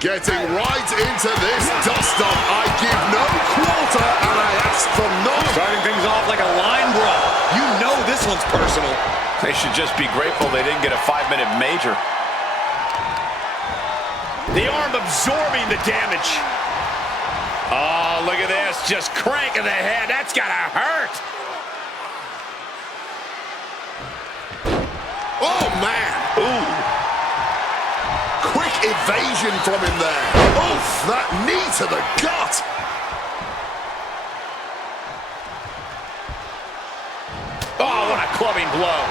Getting right into this dust-up. I give no quarter and I ask for none. Starting things off like a line brawl. You know this one's personal. They should just be grateful they didn't get a 5-minute major. The arm absorbing the damage. Oh, look at this. Just cranking the head. That's gotta hurt. Oh, man. Ooh. Quick evasion from him there. Oof, that knee to the gut. Oh, what a clubbing blow.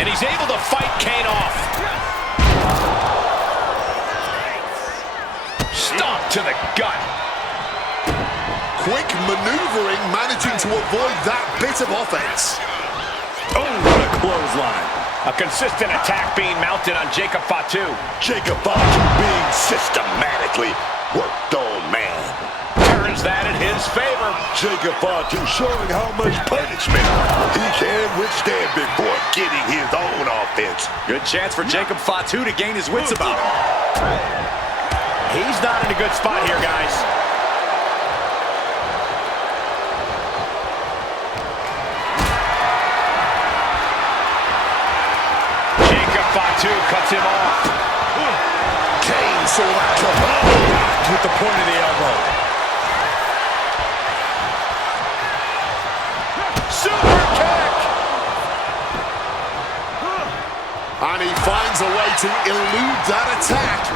And he's able to fight Kane off. Stomp to the gut. Quick maneuvering, managing to avoid that bit of offense. Oh, what a clothesline. A consistent attack being mounted on Jacob Fatu. Jacob Fatu being systematically worked on, man. Turns that in his favor. Jacob Fatu showing how much punishment he can withstand before getting his own offense. Good chance for Jacob Fatu to gain his wits about him. He's not in a good spot here, guys. Fatu cuts him off. Kane saw that come with the point of the elbow. Super kick! And he finds a way to elude that attack.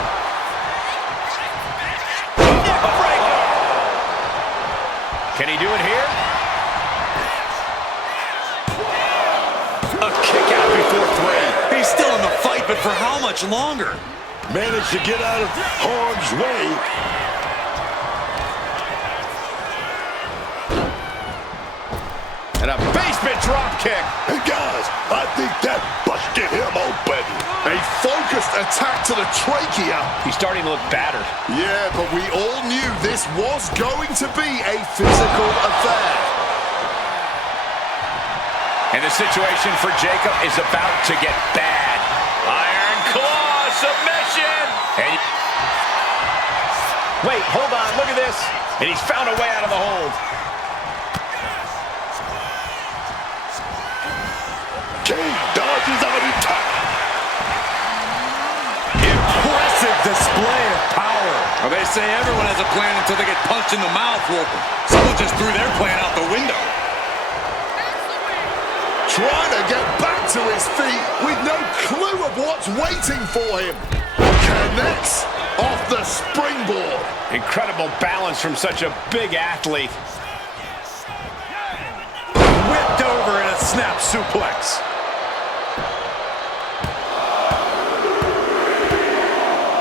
Can he do it here? A kick out before 3. He's still in the fight, but for how much longer? Managed to get out of harm's way. And a basement drop kick. Hey guys, I think that busted him open. A focused attack to the trachea. He's starting to look battered. Yeah, but we all knew this was going to be a physical affair. And the situation for Jacob is about to get bad. Iron Claw submission. And wait, hold on, look at this. And he's found a way out of the hold. Kane dodges out in time. Impressive display of power. Well, they say everyone has a plan until they get punched in the mouth. Well, someone just threw their plan out the window. Trying to get back to his feet with no clue of what's waiting for him. Connects off the springboard. Incredible balance from such a big athlete. Whipped over in a snap suplex.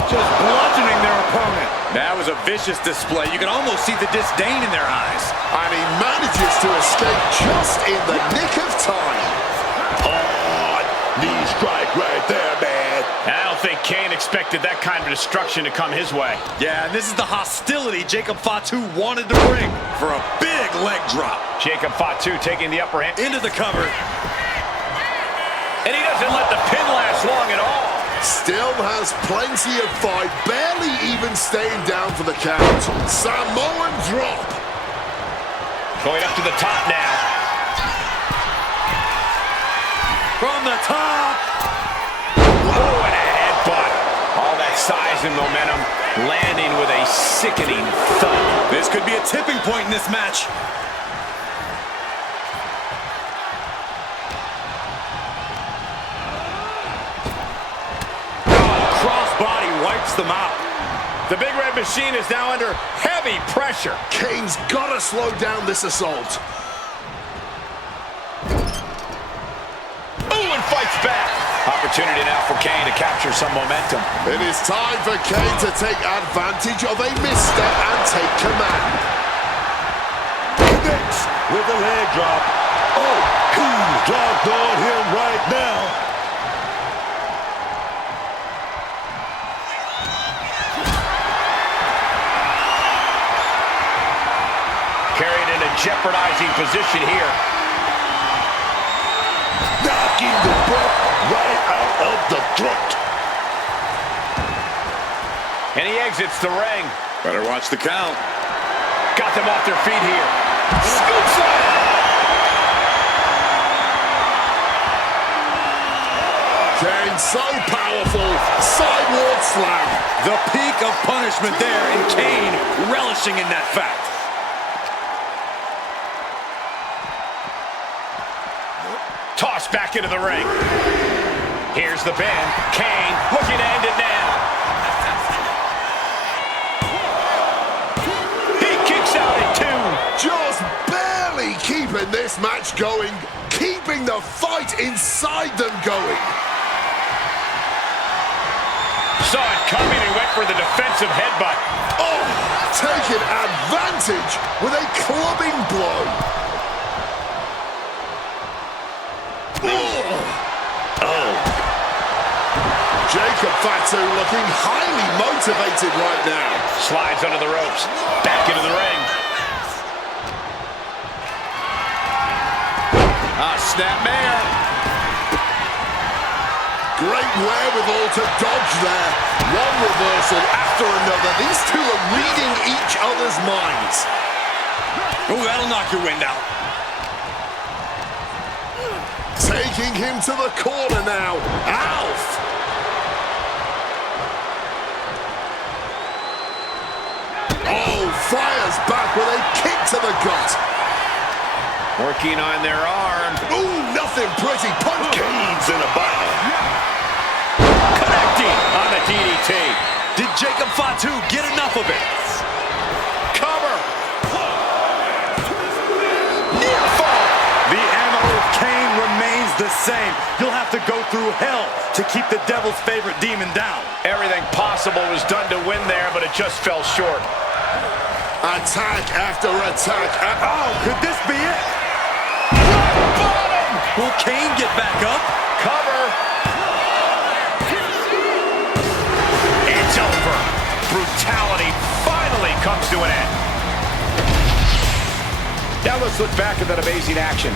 Just bludgeoning their opponent. That was a vicious display. You can almost see the disdain in their eyes. And he manages to escape just in the nick of time. Oh, knee strike right there, man. I don't think Kane expected that kind of destruction to come his way. Yeah, and this is the hostility Jacob Fatu wanted to bring for a big leg drop. Jacob Fatu taking the upper hand into the cover. And he doesn't let the pin last long at all. Still has plenty of fight, barely even staying down for the count. Samoan drop. Going up to the top now. From the top. Oh, and a headbutt. All that size and momentum landing with a sickening thud. This could be a tipping point in this match. Crossbody wipes them out. The Big Red Machine is now under heavy pressure. Kane's got to slow down this assault. Ooh, and fights back. Opportunity now for Kane to capture some momentum. It is time for Kane to take advantage of a misstep and take command. Connects with a leg drop. Oh, he's dropped on him right now. Carried in a jeopardizing position here. Knocking the breath right out of the throat. And he exits the ring. Better watch the count. Got them off their feet here. Scoop slam! Kane so powerful. Sideward slam. The peak of punishment there, and Kane relishing in that fact. Tossed back into the ring. Here's the pin. Kane looking to end it now. He kicks out at 2. Just barely keeping this match going. Keeping the fight inside them going. Saw it coming and went for the defensive headbutt. Oh, taking advantage with a clubbing blow. Jacob Fatu looking highly motivated right now. Slides under the ropes. Back into the ring. Snapmare. Great wherewithal to dodge there. One reversal after another. These two are reading each other's minds. Oh, that'll knock your wind out. Taking him to the corner now. Alf. Oh, fires back with a kick to the gut. Working on their arm. Ooh, nothing pretty. Punch. Kane's in a bind. Connecting on the DDT. Did Jacob Fatu get enough of it? Cover. Near fall. The ammo of Kane remains the same. You'll have to go through hell to keep the devil's favorite demon down. Everything possible was done to win there, but it just fell short. Attack after attack. Oh, could this be it? Bottom. Will Kane get back up? Cover. It's over. Brutality finally comes to an end. Now let's look back at that amazing action.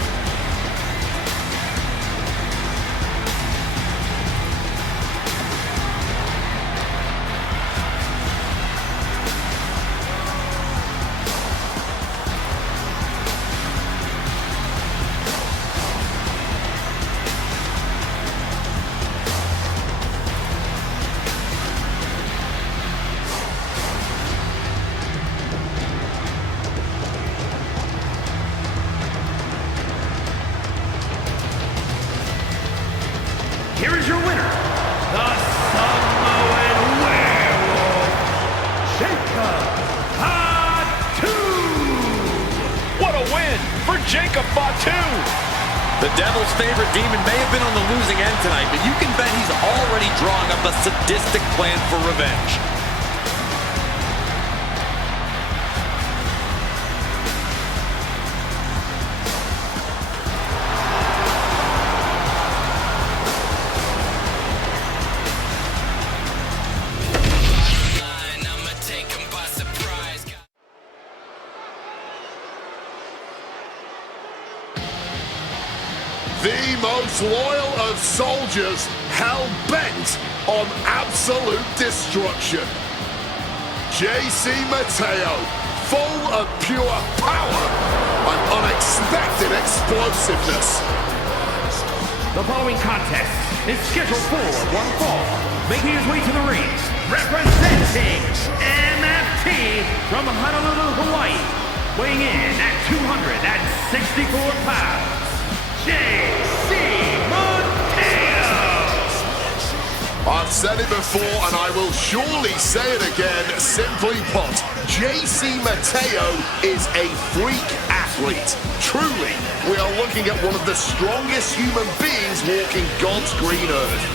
Here is your winner, the Samoan Werewolf, Jacob Fatu. What a win for Jacob Fatu. The devil's favorite demon may have been on the losing end tonight, but you can bet he's already drawing up a sadistic plan for revenge. The most loyal of soldiers, hell-bent on absolute destruction. JC Mateo, full of pure power and unexpected explosiveness. The following contest is scheduled for one fall. Making his way to the ring, representing MFT from Honolulu, Hawaii, weighing in at 264 pounds. JC Mateo! I've said it before and I will surely say it again. Simply put, JC Mateo is a freak athlete. Truly, we are looking at one of the strongest human beings walking God's green earth.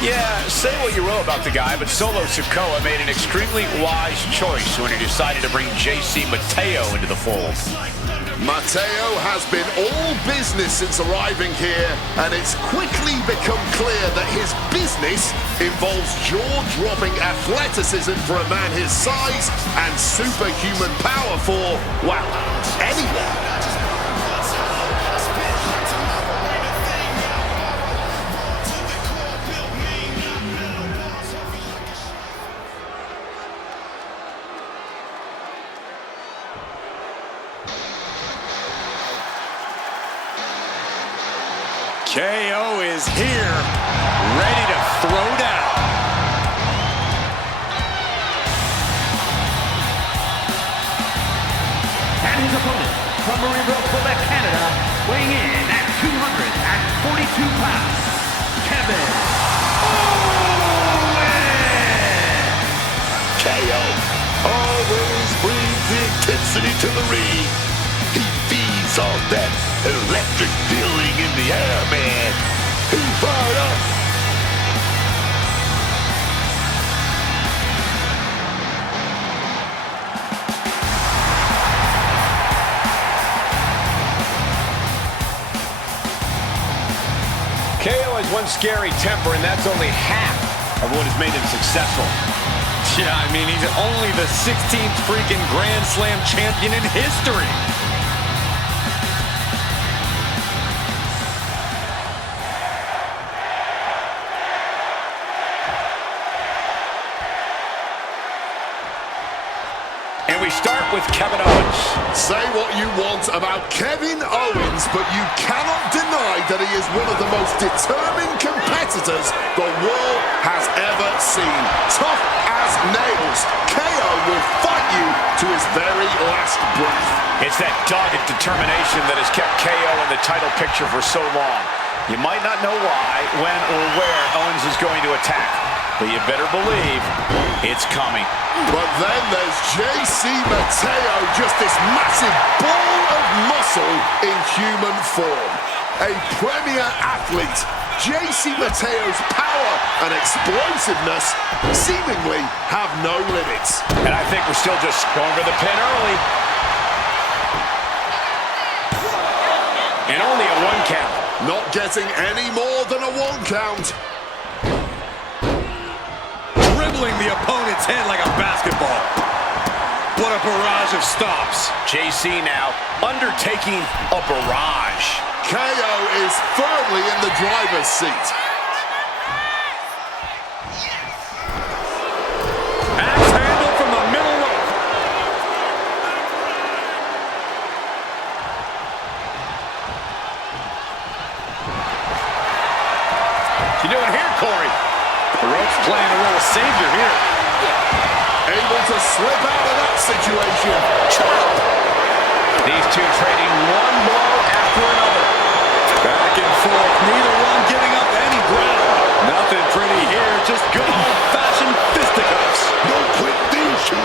Yeah, say what you will about the guy, but Solo Sikoa made an extremely wise choice when he decided to bring JC Mateo into the fold. Mateo has been all business since arriving here, and it's quickly become clear that his business involves jaw-dropping athleticism for a man his size and superhuman power for, well, anyone. KO is here, ready to throw down. And his opponent, from Marieville, Quebec, Canada, weighing in at 242 pounds, Kevin Owens! KO always brings the intensity to the ring. He feeds off that electric feeling in the air, man. He's fired up. KO has one scary temper, and that's only half of what has made him successful. Yeah, I mean, he's only the 16th freaking Grand Slam champion in history. And we start with Kevin Owens. Say what you want about Kevin Owens, but you cannot deny that he is one of the most determined competitors the world has ever seen. Tough as nails, KO will fight you to his very last breath. It's that dogged determination that has kept KO in the title picture for so long. You might not know why, when, or where Owens is going to attack, but you better believe it's coming. But then there's JC Mateo, just this massive ball of muscle in human form. A premier athlete, JC Mateo's power and explosiveness seemingly have no limits. And I think we're still just going for the pin early. And only a 1 count. Not getting any more than a 1 count. Dribbling the opponent's head like a basketball. What a barrage of stops. JC now undertaking a barrage. KO is firmly in the driver's seat. Axe handle from the middle rope. What you doing here, Corey? The rope's playing a role of savior here. Able to slip out of that situation. Chop! These two trading one blow after another. Back and forth, neither one giving up any ground. Nothing pretty here, just good old-fashioned fisticuffs. No quick these two,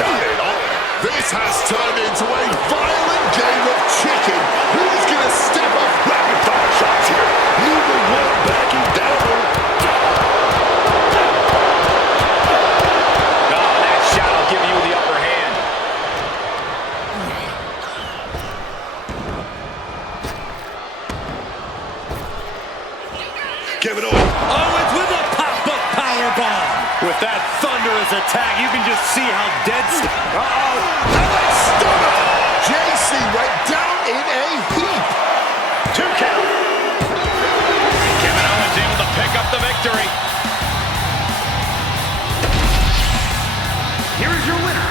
not at all. This has turned into a violent game of chicken. Who's going to step up? Rapid fire shots here. Neither one backing down. Oh, that shot will give you the upper hand. Kevin Owens. Owens with a pop-up powerbomb. With that thunderous attack, you can just see how dead. Uh-oh. Owens stunner. JC went down in a heap. 2 count. Kevin Owens able to pick up the victory. Here is your winner,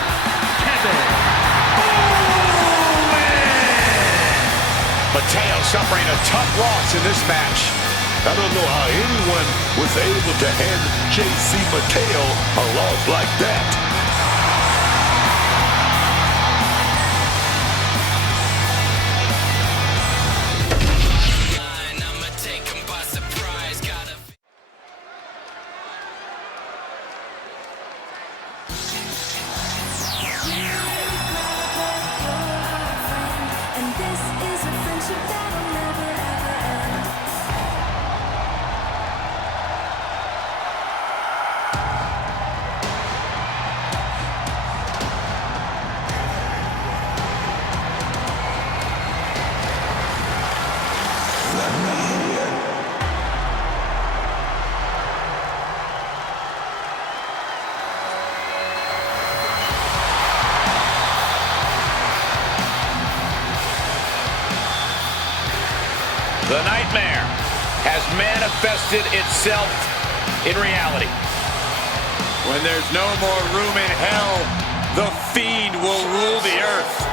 Kevin Owens! Mateo suffering a tough loss in this match. I don't know how anyone was able to hand JC Mateo a loss like that. And this is a friendship that'll never ever end. The nightmare has manifested itself in reality. When there's no more room in hell, the Fiend will rule the earth.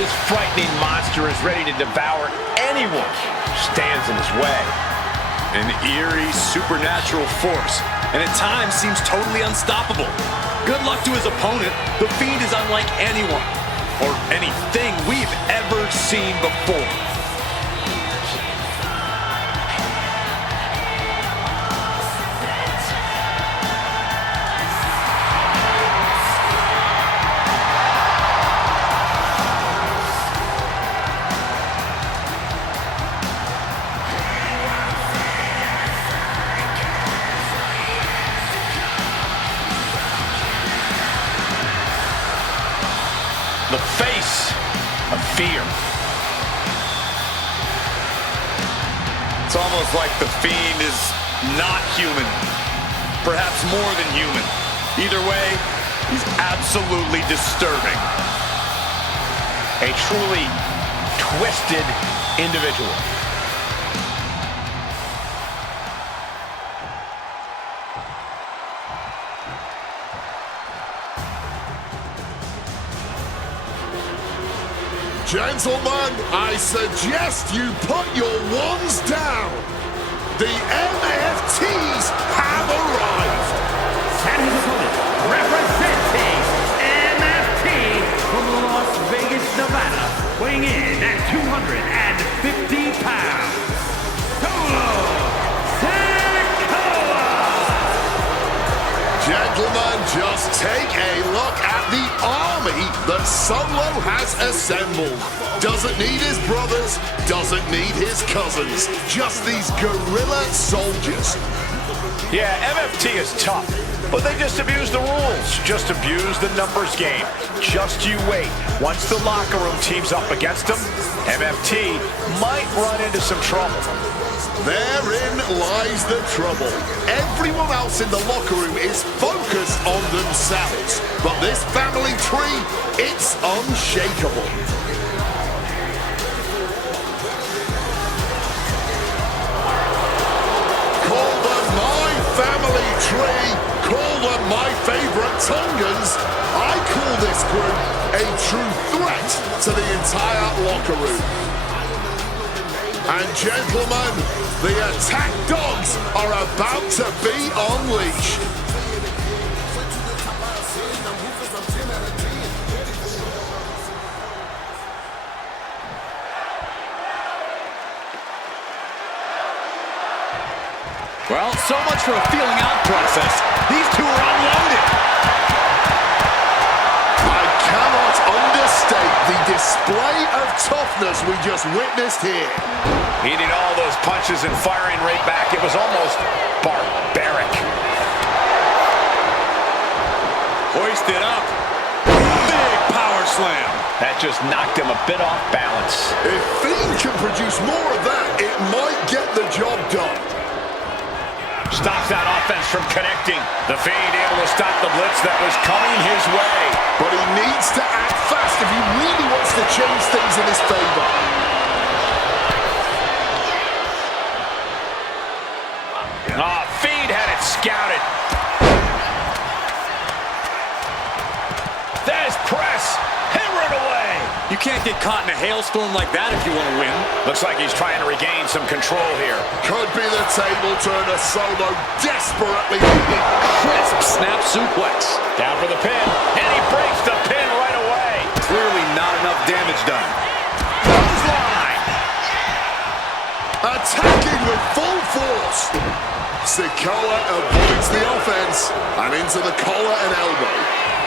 This frightening monster is ready to devour anyone who stands in his way. An eerie, supernatural force, and at times seems totally unstoppable. Good luck to his opponent. The Fiend is unlike anyone or anything we've ever seen before. The face of fear. It's almost like the Fiend is not human. Perhaps more than human. Either way, he's absolutely disturbing. A truly twisted individual. Gentlemen, I suggest you put your wands down. The MFTs have arrived. And his opponent, representing MFT from Las Vegas, Nevada, weighing in at 250 pounds, Solo Sikoa! Gentlemen, just take a look at the army that Solo has assembled. Doesn't need his brothers, doesn't need his cousins. Just these guerrilla soldiers. Yeah, MFT is tough, but they just abuse the rules. Just abuse the numbers game. Just you wait. Once the locker room teams up against them, MFT might run into some trouble. Therein lies the trouble. Everyone else in the locker room is focused on themselves. But this family tree, it's unshakable. Call them my family tree. Call them my favorite Tongans. I call this group a true threat to the entire locker room. And gentlemen, the attack dogs are about to be unleashed. Well, so much for a feeling out process. These two are unloaded. I cannot understate the display of toughness we just witnessed here. Eating all those punches and firing right back. It was almost barbaric. Hoisted up. Big power slam. That just knocked him a bit off balance. If Fiend can produce more of that, it might get the job done. Stops that offense from connecting. The Fiend able to stop the blitz that was coming his way. But he needs to act fast if he really wants to change things in his favor. Fiend had it scouted. There's press. Hammered away. You can't get caught in a hailstorm like that if you want to win. Looks like he's trying to regain some control here. Could be the table turner. Solo desperately. Crisp snap suplex. Down for the pin. And he breaks the pin right away. Clearly not enough damage done. Clothesline. Attacking with full force. Sikoa avoids the offense and into the collar and elbow.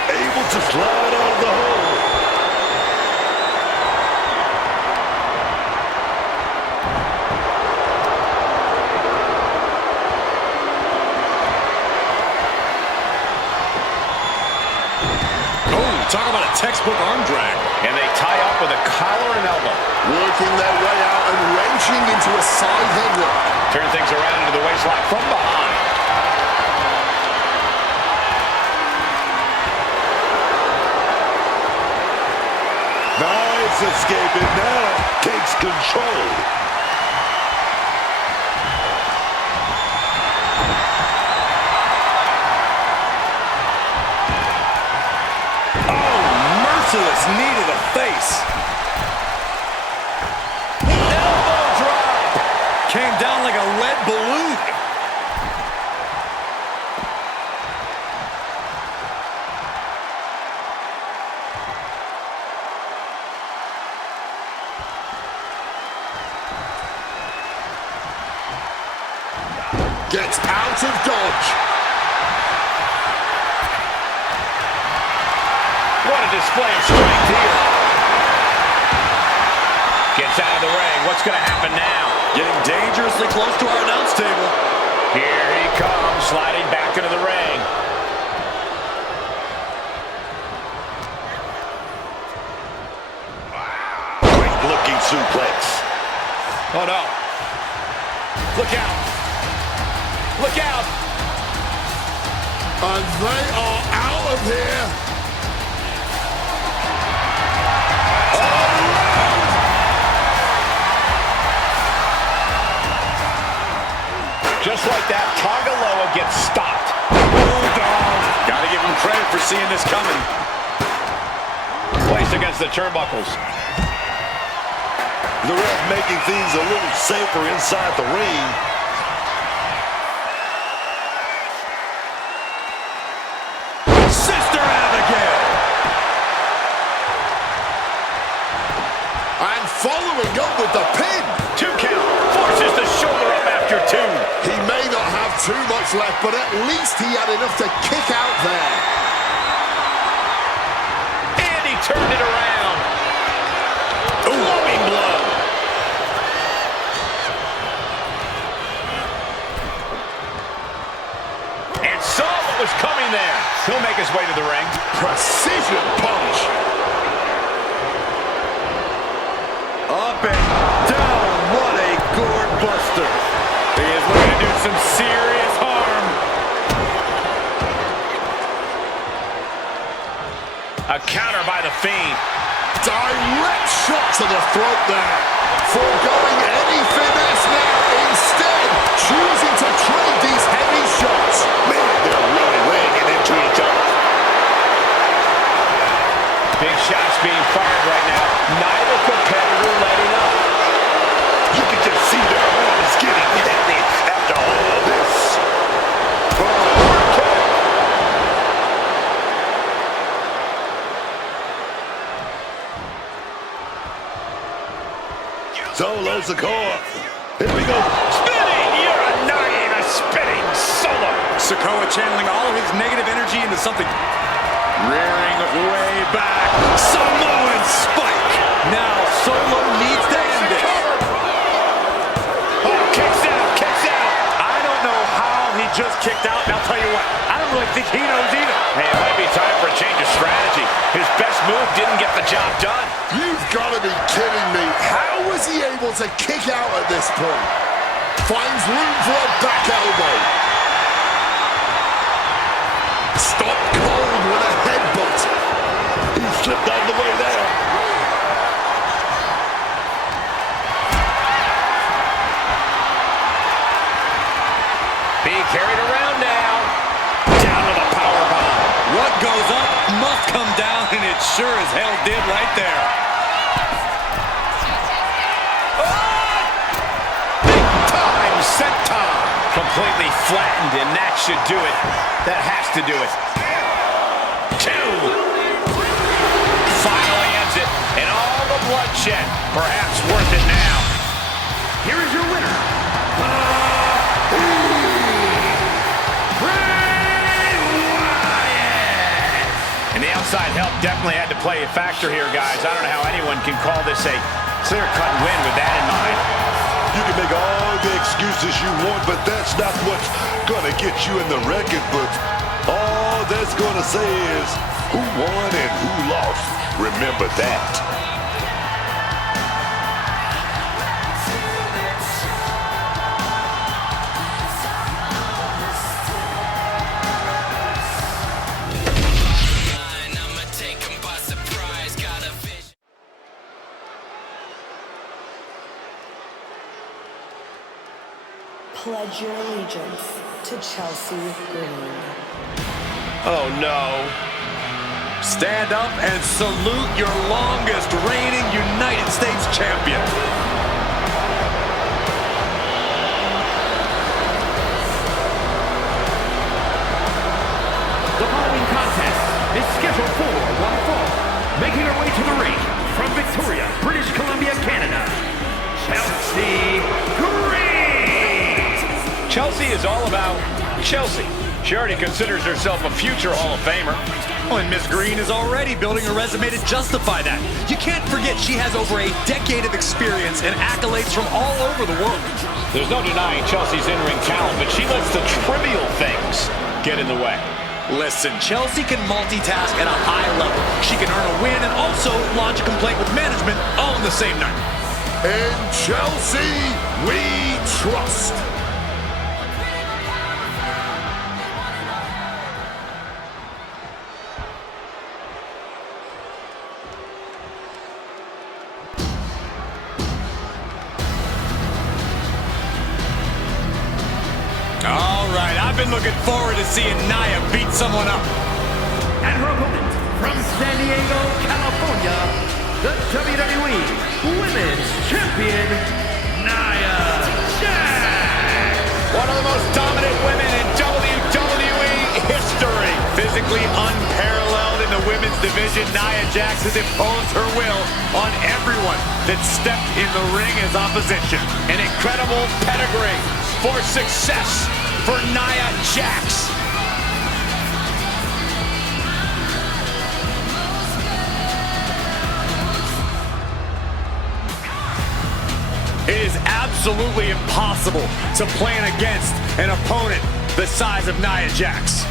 Able to slide out of the hole. Oh, talk about a textbook arm drag. And they tie up with a collar and elbow. Working their way out and wrenching into a side headlock. Turn things around into the waistlock from behind. Nice escape, and now takes control. Oh, merciless knee to the face. a lead balloon. Gets out of dodge. What a display of strength here. Gets out of the ring. What's going to happen now? Getting dangerously close to our announce table. Here he comes, sliding back into the ring. Great looking suplex. Oh no. Look out. Look out. And they are out of here. Just like that, Tagaloa gets stopped. Bulldog. Gotta give him credit for seeing this coming. Placed against the turnbuckles. The ref making things a little safer inside the ring. Sister Abigail. And following up with the pin. 2 count. Forces the shoulder up after 2. He may not have too much left, but at least he had enough to kick out there. And he turned it around. Loving blow. And saw what was coming there. He'll make his way to the ring. Precision punch. Up and down. What a gourd buster. He is looking to do some serious harm. A counter by the Fiend. Direct shot to the throat there. Foregoing any finesse now. Instead, choosing to trade these heavy shots. Man, they're really laying it into each other. Big shots being fired right now. Neither competitor letting up. You can just see their arms getting heavy after all this. Solo Sikoa. Here we go. Spinning! You're annoying! A spinning solo! Sikoa channeling all of his negative energy into something. Rearing way back. Samoan spike. Now Solo needs to end it. Oh, kicks out! Kicks out! I don't know how he just kicked out, and I'll tell you what, I don't really think he knows either. Hey, it might be time for a change of strategy. His best move didn't get the job done. You've got to be kidding me. How was he able to kick out at this point? Finds room for a back elbow. Stop cold with a headbutt. He slipped out of the way there. Being carried around now. Down with a powerbomb. What goes up must come down, and it sure as hell did right there. Big time senton. Completely flattened, and that should do it. That has to do it. 2. Finally ends it, and all the bloodshed. Perhaps worth it now. Here is your winner, And the outside help definitely had to play a factor here, guys. I don't know how anyone can call this a clear-cut win with that in mind. You can make all the excuses you want, but that's not what's gonna get you in the record books. All that's gonna say is who won and who lost. Remember that. Pledge your allegiance to Chelsea Green. Oh, no. Stand up and salute your longest reigning United States champion. the ring, from Victoria, British Columbia, Canada, Chelsea Green! Chelsea is all about Chelsea. She already considers herself a future Hall of Famer. Oh, and Miss Green is already building a resume to justify that. You can't forget she has over a decade of experience and accolades from all over the world. There's no denying Chelsea's in-ring talent, but she lets the trivial things get in the way. Listen, Chelsea can multitask at a high level. She can earn a win and also lodge a complaint with management all in the same night. In Chelsea, we trust. All right, I've been looking forward to seeing Nia beat someone up. And her opponent, from San Diego, California, the WWE Women's Champion, Nia Jax! One of the most dominant women in WWE history. Physically unparalleled in the women's division, Nia Jax has imposed her will on everyone that stepped in the ring as opposition. An incredible pedigree for success for Nia Jax. It is absolutely impossible to plan against an opponent the size of Nia Jax.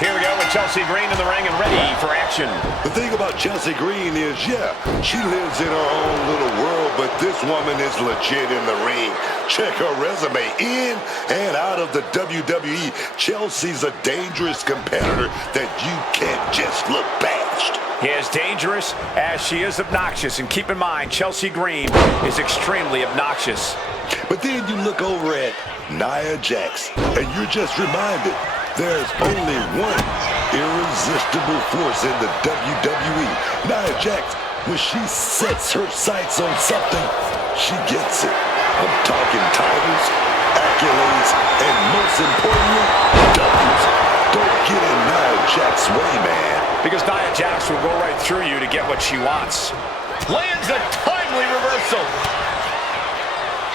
Here we go with Chelsea Green in the ring and ready for action. The thing about Chelsea Green is, yeah, she lives in her own little world, but this woman is legit in the ring. Check her resume in and out of the WWE. Chelsea's a dangerous competitor that you can't just look past. As dangerous as she is obnoxious. And keep in mind, Chelsea Green is extremely obnoxious. But then you look over at Nia Jax, and you're just reminded there's only one irresistible force in the WWE. Nia Jax, when she sets her sights on something, she gets it. I'm talking titles, accolades, and most importantly, W's. Don't get in Nia Jax's way, man. Because Nia Jax will go right through you to get what she wants. Lands a timely reversal.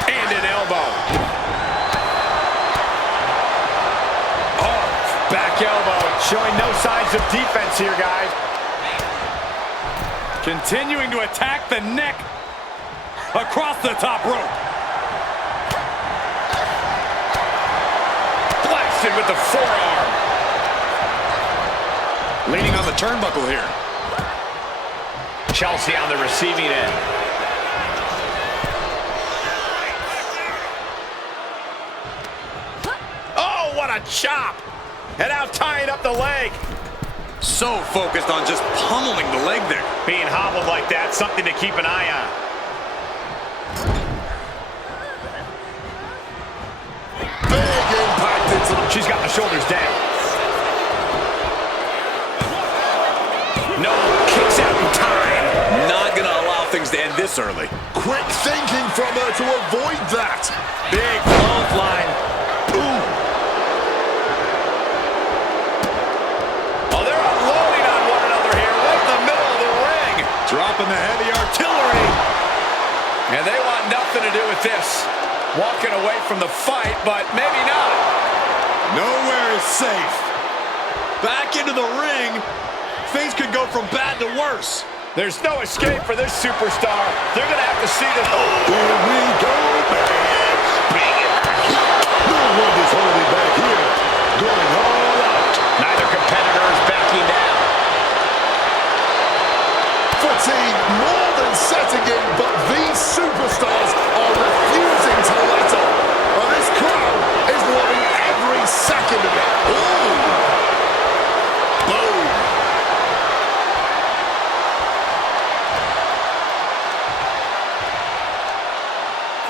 And an elbow. Back elbow, showing no signs of defense here, guys. Continuing to attack the neck across the top rope. Blasted with the forearm. Leaning on the turnbuckle here. Chelsea on the receiving end. Oh, what a chop! And now tying up the leg. So focused on just pummeling the leg there. Being hobbled like that, something to keep an eye on. Big impact into the... She's got the shoulders down. No, kicks out in time. Not gonna allow things to end this early. Quick thinking from her to avoid that. Big clothesline. Ooh. Dropping the heavy artillery. And they want nothing to do with this. Walking away from the fight, but maybe not. Nowhere is safe. Back into the ring. Things could go from bad to worse. There's no escape for this superstar. They're going to have to see this. Here we go, man. Bring it back. No one is holding back here. Going all out. Neither competitor is backing down. Fatigue more than setting in, but these superstars are refusing to let up. Well, this crowd is loving every second of it. Ooh. Boom.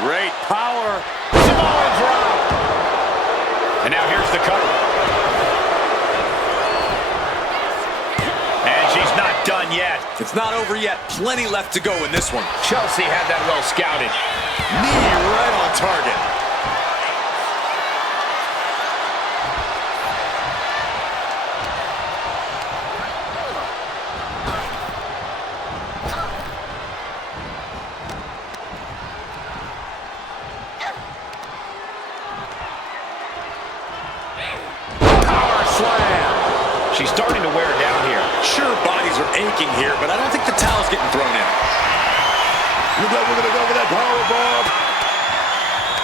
Great power. Samoa drop. And now here's the cover. And she's not done yet. It's not over yet. Plenty left to go in this one. Chelsea had that well scouted. Knee right on target. She's starting to wear down here. Sure, bodies are aching here, but I don't think the towel's getting thrown in. Looks like we're going to go for that powerbomb.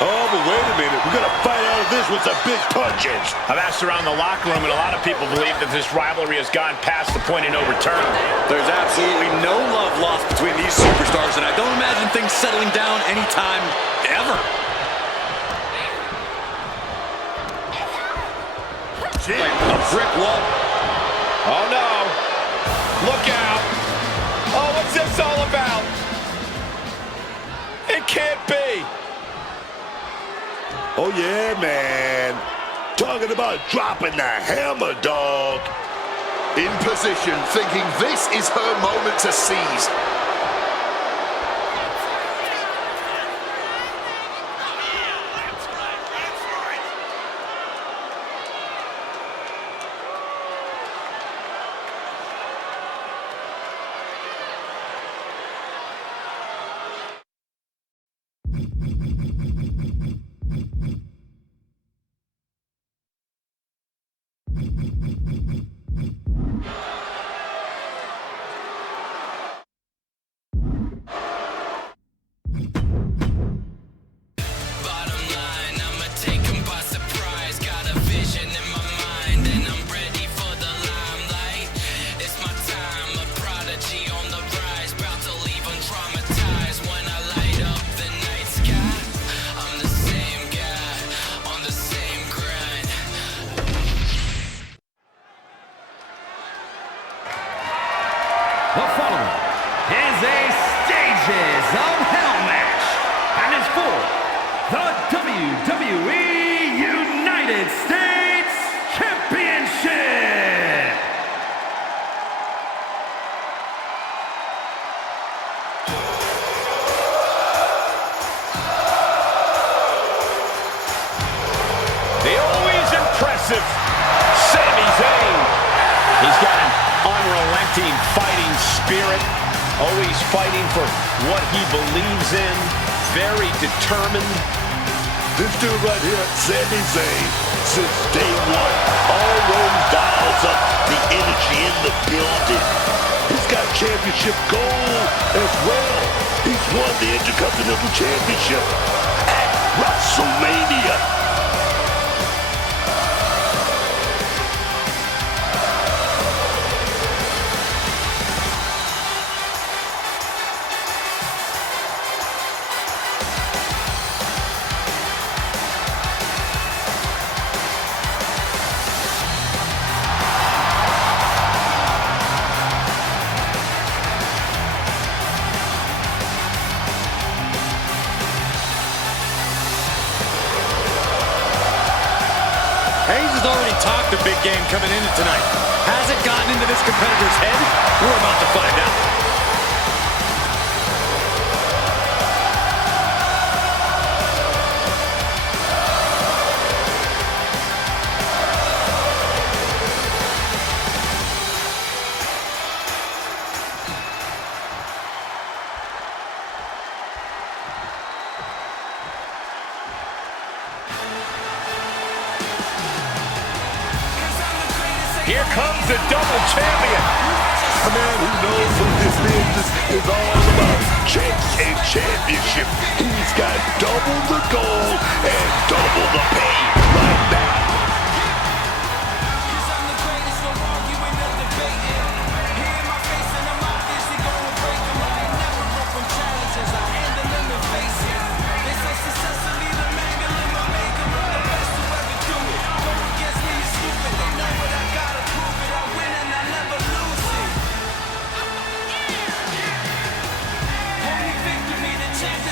Oh, but wait a minute. We're going to fight out of this with some big punches. I've asked around the locker room, and a lot of people believe that this rivalry has gone past the point of no return. There's absolutely no love lost between these superstars, and I don't imagine things settling down anytime ever. A brick wall. Oh, no. Look out. Oh, what's this all about? It can't be. Oh, yeah, man. Talking about dropping the hammer, dog. In position, thinking this is her moment to seize. The following is a Stages of Hell match and is for the WWE United States Championship. The always impressive Sami Zayn. He's got an unrelenting fighting spirit, always fighting for what he believes in, very determined. This dude right here, Sami Zayn, since day one, always dials up the energy in the building. He's got championship gold as well. He's won the Intercontinental Championship at WrestleMania. Hayes has already talked the big game coming into tonight. Has it gotten into this competitor's head? We're about to find out. Here comes the double champion. A man who knows what this business is all about. Champs and championship. He's got double the gold and double the pain right now.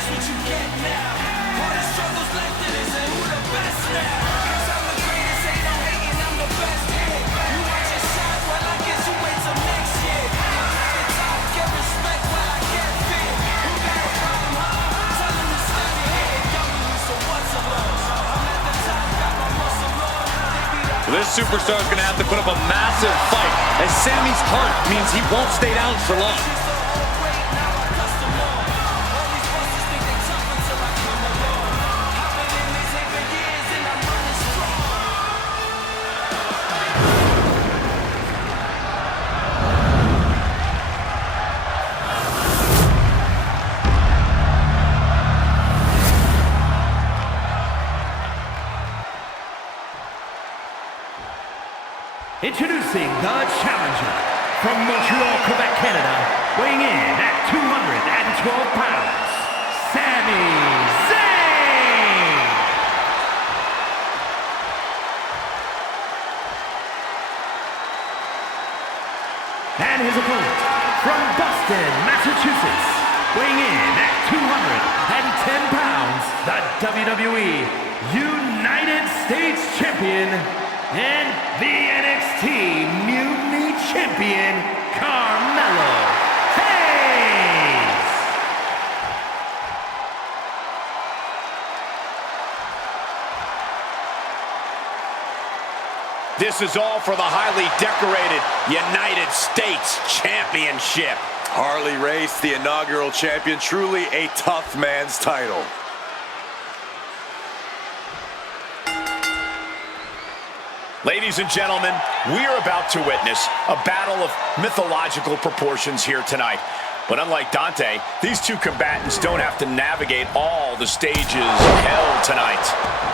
What you get now. All the struggles left in it, say who the best This superstar is going to have to put up a massive fight, as Sammy's heart means he won't stay down for long. Introducing the challenger from Montreal, Quebec, Canada, weighing in at 212 pounds, Sami Zayn! And his opponent from Boston, Massachusetts, weighing in at 210 pounds, the WWE United States Champion and the NXT Mutiny Champion, Carmelo Hayes! This is all for the highly decorated United States Championship. Harley Race, the inaugural champion, truly a tough man's title. Ladies and gentlemen, we are about to witness a battle of mythological proportions here tonight. But unlike Dante, these two combatants don't have to navigate all the stages of hell tonight.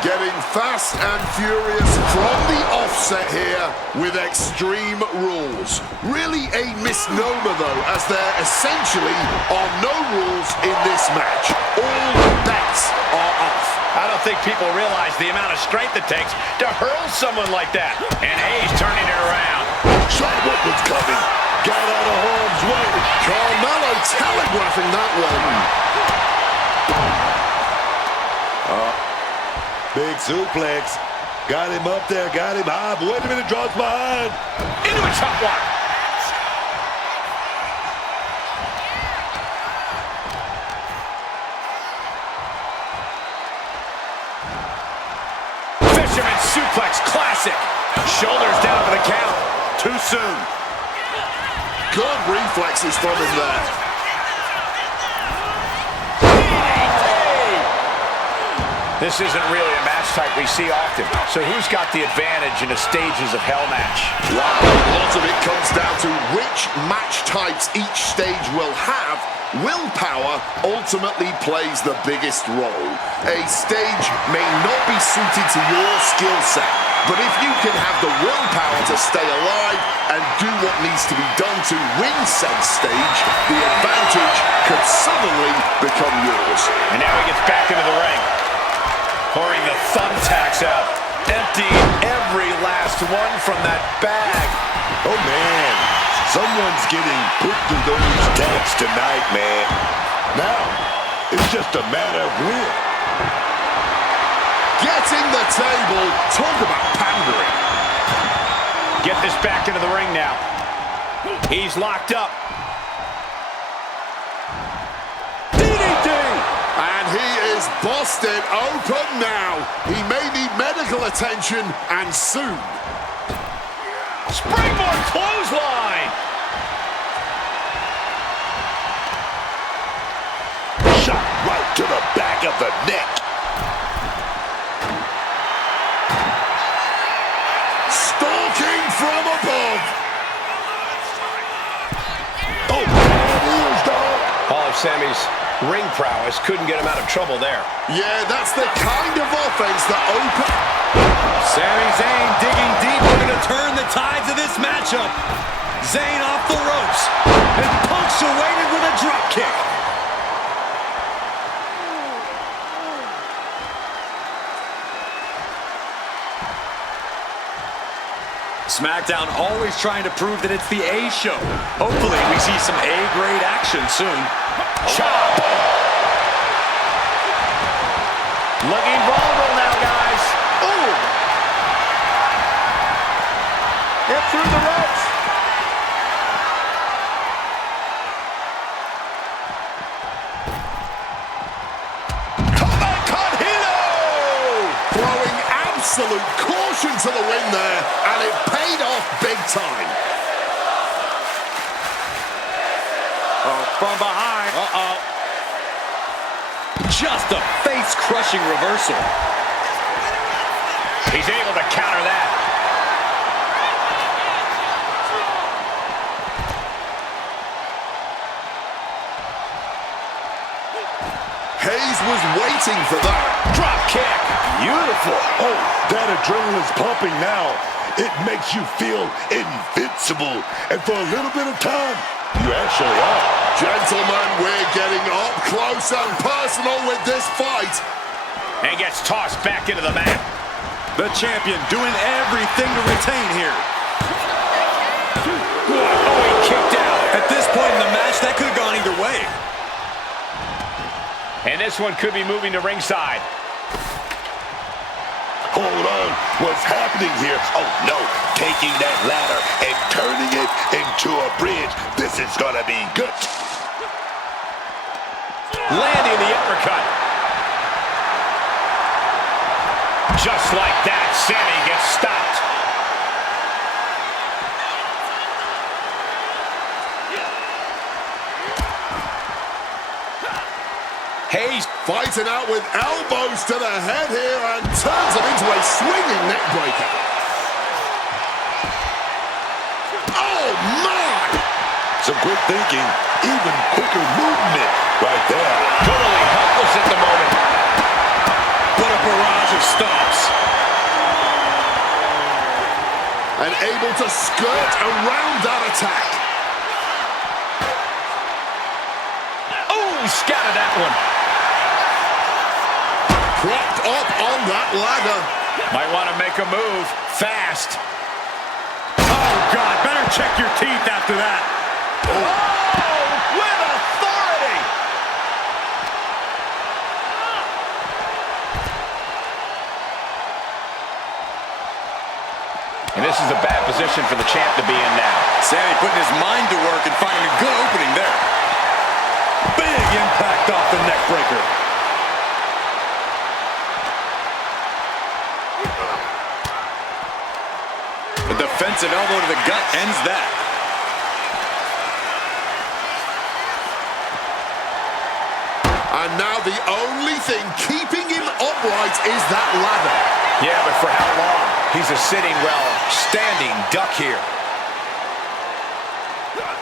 Getting fast and furious from the offset here with Extreme Rules. Really a misnomer though, as there essentially are no rules in this match. All bets are off. I don't think people realize the amount of strength it takes to hurl someone like that. And Hayes turning it around. Saw what was coming. Got out of harm's way. Carmelo telegraphing that one. Big suplex. Got him up there, got him high. But wait a minute, draws behind. Into a chop block. Fisherman suplex, classic. Shoulders down for the count. Too soon. Good reflexes from him there. This isn't really a match type we see often. So who's got the advantage in a stages of hell match? Lots of it comes down to which match types each stage will have. Willpower ultimately plays the biggest role. A stage may not be suited to your skill set, but if you can have the willpower to stay alive and do what needs to be done to win said stage, the advantage could suddenly become yours. And now he gets back into the ring. Pouring the thumbtacks out. Emptying every last one from that bag. Oh, man. Someone's getting put through those tacks tonight, man. Now, it's just a matter of when. Getting the table. Talk about pandering. Get this back into the ring now. He's locked up. DDT! And he is busted open now. He may need medical attention, and soon. Springboard clothesline! Shot right to the back of the neck. Stalking from above. Oh, man, dog. All of Sammy's ring prowess couldn't get him out of trouble there. Yeah, that's the kind of offense that open. Sami Zayn digging deep, looking to turn the tides of this matchup. Zayn off the ropes and punctuated with a drop kick. SmackDown always trying to prove that it's the A show. Hopefully we see some A-grade action soon. Chop! Looking vulnerable now, guys. Oh! Get through the ropes. Absolute caution to the wind there, and it paid off big time. Oh, from behind. Uh-oh. Just a face-crushing reversal. He's able to counter that. Hayes was waiting for that. Drop kick. Beautiful. Oh, that adrenaline's pumping now. It makes you feel invincible. And for a little bit of time, you actually are. Gentlemen, we're getting up close and personal with this fight. And gets tossed back into the mat. The champion doing everything to retain here. Oh, he kicked out. At this point in the match, that could have gone either way. And this one could be moving to ringside. Hold on. What's happening here? Oh, no. Taking that ladder and turning it into a bridge. This is going to be good. Landing the uppercut. Just like that, Sammy gets stopped. Hayes fighting out with elbows to the head here and turns it into a swinging neck breaker. Oh, my! Some quick thinking, even quicker movement right there. Totally helpless at the moment. What a barrage of stomps. And able to skirt around that attack. Oh, scattered that one. Propped up on that ladder. Might want to make a move fast. Oh, God, better check your teeth after that. Oh, with authority. And this is a bad position for the champ to be in now. Sammy putting his mind to work and finding a good opening there. Big impact off the neck breaker. A defensive elbow to the gut ends that. And now the only thing keeping him upright is that ladder. Yeah, but for how long? He's a sitting, well, standing duck here.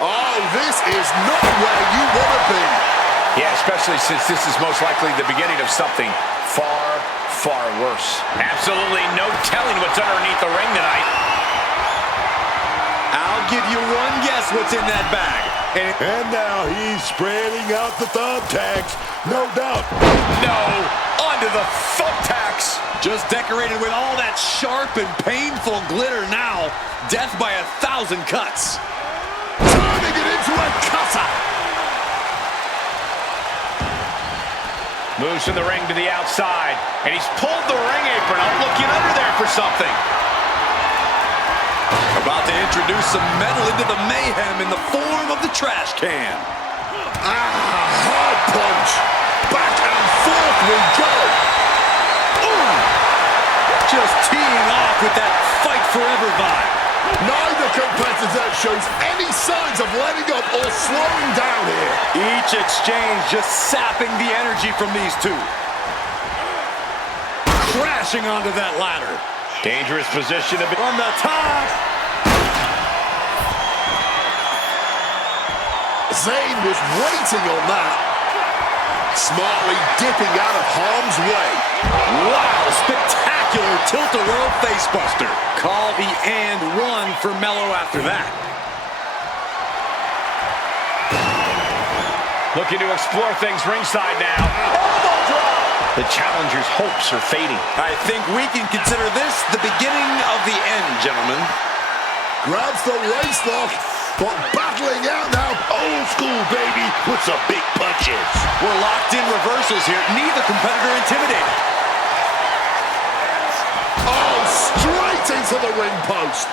Oh, this is not where you want to be. Yeah, especially since this is most likely the beginning of something far, far worse. Absolutely no telling what's underneath the ring tonight. I'll give you one guess what's in that bag. And now he's spreading out the thumbtacks. No doubt. No, onto the thumbtacks. Just decorated with all that sharp and painful glitter now. Death by 1,000 cuts. Turning it into a cutter. Moves from the ring to the outside. And he's pulled the ring apron up, looking under there for something. About to introduce some metal into the mayhem in the form of the trash can. Hard punch. Back and forth we go. Ooh. Just teeing off with that fight forever vibe. Neither competitor shows any signs of letting up or slowing down here. Each exchange just sapping the energy from these two. Crashing onto that ladder. Dangerous position to be On the top. Zayn was waiting on that. Smartly dipping out of harm's way. Wow, spectacular tilt-a-world facebuster. Call the and one for Mello after that. looking to explore things ringside now. The challenger's hopes are fading. I think we can consider this the beginning of the end, gentlemen. Grabs the waist lock, but battling out now. Old school, baby, with some big punches. We're locked in reversals here. Neither competitor intimidated. Oh, straight into the ring post.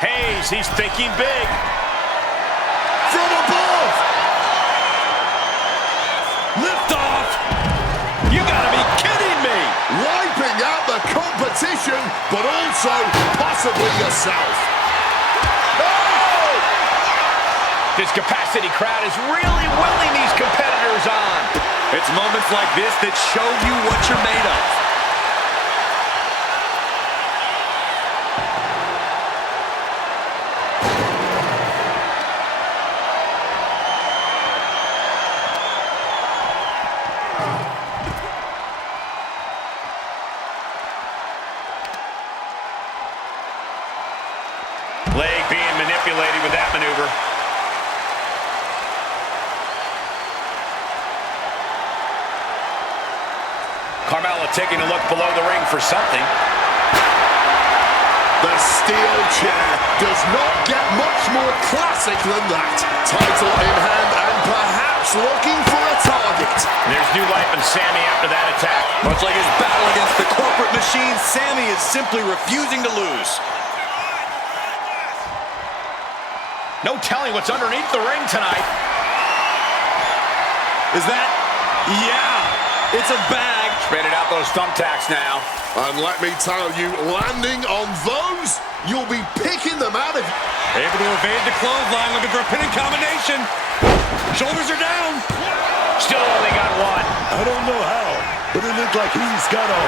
Hayes, he's thinking big. From above. Lift off. You gotta be kidding me. Wiping out also possibly yourself. This capacity crowd is really willing these competitors on. It's moments like this that show you what you're made of. Leg being manipulated with that maneuver. Carmella taking a look below the ring for something. The steel chair does not get much more classic than that. Title in hand and perhaps looking for a target. There's new life in Sammy after that attack. Much like his battle against the corporate machine, Sammy is simply refusing to lose. No telling what's underneath the ring tonight. Is that? Yeah, it's a bag. Spreading out those thumbtacks now. And let me tell you, landing on those, you'll be picking them out of... Able to evade the clothesline, looking for a pinning combination. Shoulders are down. Still only got one. I don't know how, but it looks like he's got a...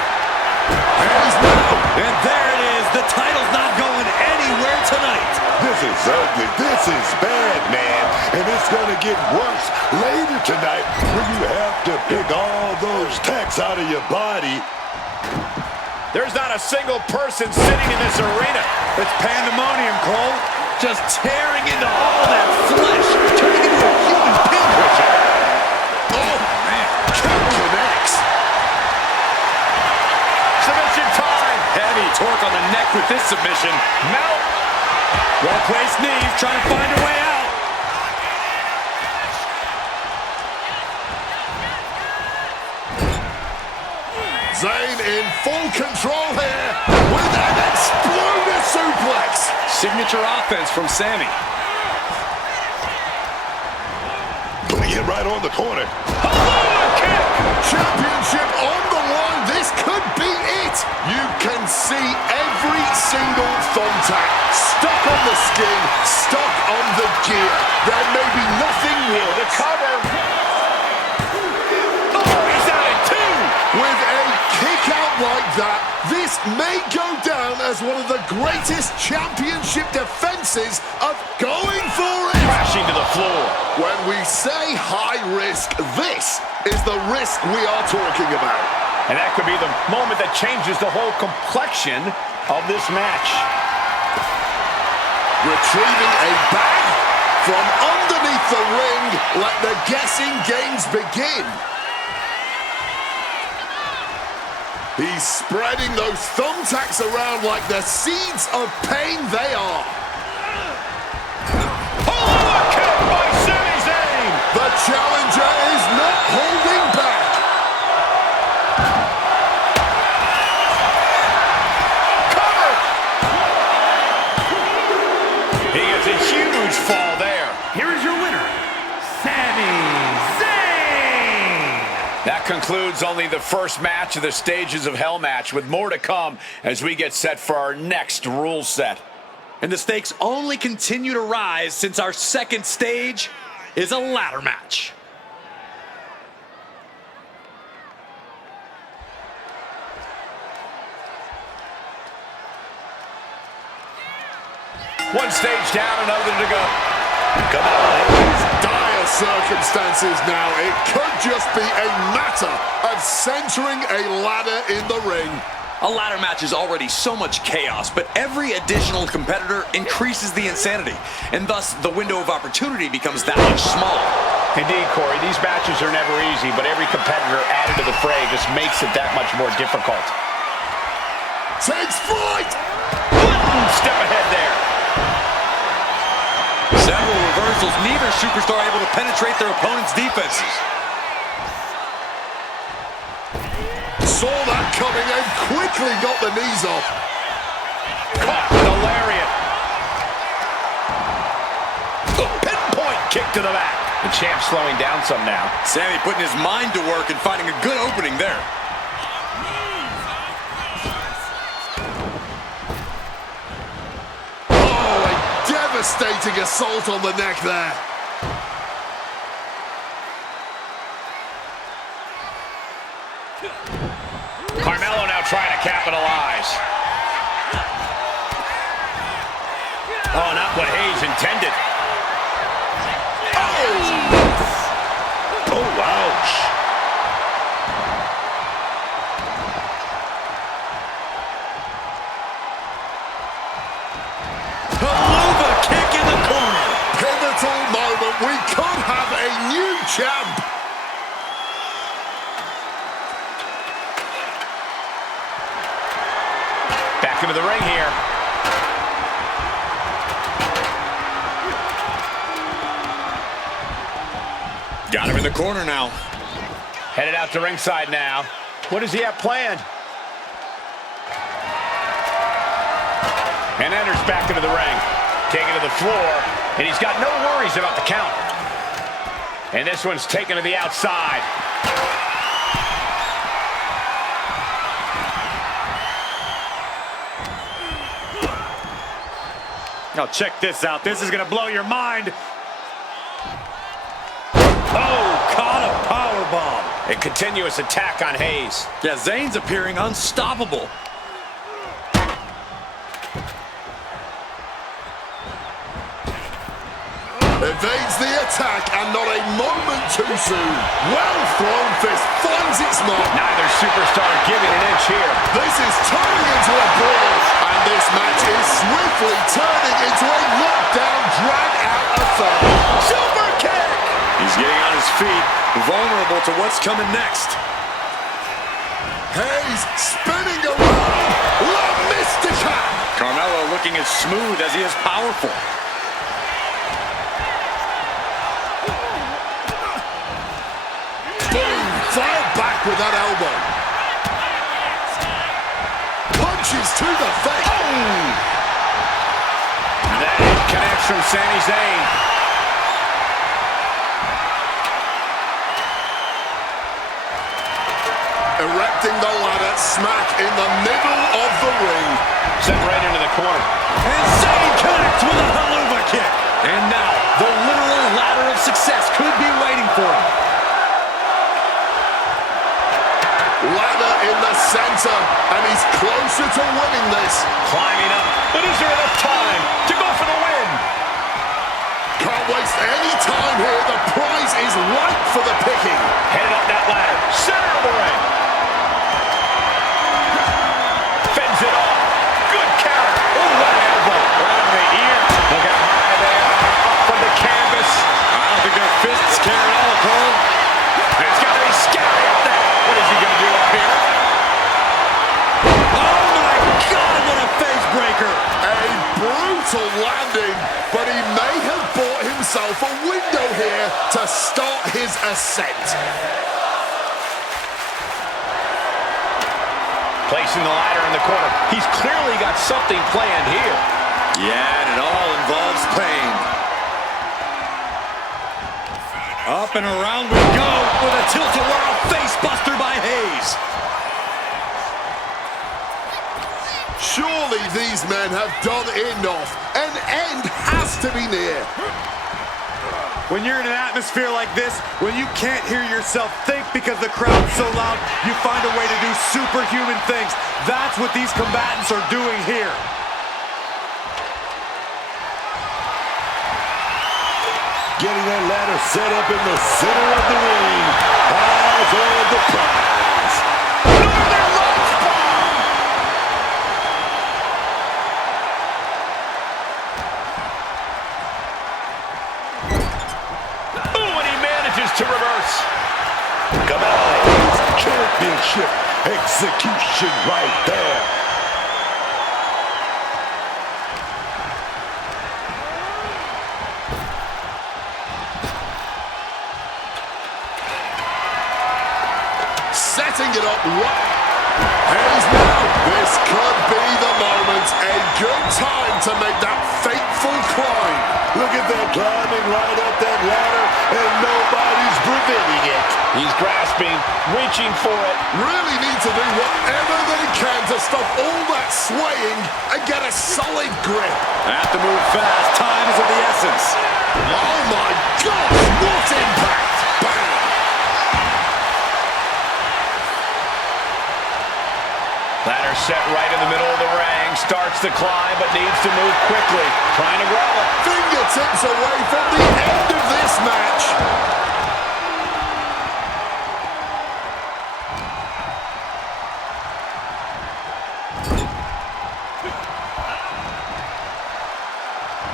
And there it is. The title's not going anywhere tonight. This is ugly. This is bad, man. And it's going to get worse later tonight when you have to pick all those tacks out of your body. There's not a single person sitting in this arena. It's pandemonium, Cole. Just tearing into all that flesh, turning into a human pincushion. Oh, man. Connects. Submission time. Heavy torque on the neck with this submission. Mount. Well-placed knees, trying to find a way out. Zayn in full control here with an exploder suplex. Signature offense from Sammy. Putting it right on the corner. Championship on the line. This could be it. You can see every single thumbtack stuck on the skin, stuck on the gear. There may be nothing more. The cover. With a kick out like that, this may go down as one of the greatest championship defenses of going for it. Crashing to the floor. When we say high risk, this is the risk we are talking about. And that could be the moment that changes the whole complexion of this match. Retrieving a bag from underneath the ring. Let the guessing games begin. He's spreading those thumbtacks around like the seeds of pain they are. Oh, kick by Sami Zayn! The challenger is not holding back. Cover! He gets a huge fall there. Here is your winner, Sami Zayn! That concludes only the first match of the Stages of Hell match, with more to come as we get set for our next rule set. And the stakes only continue to rise since our second stage is a ladder match. One stage down, another to go. Come on, dire circumstances now. It could just be a matter of centering a ladder in the ring. A ladder match is already so much chaos, but every additional competitor increases the insanity, and thus the window of opportunity becomes that much smaller. Indeed, Corey, these matches are never easy, but every competitor added to the fray just makes it that much more difficult. Takes flight! Step ahead there. Several reversals, neither superstar able to penetrate their opponent's defenses. Saw that coming and quickly got the knees off. Caught with a lariat. Pinpoint kick to the back. The champ slowing down some now. Sammy putting his mind to work and finding a good opening there. Devastating assault on the neck there. Carmelo now trying to capitalize. Oh, not what Hayes intended. Oh, ouch. Haluva kick in the corner. Pivotal moment. We could have a new champ. Back into the ring here. Got him in the corner now. Headed out to ringside now. What does he have planned? And enters back into the ring. Taken to the floor, and he's got no worries about the count. And this one's taken to the outside. Now check this out. This is going to blow your mind. Oh, caught a powerbomb. A continuous attack on Hayes. Yeah, Zayn's appearing unstoppable. Evades the attack and not a moment too soon. Well thrown fist finds its mark. Neither superstar giving an inch here. This is turning into a brawl, and this match is swiftly turning into a knockdown, drag-out affair. Super kick! He's getting on his feet, vulnerable to what's coming next. Hayes spinning around. La Mystica! Carmelo looking as smooth as he is powerful. Boom! Fired back with that elbow. Punches to the face. Oh! That connects from Sami Zayn. Erecting the ladder smack in the middle of the ring. Sent right into the corner. And Zayn connects with a haluva kick. And now, the literal ladder of success could be waiting for him. Ladder in the center, and he's closer to winning this. Climbing up, but is there enough time to go for the win? Can't waste any time here. The prize is ripe for the picking. Headed up that ladder, center of the ring. Fends it off. Good counter. Oh, what an elbow. Right on the ear. Look how high they are up from the canvas. I don't think their fists care at all, Cole. It's got to be scary up there. What is he going to do up here? Oh my God, what a face breaker! A brutal landing, but he may have bought himself a window here to start his ascent. Placing the ladder in the corner. He's clearly got something planned here. Yeah, and it all involves pain. Up and around we go with a tilt-a-whirl face buster by Hayes. Surely these men have done enough. An end has to be near. When you're in an atmosphere like this, when you can't hear yourself think because the crowd's so loud, you find a way to do superhuman things. That's what these combatants are doing here. Getting that ladder set up in the center of the ring. Eyes on the prize. Northern Lights bomb! Ooh, and he manages to reverse. Come on, Hayes. Championship execution right there. Setting it up. Hayes now. This could be the moment. A good time to make that fateful climb. Look at them climbing right up that ladder, and nobody's preventing it. He's grasping, reaching for it. Really need to do whatever they can to stop all that swaying and get a solid grip. Have to move fast. Time is of the essence. Oh my gosh, what impact! Bang! Ladder set right in the middle of the ring. Starts to climb, but needs to move quickly. Trying to grab it. Fingertips away from the end of this match.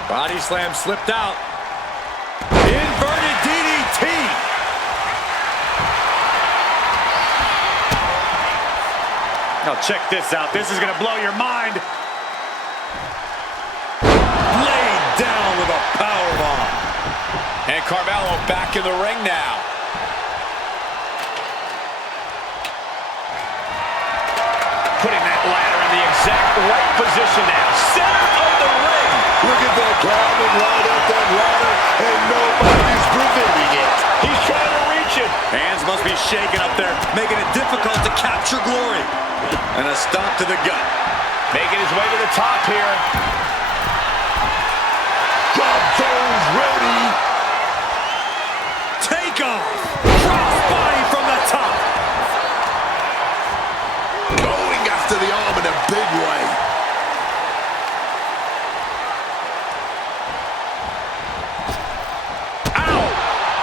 Body slam slipped out. Inverted DDT. Now check this out. This is going to blow your mind. Laid down with a powerbomb. And Carmelo back in the ring now. Putting that ladder in the exact right position now. Center of the ring. Look at that, climbing right up that ladder, and nobody's preventing it. He's trying to reach it. Hands must be shaking up there, making it difficult to capture glory. And a stomp to the gut. Making his way to the top here. Drop zone's ready. Take off. Cross body from the top. Going after the arm in a big way. Ow!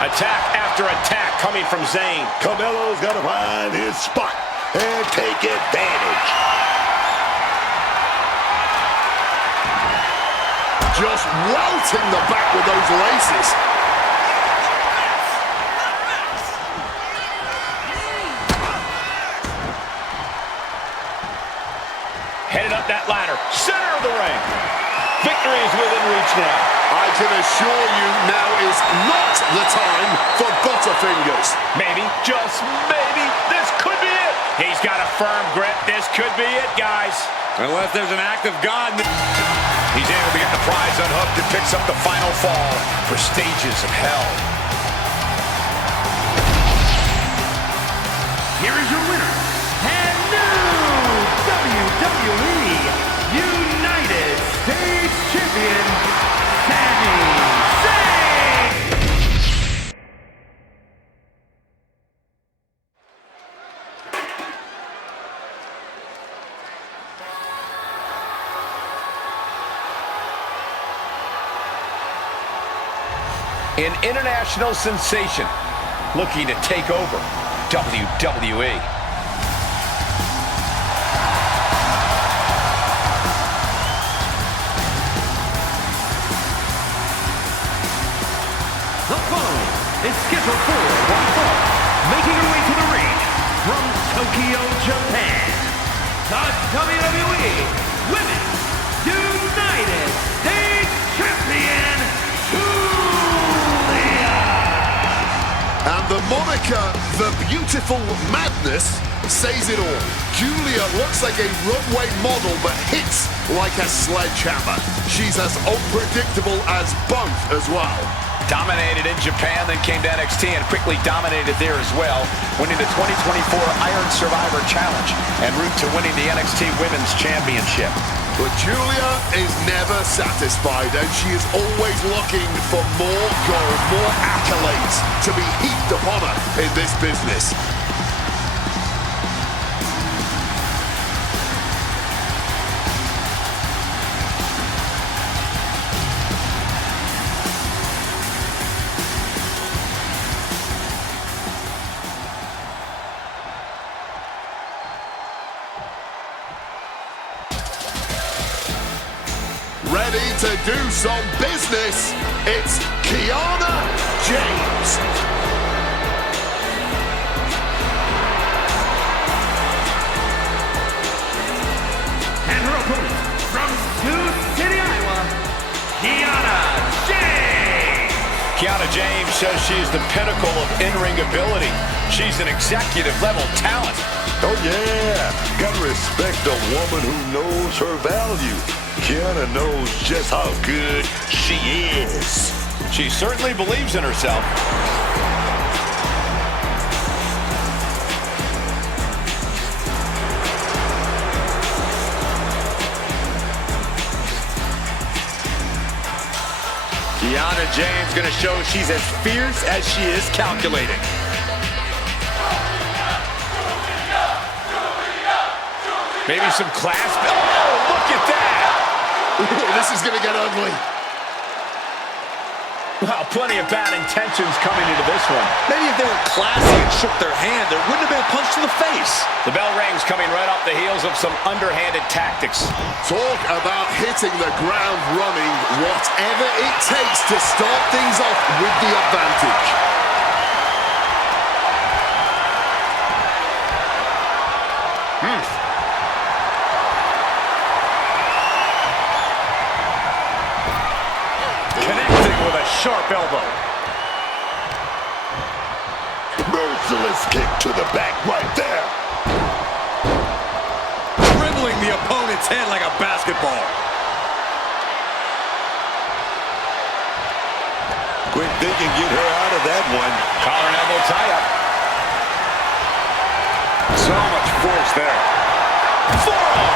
Attack after attack coming from Zayn. Carmelo's got to find his spot and take advantage. Just welting the back with those laces. Headed up that ladder. Center of the ring. Victory is within reach now. I can assure you now is not the time for Butterfingers. Maybe, just maybe, this could be it. He's got a firm grip. This could be it, guys. Unless there's an act of God. He's able to get the prize unhooked and picks up the final fall for Stages of Hell. Here is your winner, and new WWE United States Champion, Sami Zayn! An international sensation looking to take over WWE. The following is scheduled for one fall, making her way to the ring from Tokyo, Japan, the WWE Women's United States Champion, Julia! And the moniker, The Beautiful Madness, says it all. Julia looks like a runway model, but hits like a sledgehammer. She's as unpredictable as both as well. Dominated in Japan, then came to NXT and quickly dominated there as well, winning the 2024 Iron Survivor Challenge en route to winning the NXT Women's Championship. But Julia is never satisfied, and she is always looking for more gold, more accolades to be heaped upon her in this business. Ready to do some business, it's Kiana James. And her opponent from Sioux City, Iowa, Kiana James! Kiana James shows she's the pinnacle of in-ring ability. She's an executive-level talent. Oh yeah, gotta respect a woman who knows her value. Kiana knows just how good she is. She certainly believes in herself. Jane's going to show she's as fierce as she is calculating. Maybe some clasp. Oh, look at that! This is going to get ugly. Well, plenty of bad intentions coming into this one. Maybe if they were classy and shook their hand, there wouldn't have been a punch to the face. The bell rings, coming right off the heels of some underhanded tactics. Talk about hitting the ground running. Whatever it takes to start things off with the advantage. Connecting with a sharp elbow. Merciless kick to the back right there. Dribbling the opponent's head like a basketball. Quick thinking, get her out of that one. Collar and elbow tie-up. So much force there. Forearm!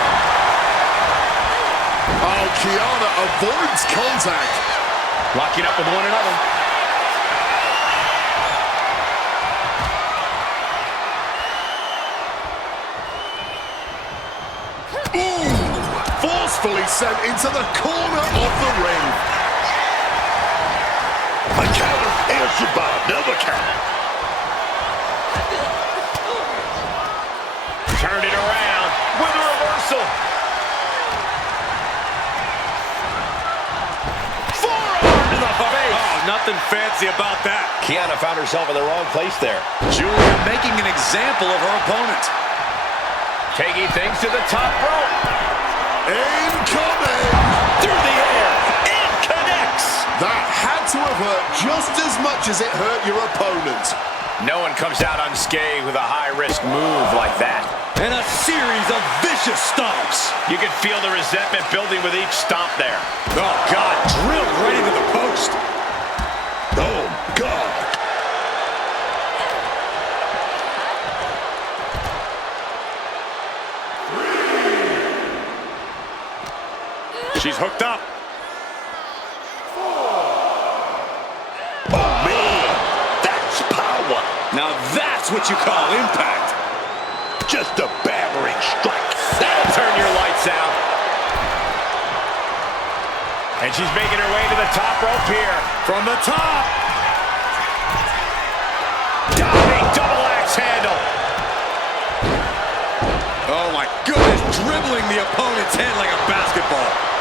Oh, Kiana avoids contact. Locking up with one another. Forcefully sent into the corner of the ring. A counter answered by another count. Turned it around with a reversal. Forearm to the face. Oh, nothing fancy about that. Kiana found herself in the wrong place there. Julia making an example of her opponent. Taking things to the top rope. Incoming! Through the air. And connects. That had to have hurt just as much as it hurt your opponent. No one comes out unscathed with a high-risk move like that. And a series of vicious stomps. You could feel the resentment building with each stomp there. Oh, God, drilled right into the post. Oh, God. She's hooked up. Oh, man. That's power. Now that's what you call impact. Just a battering strike. That'll turn your lights out. And she's making her way to the top rope here. From the top. Diving double axe handle. Oh, my goodness. Dribbling the opponent's head like a basketball.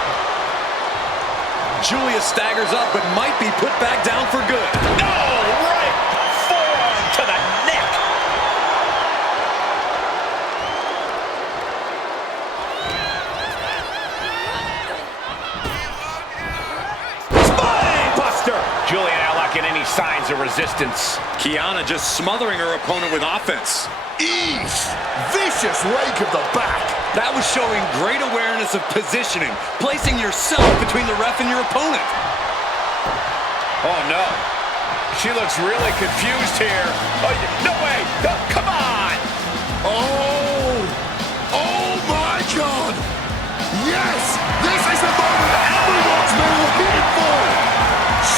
Julia staggers up, but might be put back down for good. No! Right forearm to the neck. Spine buster. Julia now lacking any signs of resistance. Kiana just smothering her opponent with offense. Ease! Vicious rake of the back. That was showing great awareness of positioning, placing yourself between the ref and your opponent. Oh, no. She looks really confused here. Oh, no way. No, come on. Oh! Oh, my God! Yes! This is the moment everyone's been waiting for!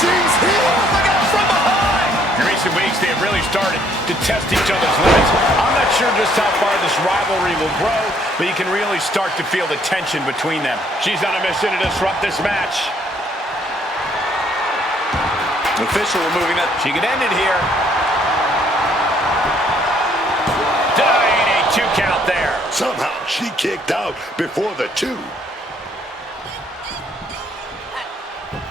She's here! Look out from behind! In recent weeks, they have really started to test each other's limits. I'm not sure just how far this rivalry will grow, but you can really start to feel the tension between them. She's on a mission to disrupt this match. Official removing that. She could end it here. Denying a 2 count there. Somehow she kicked out before the 2.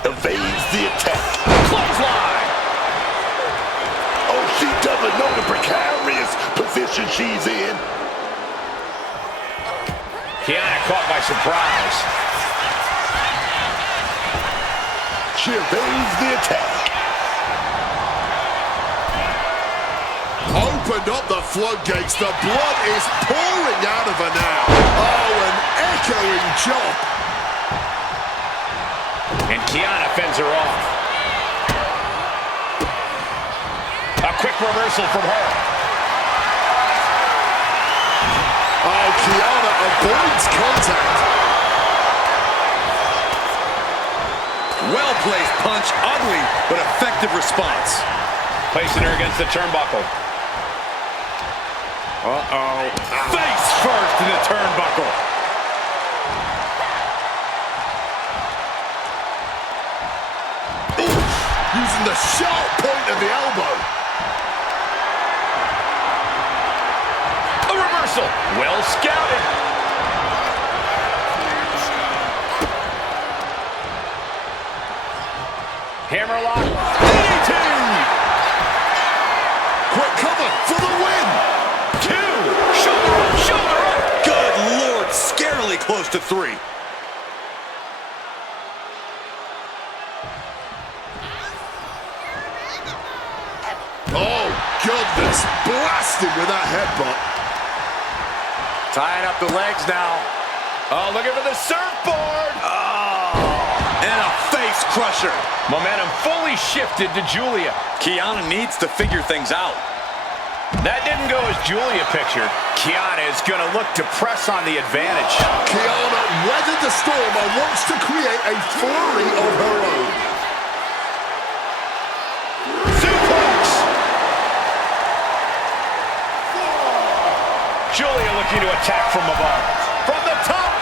Evades the attack. Clothesline. Oh, she doesn't know the precarious position she's in. Kiana caught by surprise. She evades the attack. Opened up the floodgates. The blood is pouring out of her now. Oh, an echoing chop. And Kiana fends her off. A quick reversal from her. Oh, Kiana avoids contact. Well-placed punch, ugly, but effective response. Placing her against the turnbuckle. Uh-oh. Face first in the turnbuckle. Using the sharp point of the elbow. A reversal. Well scouted. Hammerlock. DDT. Quick cover for the win. 2. Shoulder up, shoulder up. Good Lord, scarily close to 3. Oh, goodness. Blasted with that headbutt. Tying up the legs now. Oh, looking for the surfboard. Oh, and a face crusher. Momentum fully shifted to Julia. Kiana needs to figure things out. That didn't go as Julia pictured. Kiana is going to look to press on the advantage. Kiana weathered the storm and wants to create a flurry of her own. Suplex. Julia looking to attack from above. From the top.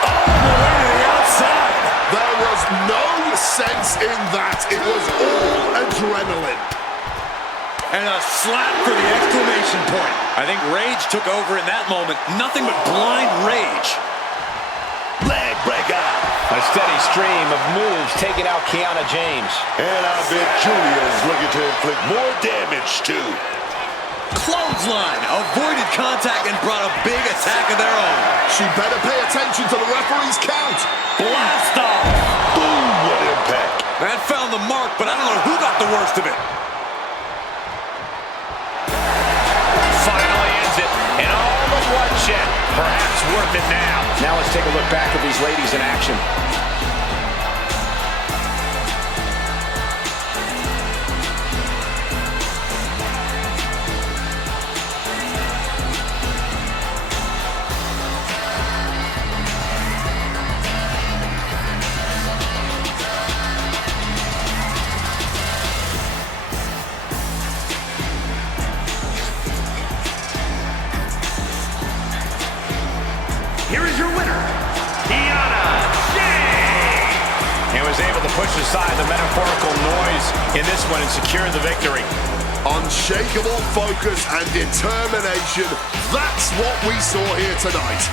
All the way to the outside. There was no sense in that. It was all adrenaline. And a slap for the exclamation point. I think rage took over in that moment. Nothing but blind rage. Leg breaker. A steady stream of moves taking out Kiana James. And I bet Julia is looking to inflict more damage too. Clothesline. Avoided contact and brought a big attack of their own. She better pay attention to the referee's count. Blast off. Boom, what impact. That found the mark, but I don't know who got the worst of it. Finally ends it. And all the bloodshed. Perhaps worth it now. Now let's take a look back at these ladies in action. Here is your winner, Kiana James. And was able to push aside the metaphorical noise in this one and secure the victory. Unshakable focus and determination. That's what we saw here tonight.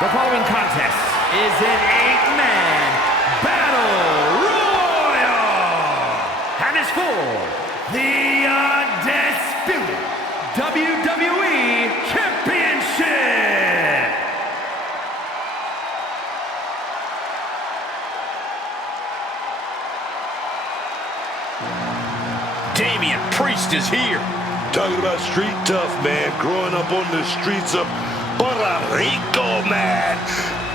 The following contest is an 8-man battle royal and is for the undisputed WWE Championship. Damian Priest is here. Talking about street tough, man. Growing up on the streets of Puerto Rico, man.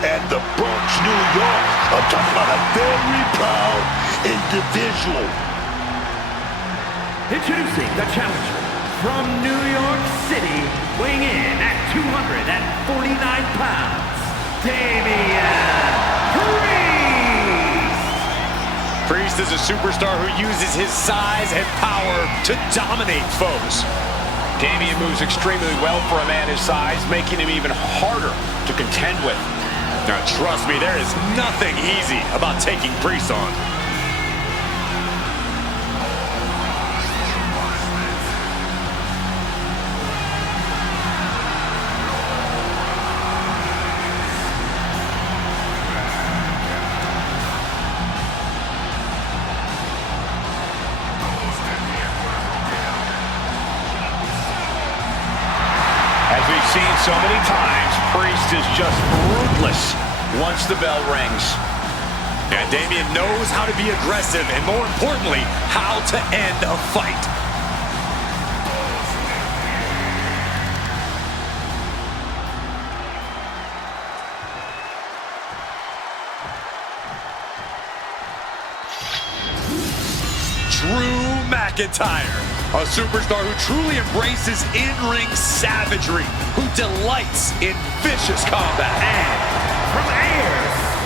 And the Bronx, New York. I'm talking about a very proud individual. Introducing the challenger from New York City, weighing in at 249 pounds, Damian Priest. Priest is a superstar who uses his size and power to dominate foes. Damian moves extremely well for a man his size, making him even harder to contend with. Now, trust me, there is nothing easy about taking Priest on. As we've seen so many times, Priest is just ruthless once the bell rings. And Damian knows how to be aggressive and, more importantly, how to end a fight. McIntyre, a superstar who truly embraces in-ring savagery, who delights in vicious combat. And from Ayr,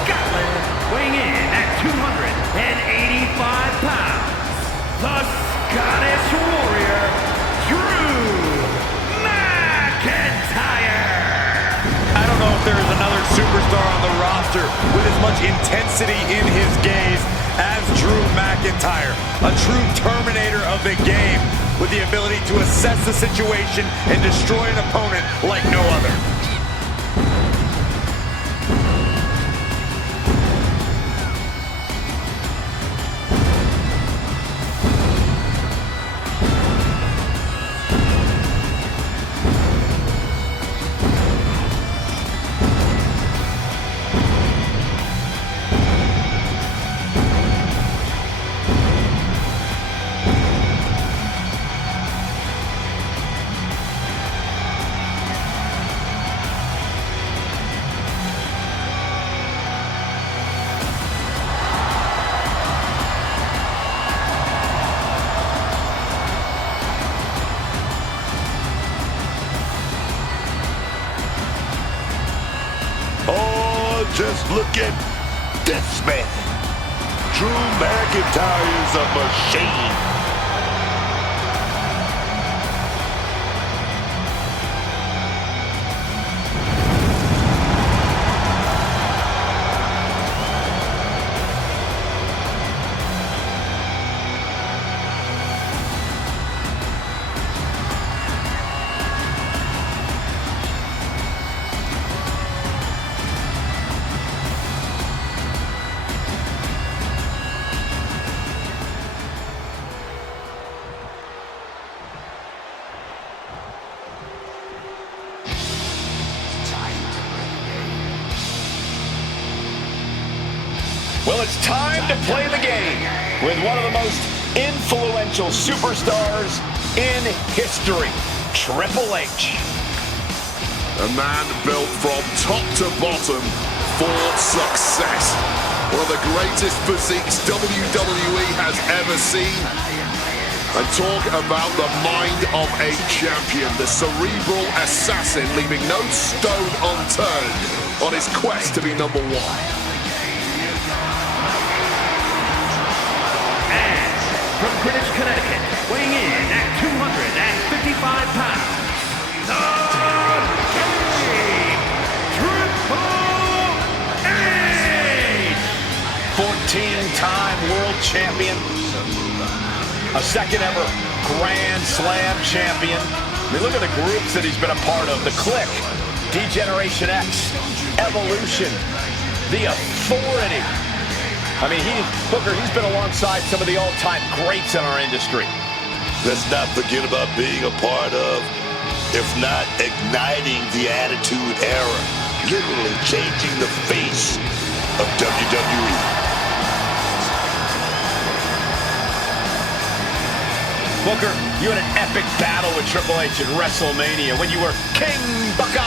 Scotland, weighing in at 285 pounds, the Scottish Warrior, Drew McIntyre. I don't know if there is another superstar on the roster with as much intensity in his gaze as Drew McIntyre, a true terminator of the game with the ability to assess the situation and destroy an opponent like no other. Just look at this man. Drew McIntyre is a machine. Well, it's time to play the game with one of the most influential superstars in history, Triple H. A man built from top to bottom for success. One of the greatest physiques WWE has ever seen. And talk about the mind of a champion, the cerebral assassin, leaving no stone unturned on his quest to be number one. From Greenwich, Connecticut, weighing in at 255 pounds, the King, Triple H! 14-time world champion, a second ever Grand Slam champion. I mean, look at the groups that he's been a part of. The Clique, D-Generation X, Evolution, The Authority. I mean, Booker, he's been alongside some of the all-time greats in our industry. Let's not forget about being a part of, if not igniting the Attitude Era, literally changing the face of WWE. Booker, you had an epic battle with Triple H at WrestleMania when you were King Booker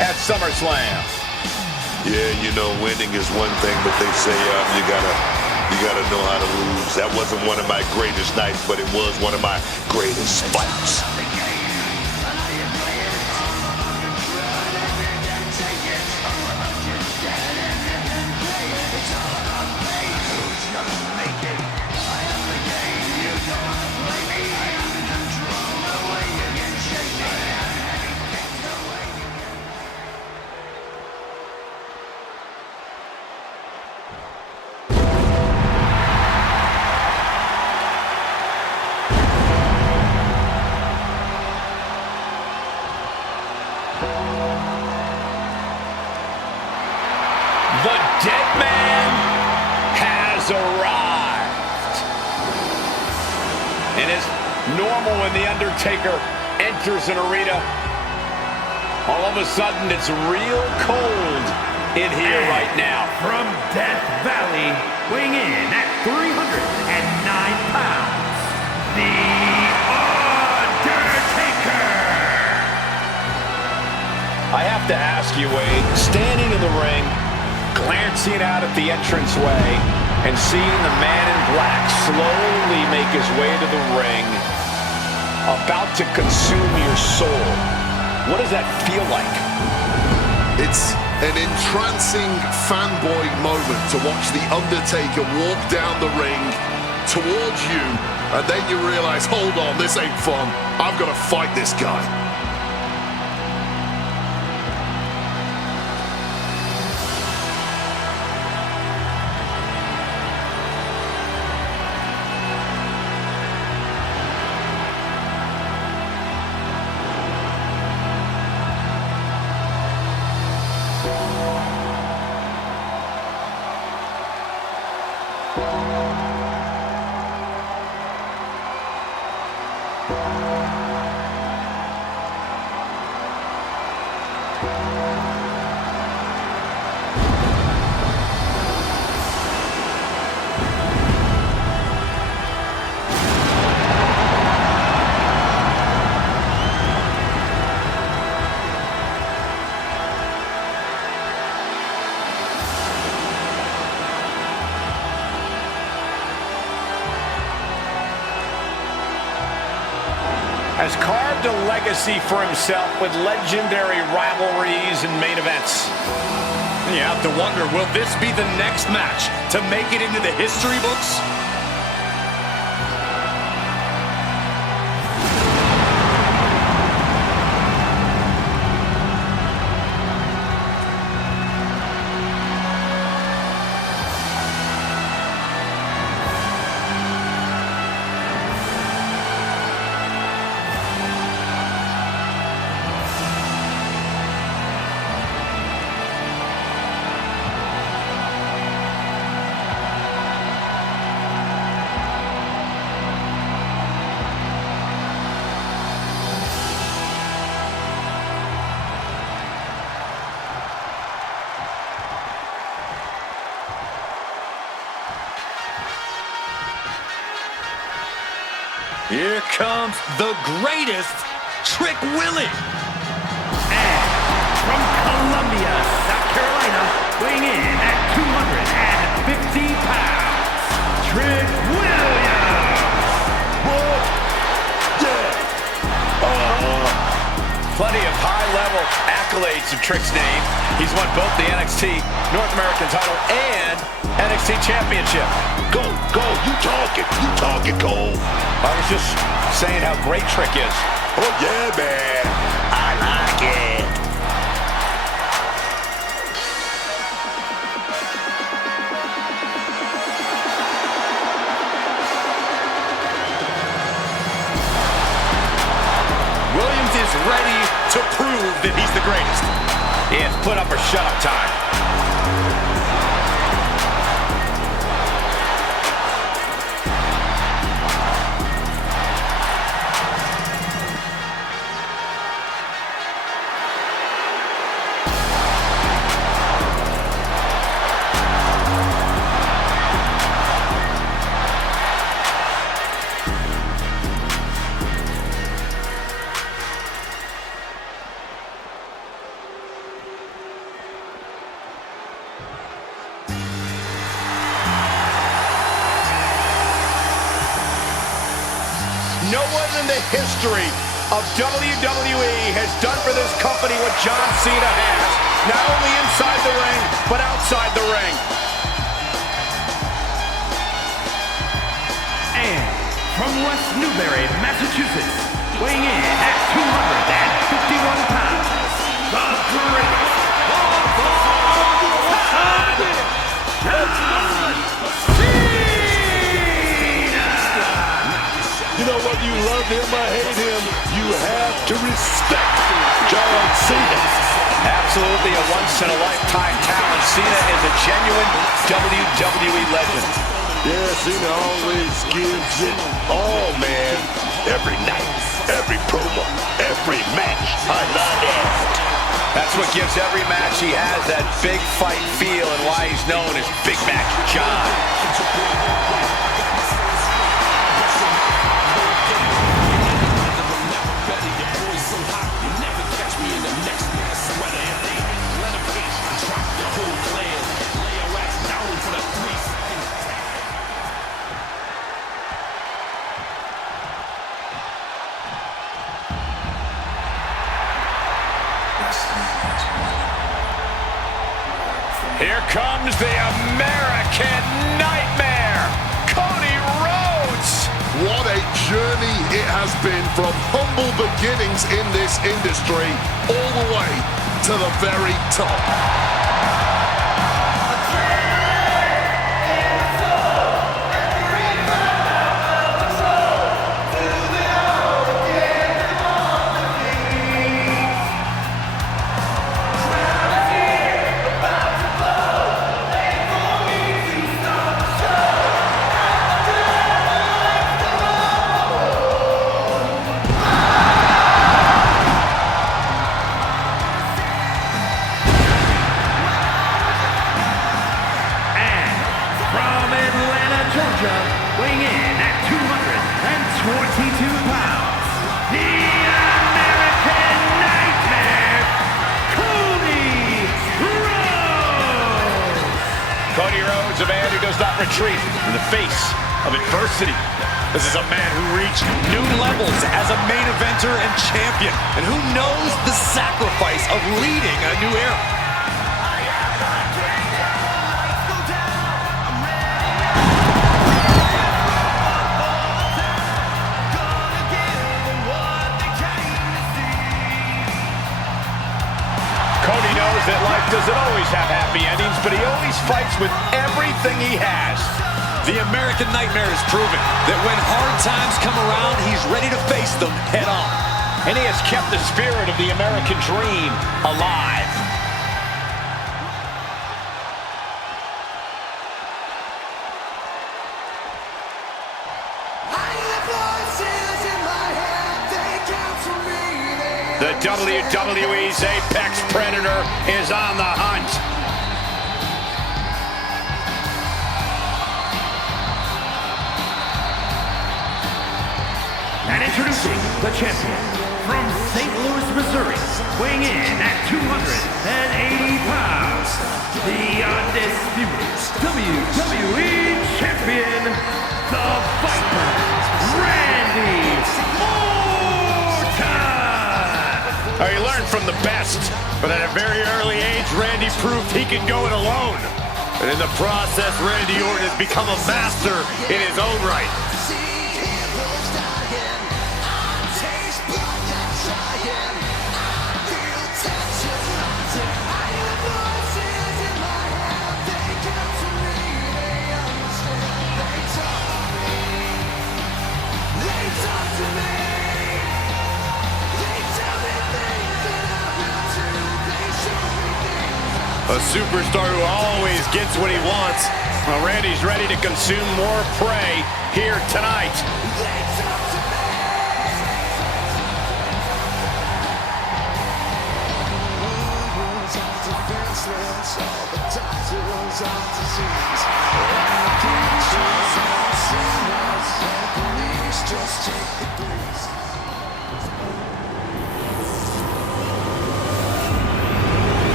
at SummerSlam. Yeah, you know, winning is one thing, but they say you gotta know how to lose. That wasn't one of my greatest nights, but it was one of my greatest fights. The dead man has arrived. And as normal when The Undertaker enters an arena, all of a sudden it's real cold in here right now. From Death Valley, weighing in at 309 pounds, The Undertaker. I have to ask you, Wade, standing in the ring, glancing out at the entranceway, and seeing the man in black slowly make his way to the ring, about to consume your soul. What does that feel like? It's an entrancing fanboy moment to watch The Undertaker walk down the ring towards you, and then you realize, hold on, this ain't fun. I've got to fight this guy. Has carved a legacy for himself with legendary rivalries and main events. You have to wonder, will this be the next match to make it into the history books? Here comes the greatest, Trick Willie. And from Columbia, South Carolina, weighing in at 250 pounds, Trick Williams. What? Yeah. Plenty of high-level accolades to Trick's name. He's won both the NXT North American title and NXT Championship. Go, you talking, Cole. I was just saying how great Trick is. Oh, yeah, man. I like it. Williams is ready to prove that he's the greatest. He has put up or shut up time. No one in the history of WWE has done for this company what John Cena has. Not only inside the ring, but outside the ring. And from West Newbury, Massachusetts, weighing in at 251 pounds, the greatest of all time, John Cena! You know, whether you love him or hate him, you have to respect John Cena. Absolutely a once-in-a-lifetime talent. Cena is a genuine WWE legend. Yeah, Cena always gives it all, man. Every night, every promo, every match. I love it. That's what gives every match he has that big fight feel and why he's known as Big Match John. comes the American Nightmare, Cody Rhodes. What a journey it has been from humble beginnings in this industry all the way to the very top. Weighing in at 222 pounds, the American Nightmare, Cody Rhodes. Cody Rhodes, a man who does not retreat in the face of adversity. This is a man who reached new levels as a main eventer and champion, and who knows the sacrifice of leading a new era. Cody knows that life doesn't always have happy endings, but he always fights with everything he has. The American Nightmare has proven that when hard times come around, he's ready to face them head on. And he has kept the spirit of the American dream alive. The WWE's Apex Predator is on the hunt. And introducing the champion from St. Louis, Missouri, weighing in at 280 pounds, the undisputed WWE champion, the Viper, Randy Orton. He learned from the best, but at a very early age, Randy proved he could go it alone. And in the process, Randy Orton has become a master in his own right. A superstar who always gets what he wants. Well, Randy's ready to consume more prey here tonight.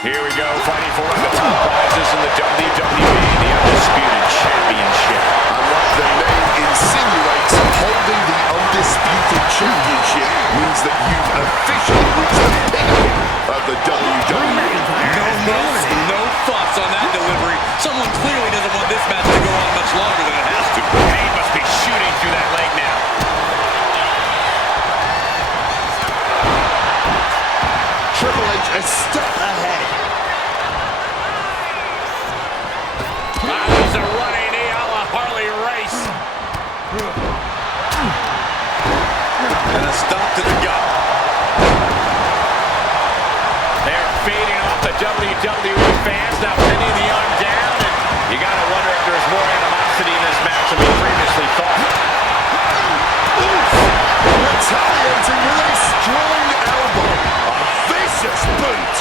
Here we go, fighting for one of the top prizes in the WWE, the Undisputed Championship. And like the name insinuates, holding the Undisputed Championship means that you've officially reached the pinnacle of the WWE. No fuss on that delivery. Someone clearly doesn't want this match to go on much longer than it has to. He must be shooting through that leg now. Triple H a step ahead. He's a running knee a la Harley Race. And a stop to the gut. They're feeding off the WWE fans, now pinning the arm down, and you gotta wonder if there's more animosity in this match than we previously thought. Retaliating with a strong elbow. A vicious boot.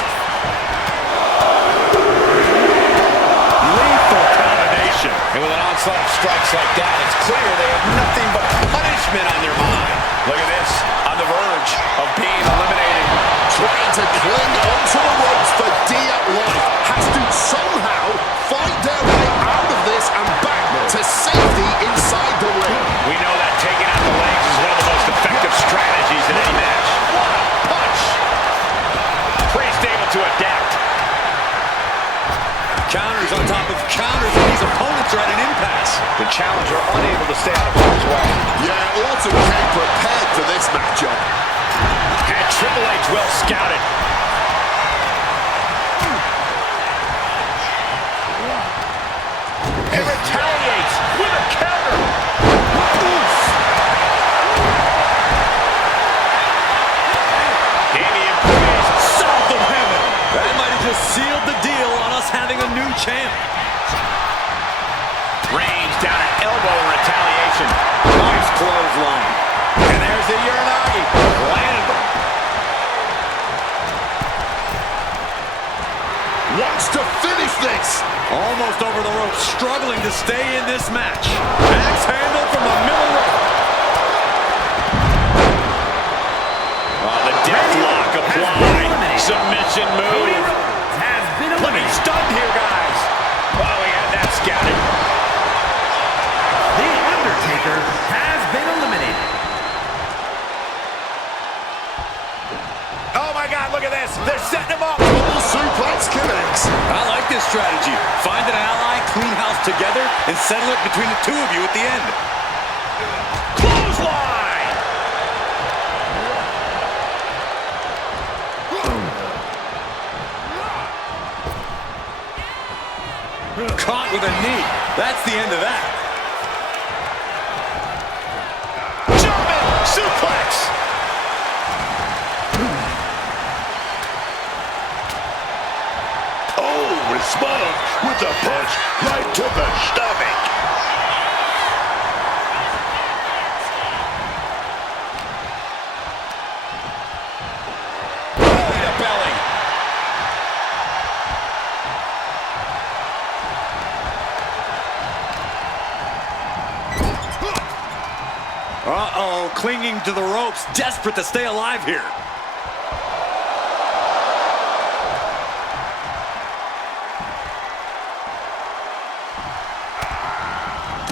Lethal combination. And with an onslaught of strikes like that, it's clear they have nothing but punishment on their mind. Look at this, on the verge of being eliminated. Trying to cling onto the ropes for dear life. Has to somehow fight their way out of this and back to safety inside the ring. We know that taking out the legs is one of the most effective strategies in any The challenger unable to stay out of harm's way. Yeah, Orton came prepared for this matchup. And Triple H well scouted. And retaliates with a counter. Oof. Damian Priest, south of heaven. That might have just sealed the deal on us having a new champ. Reigns down an elbow in retaliation. Nice clothesline. And there's the Uranagi. Landed them. Wants to finish this. Almost over the rope, struggling to stay in this match. Axe handle from the middle rope. Oh, the death lock applied. Submission move. Has been Looking stunned here, guys. Oh, we had that scouted. The Undertaker has been eliminated. Oh, my God, look at this. They're setting him up. Double suplex connects. I like this strategy. Find an ally, clean house together, and settle it between the two of you at the end. Clothesline. Caught with a knee. That's the end of that. German suplex. Oh, responds with a punch right to the stomach. Belly to belly. Uh-oh, clinging to the ropes, desperate to stay alive here.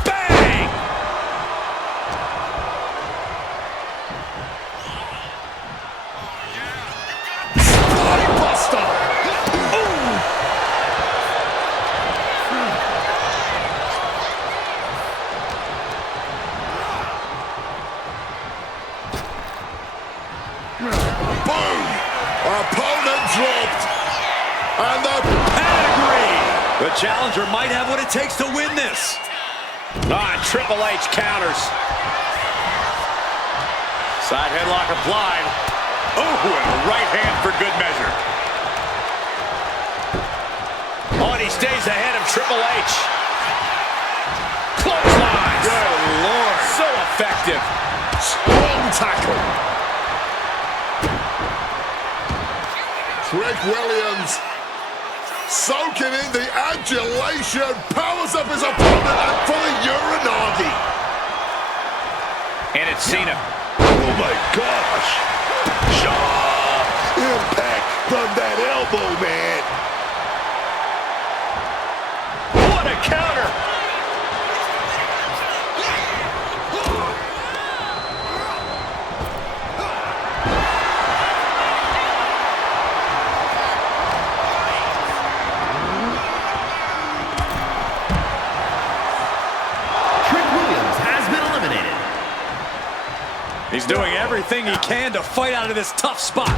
Bang! Buster. Boom! Opponent dropped. And the Pedigree! The challenger might have what it takes to win this. Ah, Triple H counters. Side headlock applied. Oh, and a right hand for good measure. Oh, and he stays ahead of Triple H. Clothesline. Good Lord. So effective. strong tackle. Trick Williams soaking in the adulation, powers up his opponent and for the Uranagi. And it's Cena. Oh my gosh. Sharp impact from that elbow, man. What a counter. He's doing everything he can to fight out of this tough spot.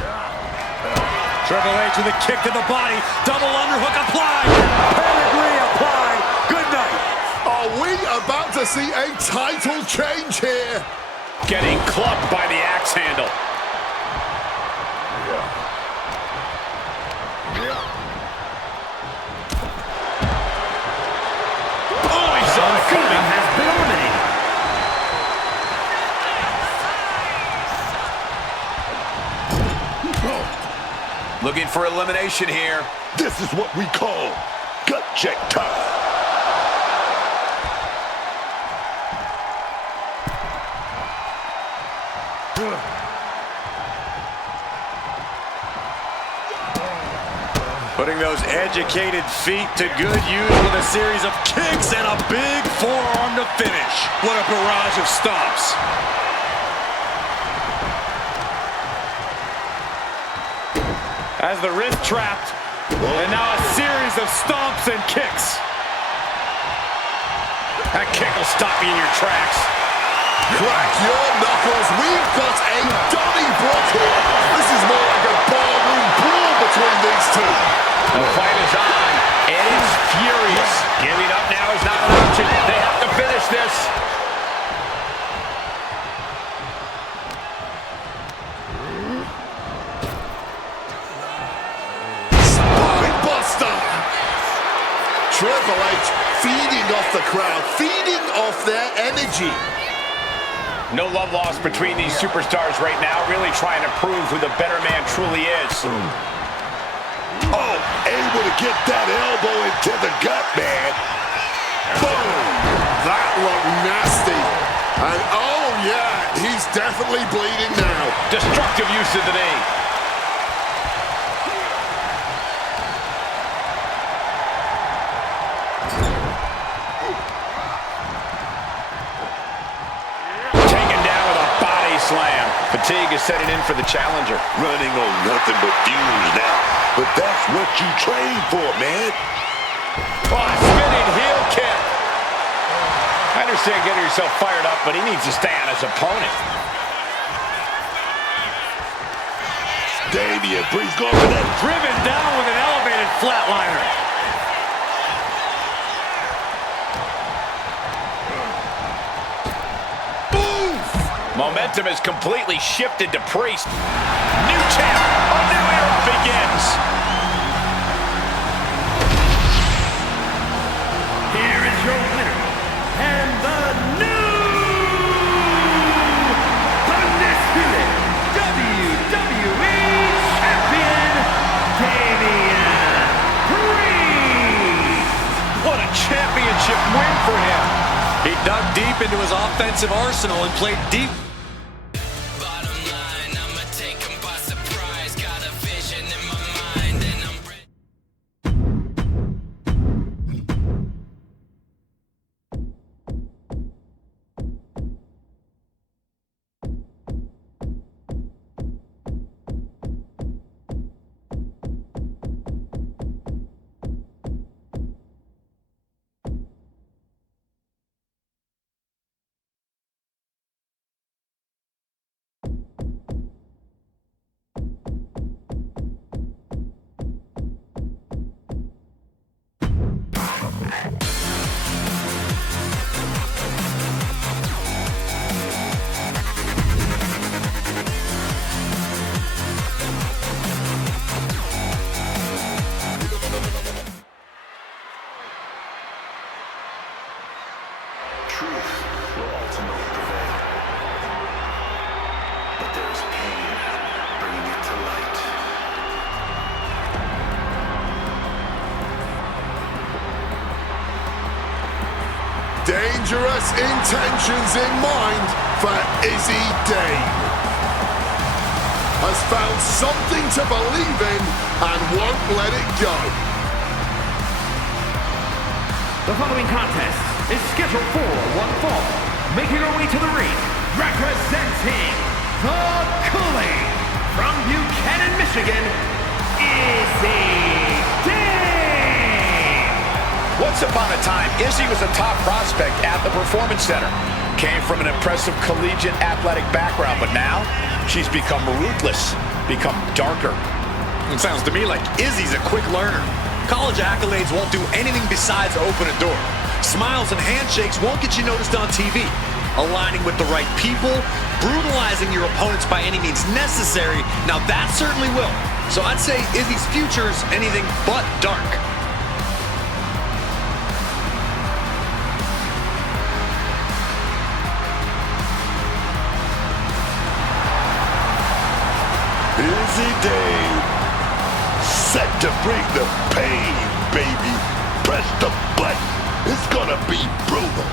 Triple H with a kick to the body. Double underhook applied. Pedigree applied. Good night. Are we about to see a title change here? Getting clubbed by the axe handle. Oh, he saw it coming. Has been eliminated. Looking for elimination here. This is what we call gut check time. Putting those educated feet to good use with a series of kicks and a big forearm to finish. What a barrage of stomps. As the wrist trapped, and now a series of stomps and kicks. That kick will stop you in your tracks. Crack your knuckles. We've got a Donnybrook here. This is more like a ballroom brawl between these two. The fight is on, and it's furious. Giving up now is not an option. They have to finish this. Spinebuster. Triple H feeding off the crowd, feeding off their energy. No love lost between these superstars right now, really trying to prove who the better man truly is. Oh, able to get that elbow into the gut, man. Boom! That looked nasty. And oh yeah, he's definitely bleeding now. Destructive use of the knee. Taken down with a body slam. Fatigue is setting in for the challenger. Running on nothing but fumes now. But that's what you train for, man. Oh, spinning heel kick. I understand getting yourself fired up, but he needs to stay on his opponent. Damien Priest going for that. Driven down with an elevated flatliner. Momentum has completely shifted to Priest. New champ, a new era begins. Here is your winner, and the new undisputed WWE Champion, Damian Priest. What a championship win for him. He dug deep into his offensive arsenal and played deep. Truth will ultimately prevail. But there is pain bringing it to light. Dangerous intentions in mind for Izzy Dane. Has found something to believe in and won't let it go. The following contest is scheduled for one fall. Making her way to the ring, representing the Kool-Aid from Buchanan, Michigan, Izzy Dane. Once upon a time, Izzy was a top prospect at the Performance Center. Came from an impressive collegiate athletic background, but now she's become ruthless, become darker. It sounds to me like Izzy's a quick learner. College accolades won't do anything besides open a door. Smiles and handshakes won't get you noticed on TV. Aligning with the right people, brutalizing your opponents by any means necessary, now that certainly will. So I'd say Izzy's future's anything but dark. Izzy Dane, set to bring the pain, baby. Press the button. It's gonna be brutal.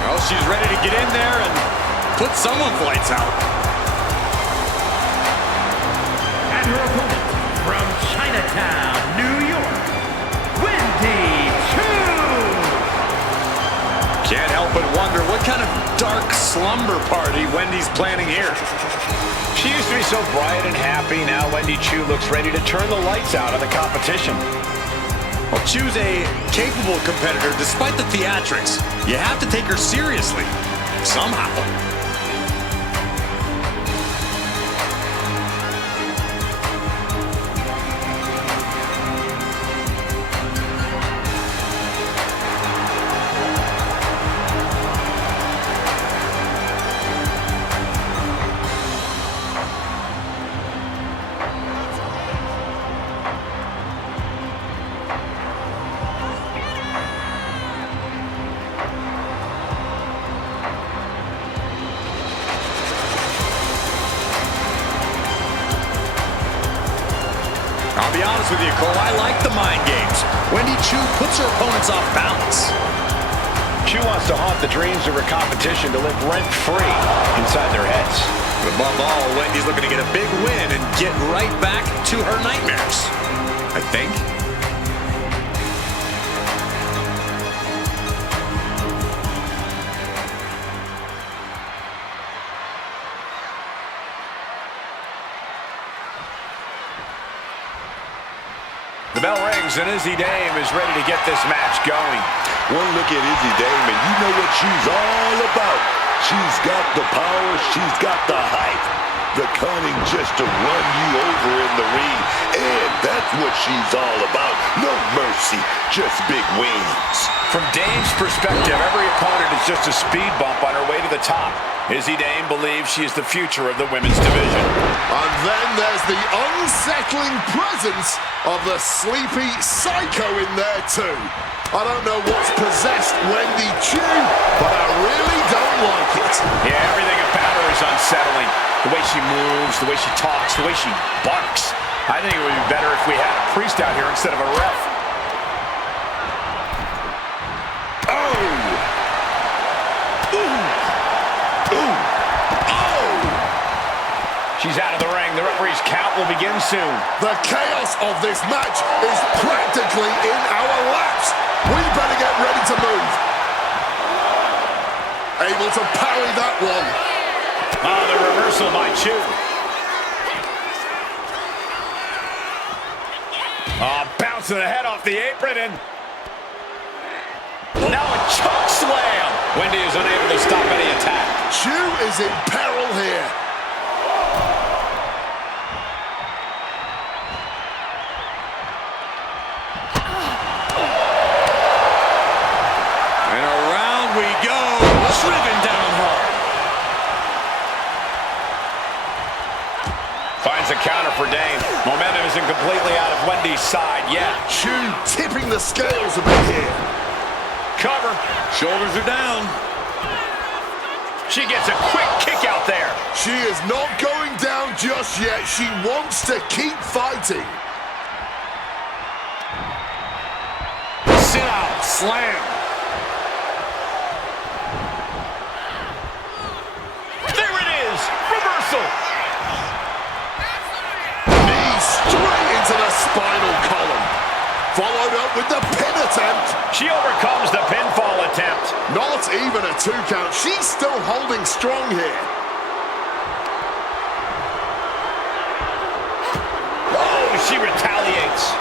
Well, she's ready to get in there and put someone's lights out. And her opponent from Chi-Town, New York, Wendy Choo! Can't help but wonder what kind of dark slumber party Wendy's planning here. She used to be so bright and happy. Now Wendy Choo looks ready to turn the lights out on the competition. Well, Choo's a capable competitor despite the theatrics. You have to take her seriously, somehow. I'll be honest with you, Cole, I like the mind games. Wendy Choo puts her opponents off balance. Choo wants to haunt the dreams of her competition to live rent-free inside their heads. But above all, Wendy's looking to get a big win and get right back to her nightmares, I think. The bell rings and Izzy Dame is ready to get this match going. One look at Izzy Dame and you know what she's all about. She's got the power, she's got the height, the cunning just to run you over in the ring. And that's what she's all about. No mercy, just big wins. From Dame's perspective, every opponent is just a speed bump on her way to the top. Izzy Dame believes she is the future of the women's division. And then there's the unsettling presence of the sleepy psycho in there too. I don't know what's possessed Wendy Choo, but I really don't like it. Yeah, everything about her is unsettling. The way she moves, the way she talks, the way she barks. I think it would be better if we had a priest out here instead of a ref. She's out of the ring. The referee's count will begin soon. The chaos of this match is practically in our laps. We better get ready to move. Able to parry that one. Oh, the reversal by Choo. Oh, bouncing the head off the apron and now a choke slam. Wendy is unable to stop any attack. Choo is in peril here. Driven down hard. Finds a counter for Dame. Momentum isn't completely out of Wendy's side yet. Choo tipping the scales a bit here. Cover. Shoulders are down. She gets a quick kick out there. She is not going down just yet. She wants to keep fighting. Sit out. Slam. Knee straight into the spinal column. Followed up with the pin attempt. She overcomes the pinfall attempt. Not even a 2 count. She's still holding strong here. Oh, she retaliates.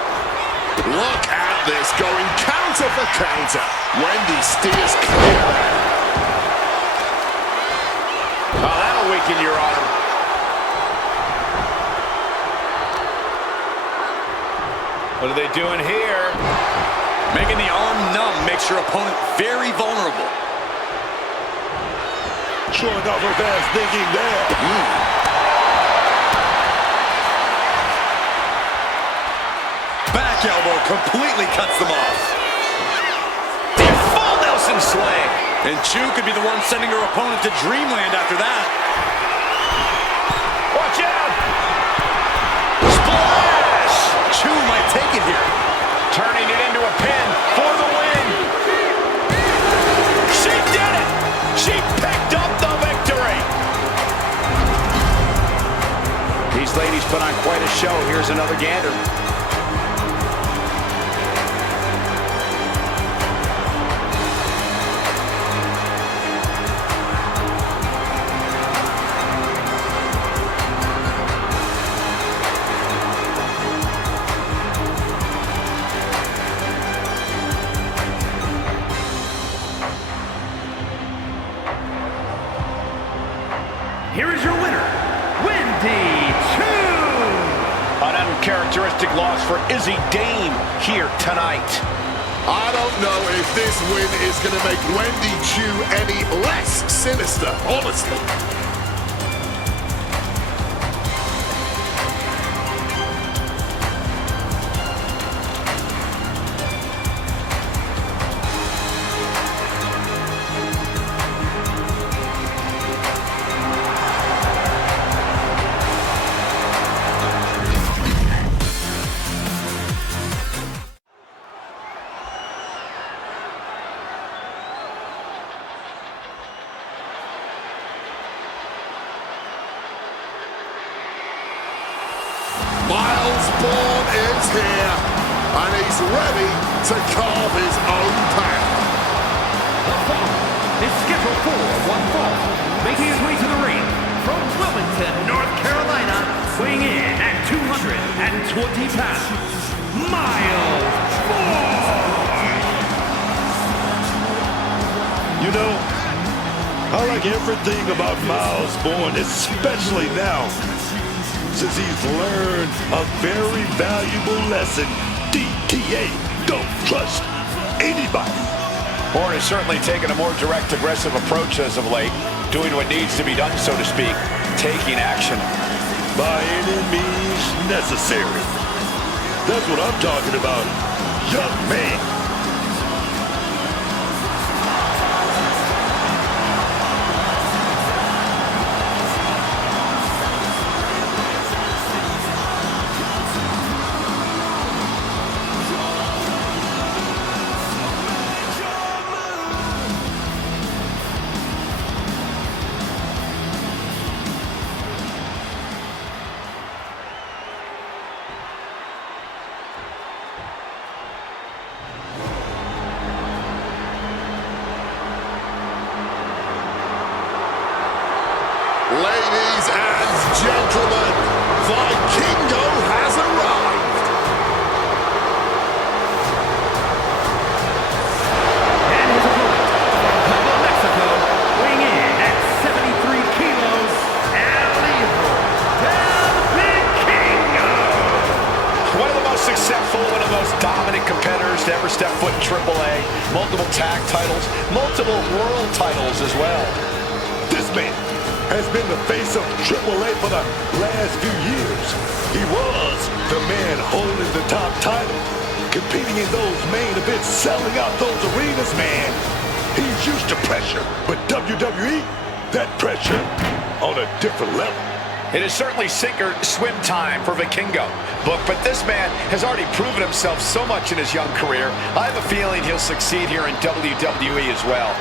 Look at this, going counter for counter. Wendy steers clear. Oh, that'll weaken your arm. What are they doing here? Making the arm numb makes your opponent very vulnerable. Showing off her fast thinking there. Back elbow completely cuts them off. The full Nelson slam. And Choo could be the one sending her opponent to dreamland after that. Watch out! Splash! Choo might take it here. Turning it into a pin for the win. She did it! She picked up the victory! These ladies put on quite a show. Here's another gander. uncharacteristic loss for Izzy Dame here tonight. I don't know if this win is going to make Wendy Chu any less sinister, honestly. Miles Bourne is here, and he's ready to carve his own path. The following is scheduled for one fall, making his way to the ring from Wilmington, North Carolina, weighing in at 220 pounds, Miles Bourne. You know, I like everything about Miles Bourne, especially now, since he's learned a very valuable lesson. DTA, don't trust anybody. Bourne has certainly taken a more direct, aggressive approach as of late, doing what needs to be done, so to speak, taking action. By any means necessary. That's what I'm talking about, young man. Ladies and gentlemen, Vikingo has arrived. And his opponent from Puebla, Mexico, weighing in at 73 kilos, El Hijo del Vikingo. One of the most successful, one of the most dominant competitors to ever step foot in AAA. Multiple tag titles, multiple world titles as well. This man has been the face of AAA for the last few years. He was the man holding the top title, competing in those main events, selling out those arenas, man. He's used to pressure, but WWE, that pressure on a different level. It is certainly sink or swim time for Vikingo, but this man has already proven himself so much in his young career. I have a feeling he'll succeed here in WWE as well.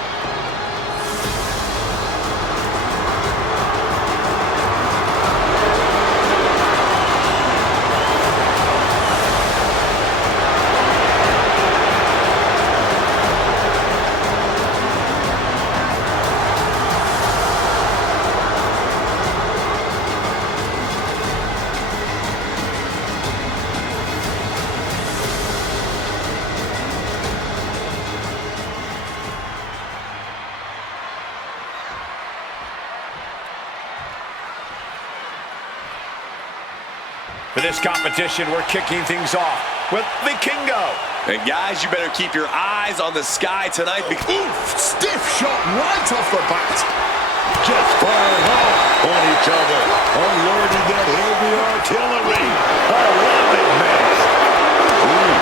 For this competition, we're kicking things off with Vikingo. And guys, you better keep your eyes on the sky tonight because Oof, stiff shot right off the bat. Just firing off on each other, unloading that heavy artillery. I love it, man. Ooh.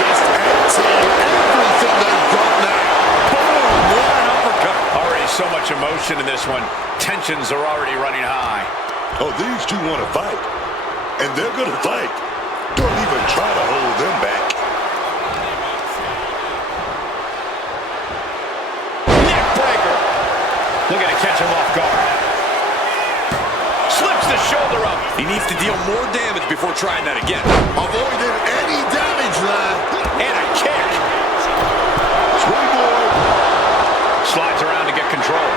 Just emptying everything they've got now. Boom! What an uppercut. Already so much emotion in this one. Tensions are already running high. Oh, these two want to fight. And they're going to fight. Don't even try to hold them back. Neck breaker. Looking to catch him off guard. Slips the shoulder up. he needs to deal more damage before trying that again. Avoided any damage there. And a kick. Springboard. Slides around to get control.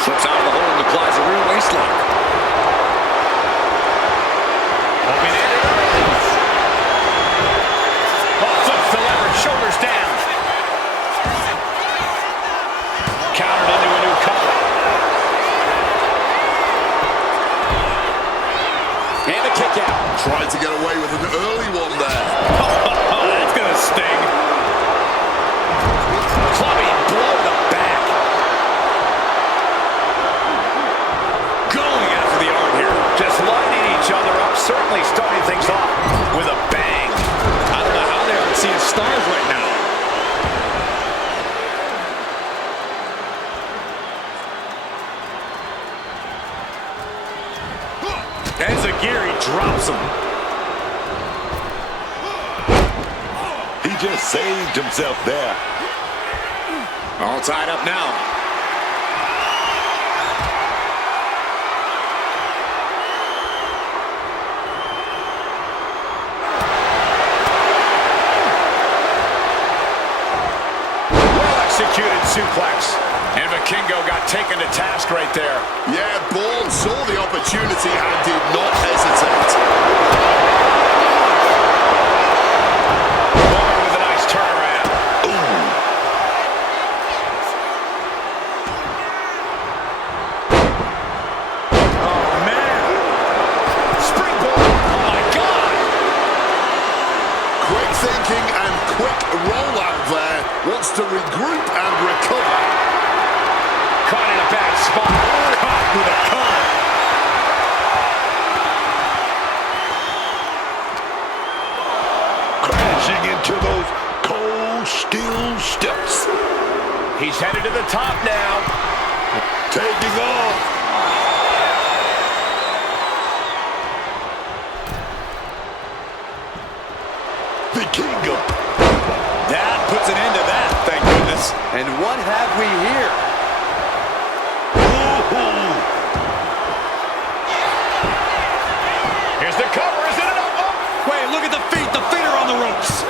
Slips out of the hole and applies a rear waistlock. Hoping it is. Oh, flips the leverage, shoulders down. Countered into a new cover. And a kick out. Tried to get away with an early one there. Oh, that's going to sting. Clubbing blow to the back. Going after the arm here. Just lighting each other up, certainly starting things off with a bang. I don't know how they aren't seeing stars right now. As Aguirre drops him. He just saved himself there. All tied up now. Well-executed suplex. And Vikingo got taken to task right there. Yeah, Bourne saw the opportunity and did not hesitate. Bourne with a nice turnaround. Oh, man. Springboard. Oh, my God. Quick thinking and quick rollout there. Wants to regroup and recover. Caught in a bad spot. Caught with a cutter. Crashing into those cold steel steps. He's headed to the top now. Taking off. Vikingo. That puts an end to that, thank goodness. And what have we here? Here's the cover. Is it enough? Oh, Wait, look at the feet. The feet are on the ropes.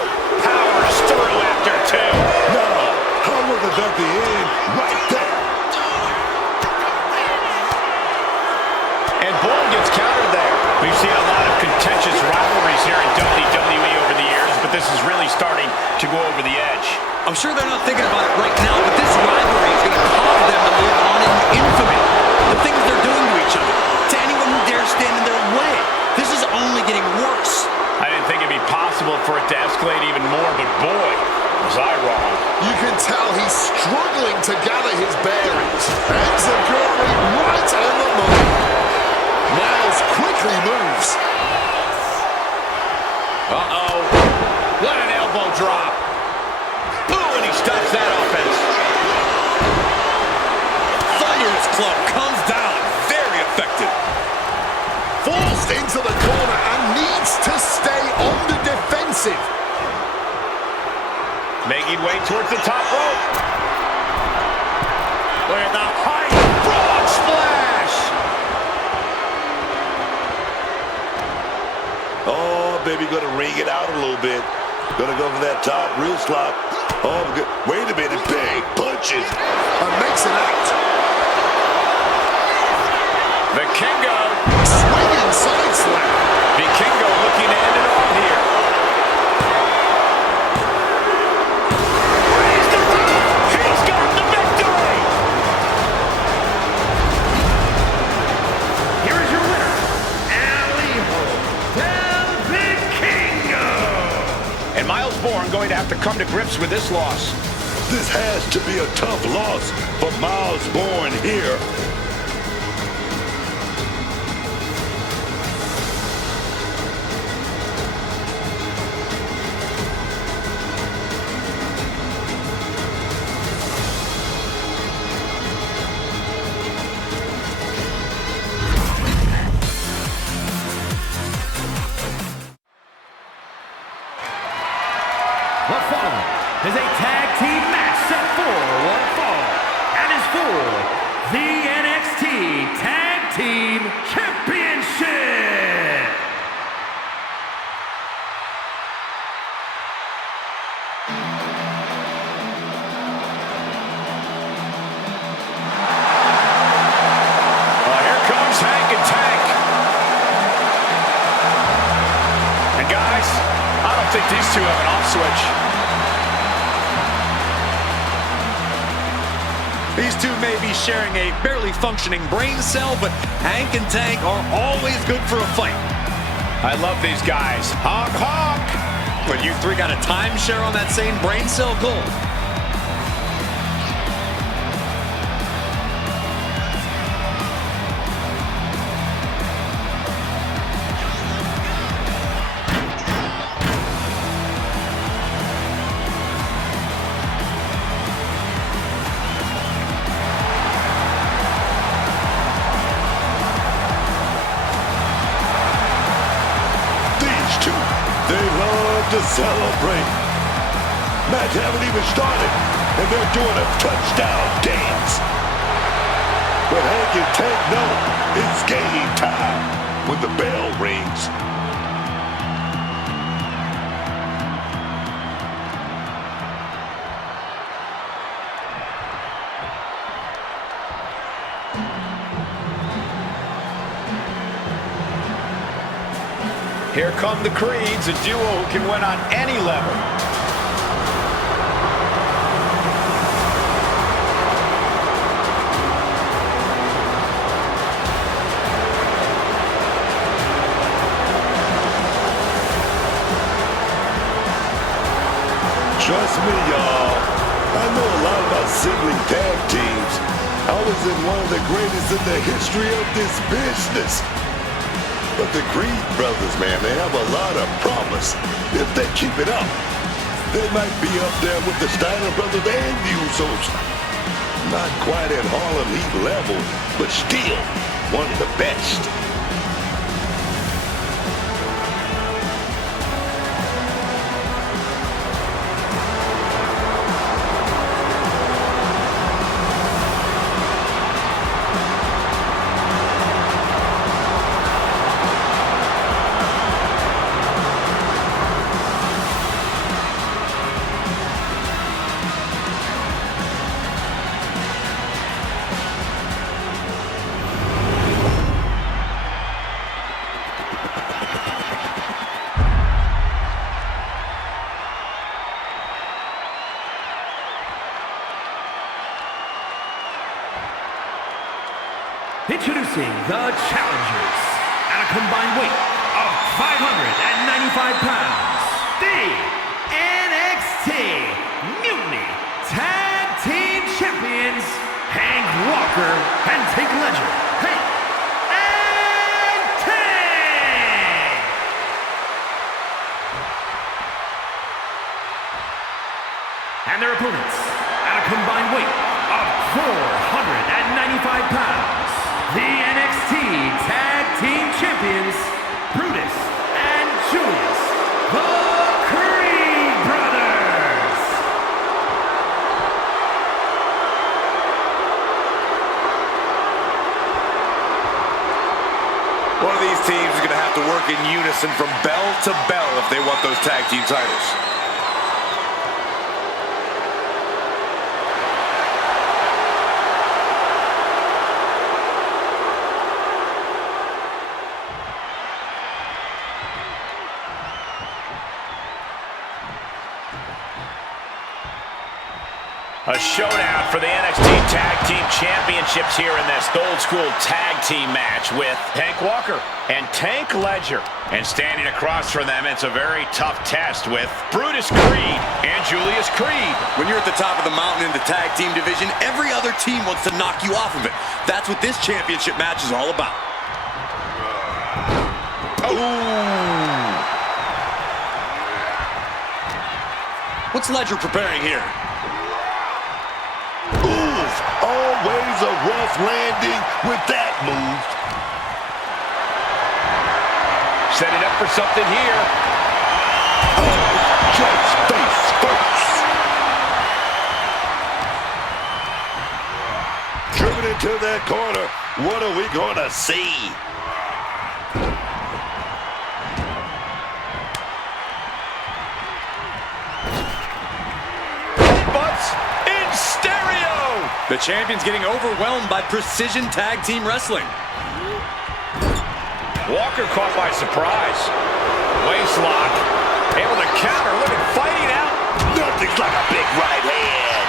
powers through after two. No, how was it at the end? Right there. And Bourne gets countered there. We've seen a lot of contentious rivalries here in WWE over the years, but this is really starting to go over the edge. I'm sure they're not thinking about it right now, but this rivalry is going to cause them to live on in infamy. The things they're doing to each other, to anyone who dares stand in their way. This is only getting worse. I didn't think it'd be possible for it to escalate even more, but boy, was I wrong. You can tell he's struggling to gather his bearings. Enziguri right on the money. Miles quickly moves. Uh-oh. What an elbow drop. Ooh, and he stops that offense. Thunderous club comes down. Very effective. Forced into the corner and needs to stay on the defensive. Making way towards the top rope. Look at the height. Frog splash. Oh, baby, gonna ring it out a little bit. Gonna go for that top wrist lock. Oh, good. Wait a minute, big punches. And makes it out. Vikingo. Swinging side slap. Vikingo looking to end it all here. Raise the roof. He's got the victory. Here is your winner, Alijo Del Vikingo. And Miles Bourne going to have to come to grips with this loss. This has to be a tough loss for Miles Bourne here. The following is a tag team match set for one fall and is for the NXT Tag Team Championship. Well, here comes Hank and Tank. And guys, I don't think these two have an off switch. These two may be sharing a barely functioning brain cell, but Hank and Tank are always good for a fight. I love these guys. Honk, honk. But you three got a timeshare on that same brain cell goal. They love to celebrate. Match haven't even started, and they're doing a touchdown dance. But Hank and Tank know it's game time when the bell rings. Here come the Creeds, a duo who can win on any level. Trust me, y'all. I know a lot about sibling tag teams. I was in one of the greatest in the history of this business. But the Creed brothers, man, they have a lot of promise. If they keep it up, they might be up there with the Steiner brothers and the Usos. Not quite at Harlem Heat level, but still one of the best. Introducing the challengers at a combined weight of 595 pounds, the NXT Mutiny Tag Team Champions, Hank Walker and Tank Ledger. Hank and Tank! And their opponents at a combined weight of 495 pounds, the NXT Tag Team Champions, Brutus and Julius, the Creed Brothers. One of these teams is going to have to work in unison from bell to bell if they want those tag team titles. A showdown for the NXT Tag Team Championships here in this old school tag team match with Hank Walker and Tank Ledger. And standing across from them, it's a very tough test with Brutus Creed and Julius Creed. When you're at the top of the mountain in the tag team division, every other team wants to knock you off of it. That's what this championship match is all about. Ooh. What's Ledger preparing here? Always a rough landing with that move. Setting up for something here. Just face first. Driven into that corner. What are we gonna see? The champion's getting overwhelmed by precision tag team wrestling. Walker caught by surprise. Waist lock. Able to counter. Look at fighting out. Nothing's like a big right hand.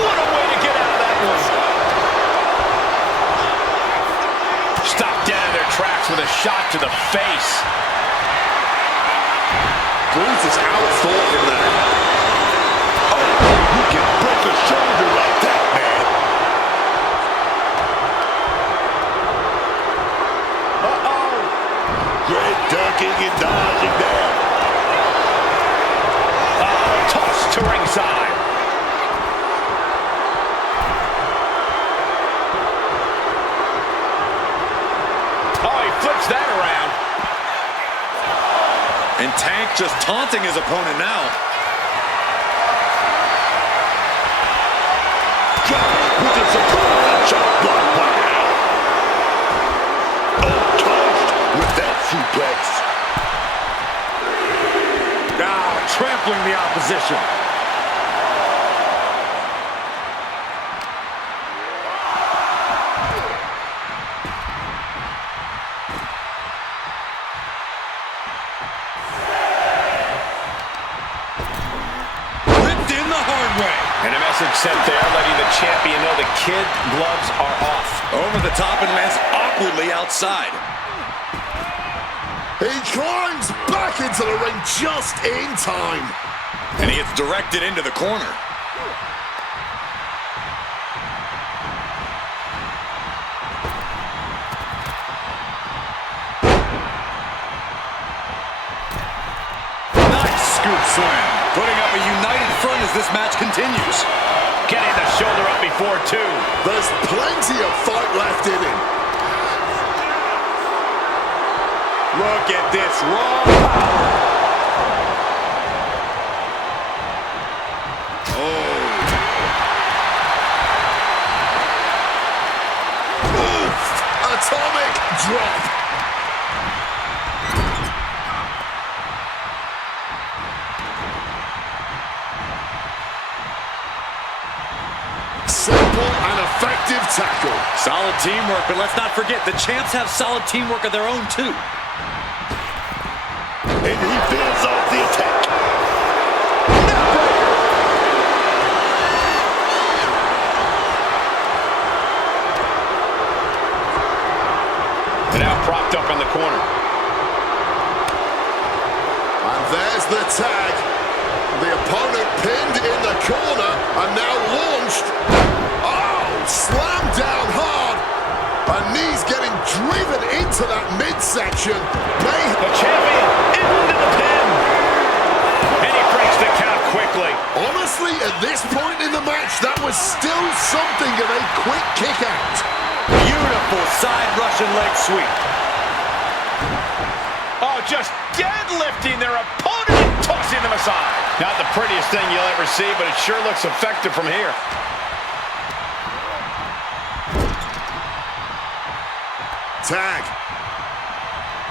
What a way to get out of that one. Stop dead tracks with a shot to the face. Bruises outthought him there. Oh, you can break a shoulder like that, man. Uh-oh. Great ducking and dodging there. Tossed to ringside. Oh, he flips that around. And Tank just taunting his opponent now. With a surprise shot. Wow. Oh, tossed with that suplex. Trampling the opposition. Ripped in the hard way. And a message sent there letting the champion know the kid gloves are off. Over the top and lands awkwardly outside. He climbs back into the ring just in time. And he gets directed into the corner. Nice scoop slam. Putting up a united front as this match continues. Getting the shoulder up before two. There's plenty of fight left in him. Look at this raw power. Oh. Oof. Atomic drop. Simple and effective tackle. Solid teamwork, but let's not forget the champs have solid teamwork of their own too. And he fends off the attack. Now propped up in the corner. And there's the tag. The opponent pinned in the corner and now launched. Oh, slammed down hard. And knees getting driven into that midsection. The champion into the pin. And he breaks the count quickly. Honestly, at this point in the match, that was still something of a quick kick out. Beautiful side Russian leg sweep. Oh, just deadlifting their opponent and tossing them aside. Not the prettiest thing you'll ever see, but it sure looks effective from here. Tag.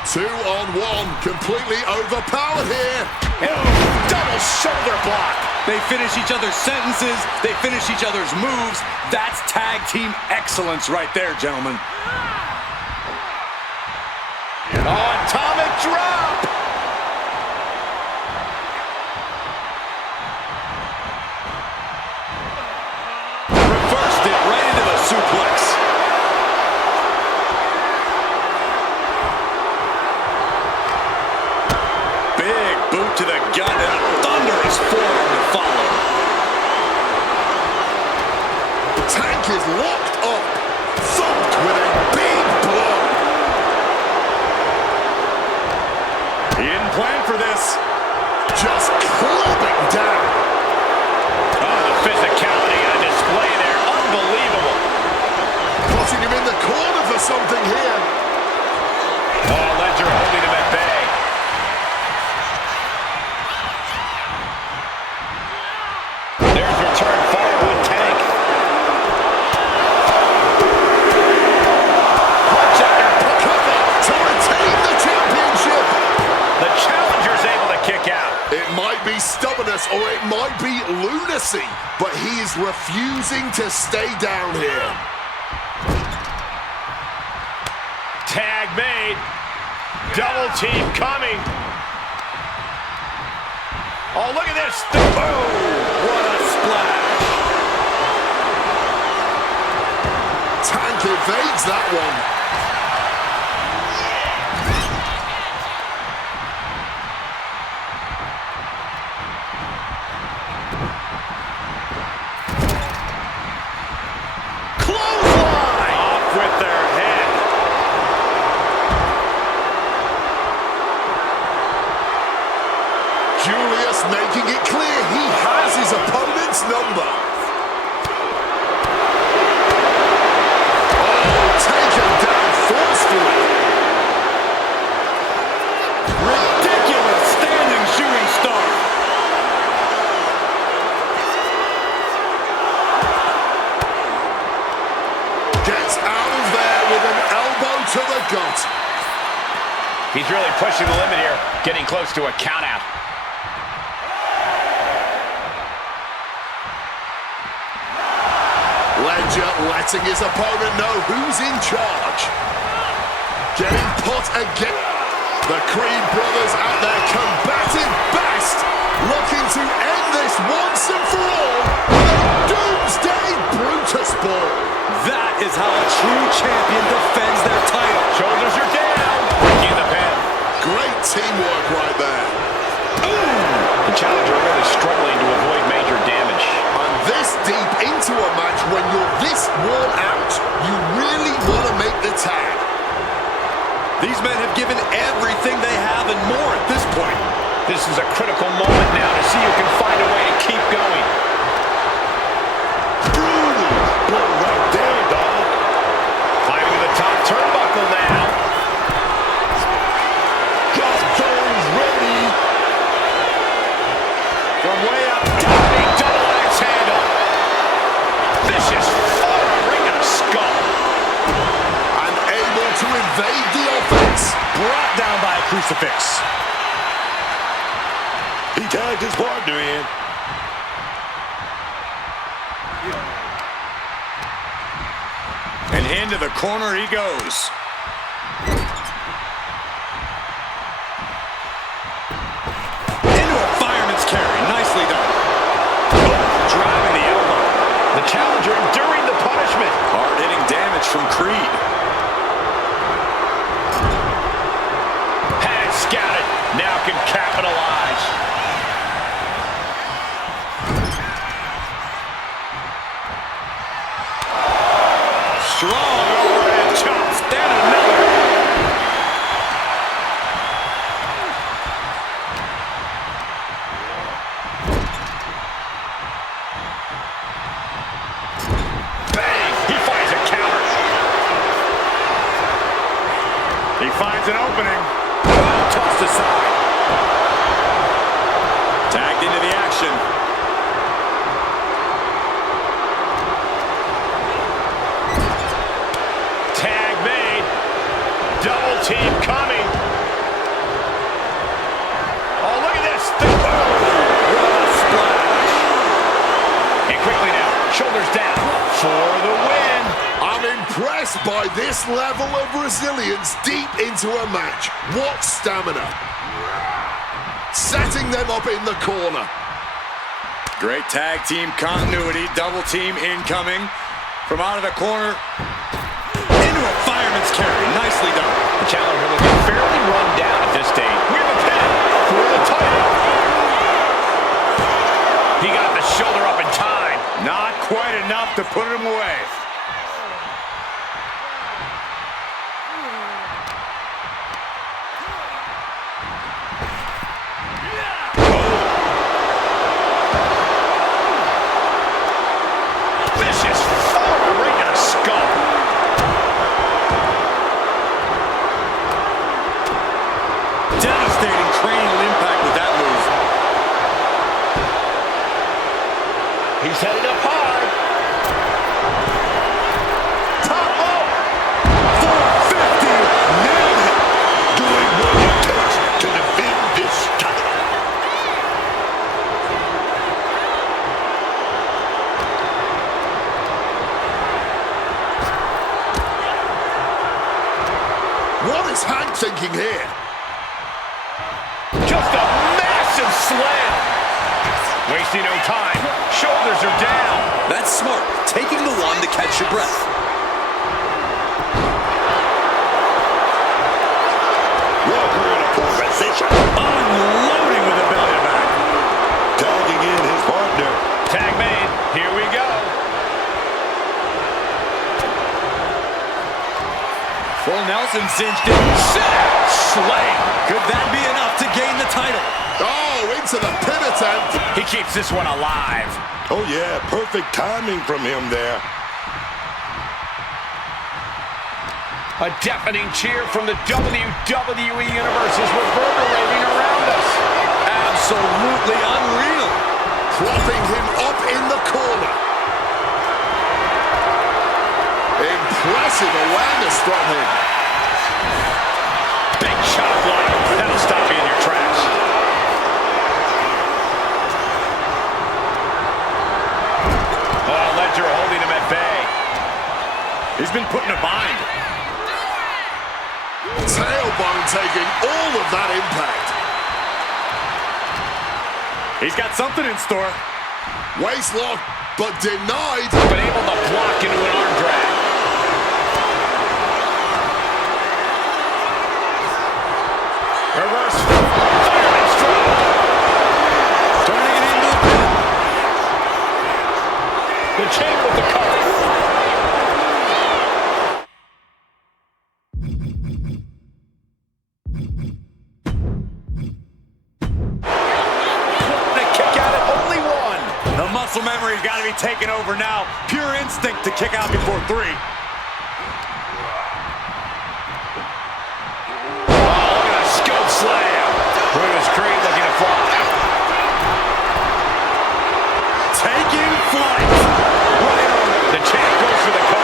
2-on-1, completely overpowered here. Double shoulder block. They finish each other's sentences. They finish each other's moves. That's tag team excellence right there, gentlemen. Oh, atomic drop. Reversed it right into the suplex. Big boot to the gut and a thunderous forearm to follow. Tank is locked up, thumped with a big blow. He didn't plan for this. Just clubbing down. Oh, the physicality on display there. Unbelievable. Putting him in the corner for something here. Oh, Ledger holding him at bay. There's return fire with Tank. Cover to retain the championship. The challenger's able to kick out. It might be stubbornness or it might be lunacy, but he is refusing to stay down here. Tag made. Double team coming. Oh, look at this. Oh, what a splash. Tank evades that one. just making it clear he has his opponent's number. Oh, taken down forcefully. Ridiculous standing shooting star. Gets out of there with an elbow to the gut. He's really pushing the limit here, getting close to a countout. Ledger letting his opponent know who's in charge. Getting put again. The Creed brothers at their combative best, looking to end this once and for all with a doomsday Brutus ball. That is how a true champion defends their title. Shoulders are down. Breaking the pin. Great teamwork right there. The challenger really struggling to avoid major damage. And this deep into a match, when you're this worn out, you really want to make the tag. These men have given everything they have and more at this point. This is a critical moment now to see who can find a way to keep going. Brutal blow right there, dog. Climbing to the top turnbuckle now. Got those ready. From way up, diving double axe handle. Vicious ring and a skull. And able to evade the offense. Brought down by a crucifix. He tagged his partner in. And into the corner he goes. Into a fireman's carry. Nicely done. Driving the elbow. The challenger enduring the punishment. Hard-hitting damage from Creed. Had it scouted. Now can capitalize. Strong overhead chops. Then another. Bang! He finds a counter. He finds an opening. Oh, tossed aside. Tagged into the action. Tag made. Double team coming. Oh, look at this. Splash. And quickly now, shoulders down for the win. I'm impressed by this level of resilience deep into a match. What stamina. Setting them up in the corner. Great tag team continuity. Double team incoming. From out of the corner. Into a fireman's carry. Nicely done. The challenger looking fairly run down at this stage. We have a pin for the title. He got the shoulder up in time. Not quite enough to put him away. Vicious forward ring and a skull. Devastating cranial impact with that move. He's headed up high. Top up. 450. Nailed it. Doing what it takes to defend this title. What is Hank thinking here? Just a massive slam. Wasting no time. Shoulders are down. That's smart. Taking the one to catch your breath. Walker in a poor position. Unloading with the belly back. Tagging in his partner. Tag made. Here we go. Full Nelson cinched in. Slam. Could that be enough to gain the title? Oh, into the pin attempt. He keeps this one alive. Oh, yeah, perfect timing from him there. A deafening cheer from the WWE Universe is reverberating around us. Absolutely unreal. Propping him up in the corner. Impressive awareness from him. Big shot block. That'll stop you in your tracks. Oh, Ledger holding him at bay. He's been put in a bind. Tailbone taking all of that impact. He's got something in store. Waist lock, but denied. But able to block into an arm drag. Reverse. Fireman strike. Turning it into the pin. The chain with the cover. Muscle memory's got to be taken over now. Pure instinct to kick out before 3. Oh, look at a scope slam. Brutus Creed looking to fly. Taking flight. Right on. The champ goes for the cover.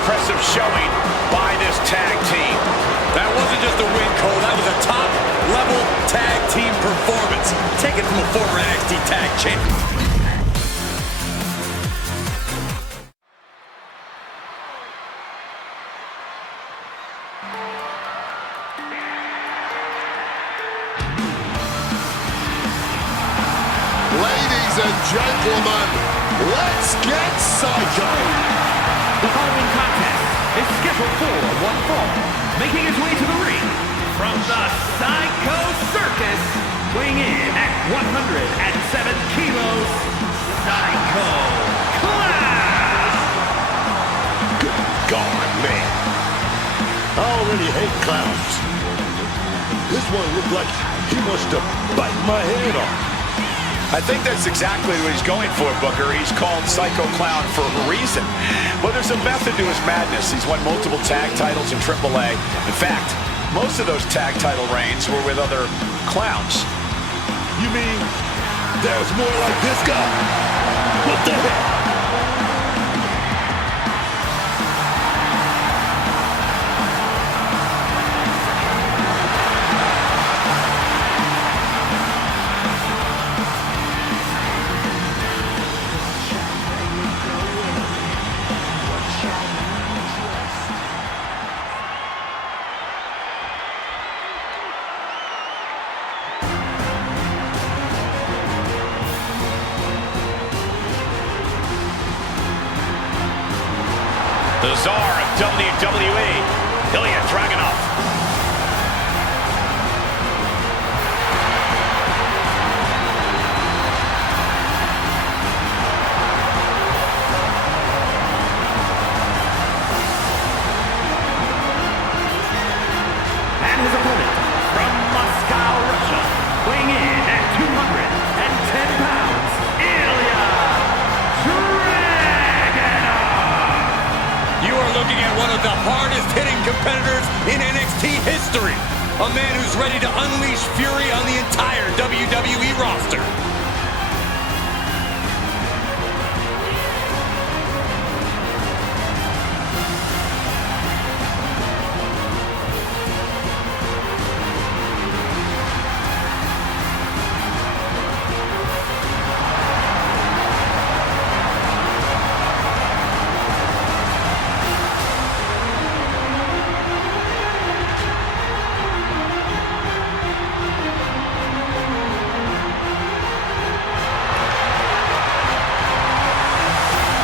Impressive showing by this tag team. That wasn't just a win, Cole. That was a top-level tag team performance. Take it from a former NXT tag champion. Ladies and gentlemen, let's get psycho. The following contest is scheduled for one fall. Making his way to the ring from the Psycho Circus, weighing in at 107 kilos, Psycho Clown! Good God, man. I already hate clowns. This one looked like he wants to bite my head off. I think that's exactly what he's going for, Booker. He's called Psycho Clown for a reason. But there's a method to his madness. He's won multiple tag titles in AAA. In fact, most of those tag title reigns were with other clowns. You mean there's more like this guy? What the heck? The czar of WWE, Ilya Dragunov. And his opponent from Moscow, Russia, weighing in at 210 pounds, Ilya Dragunov. You are looking at one of the hardest-hitting competitors in NXT history. A man who's ready to unleash fury on the entire WWE roster.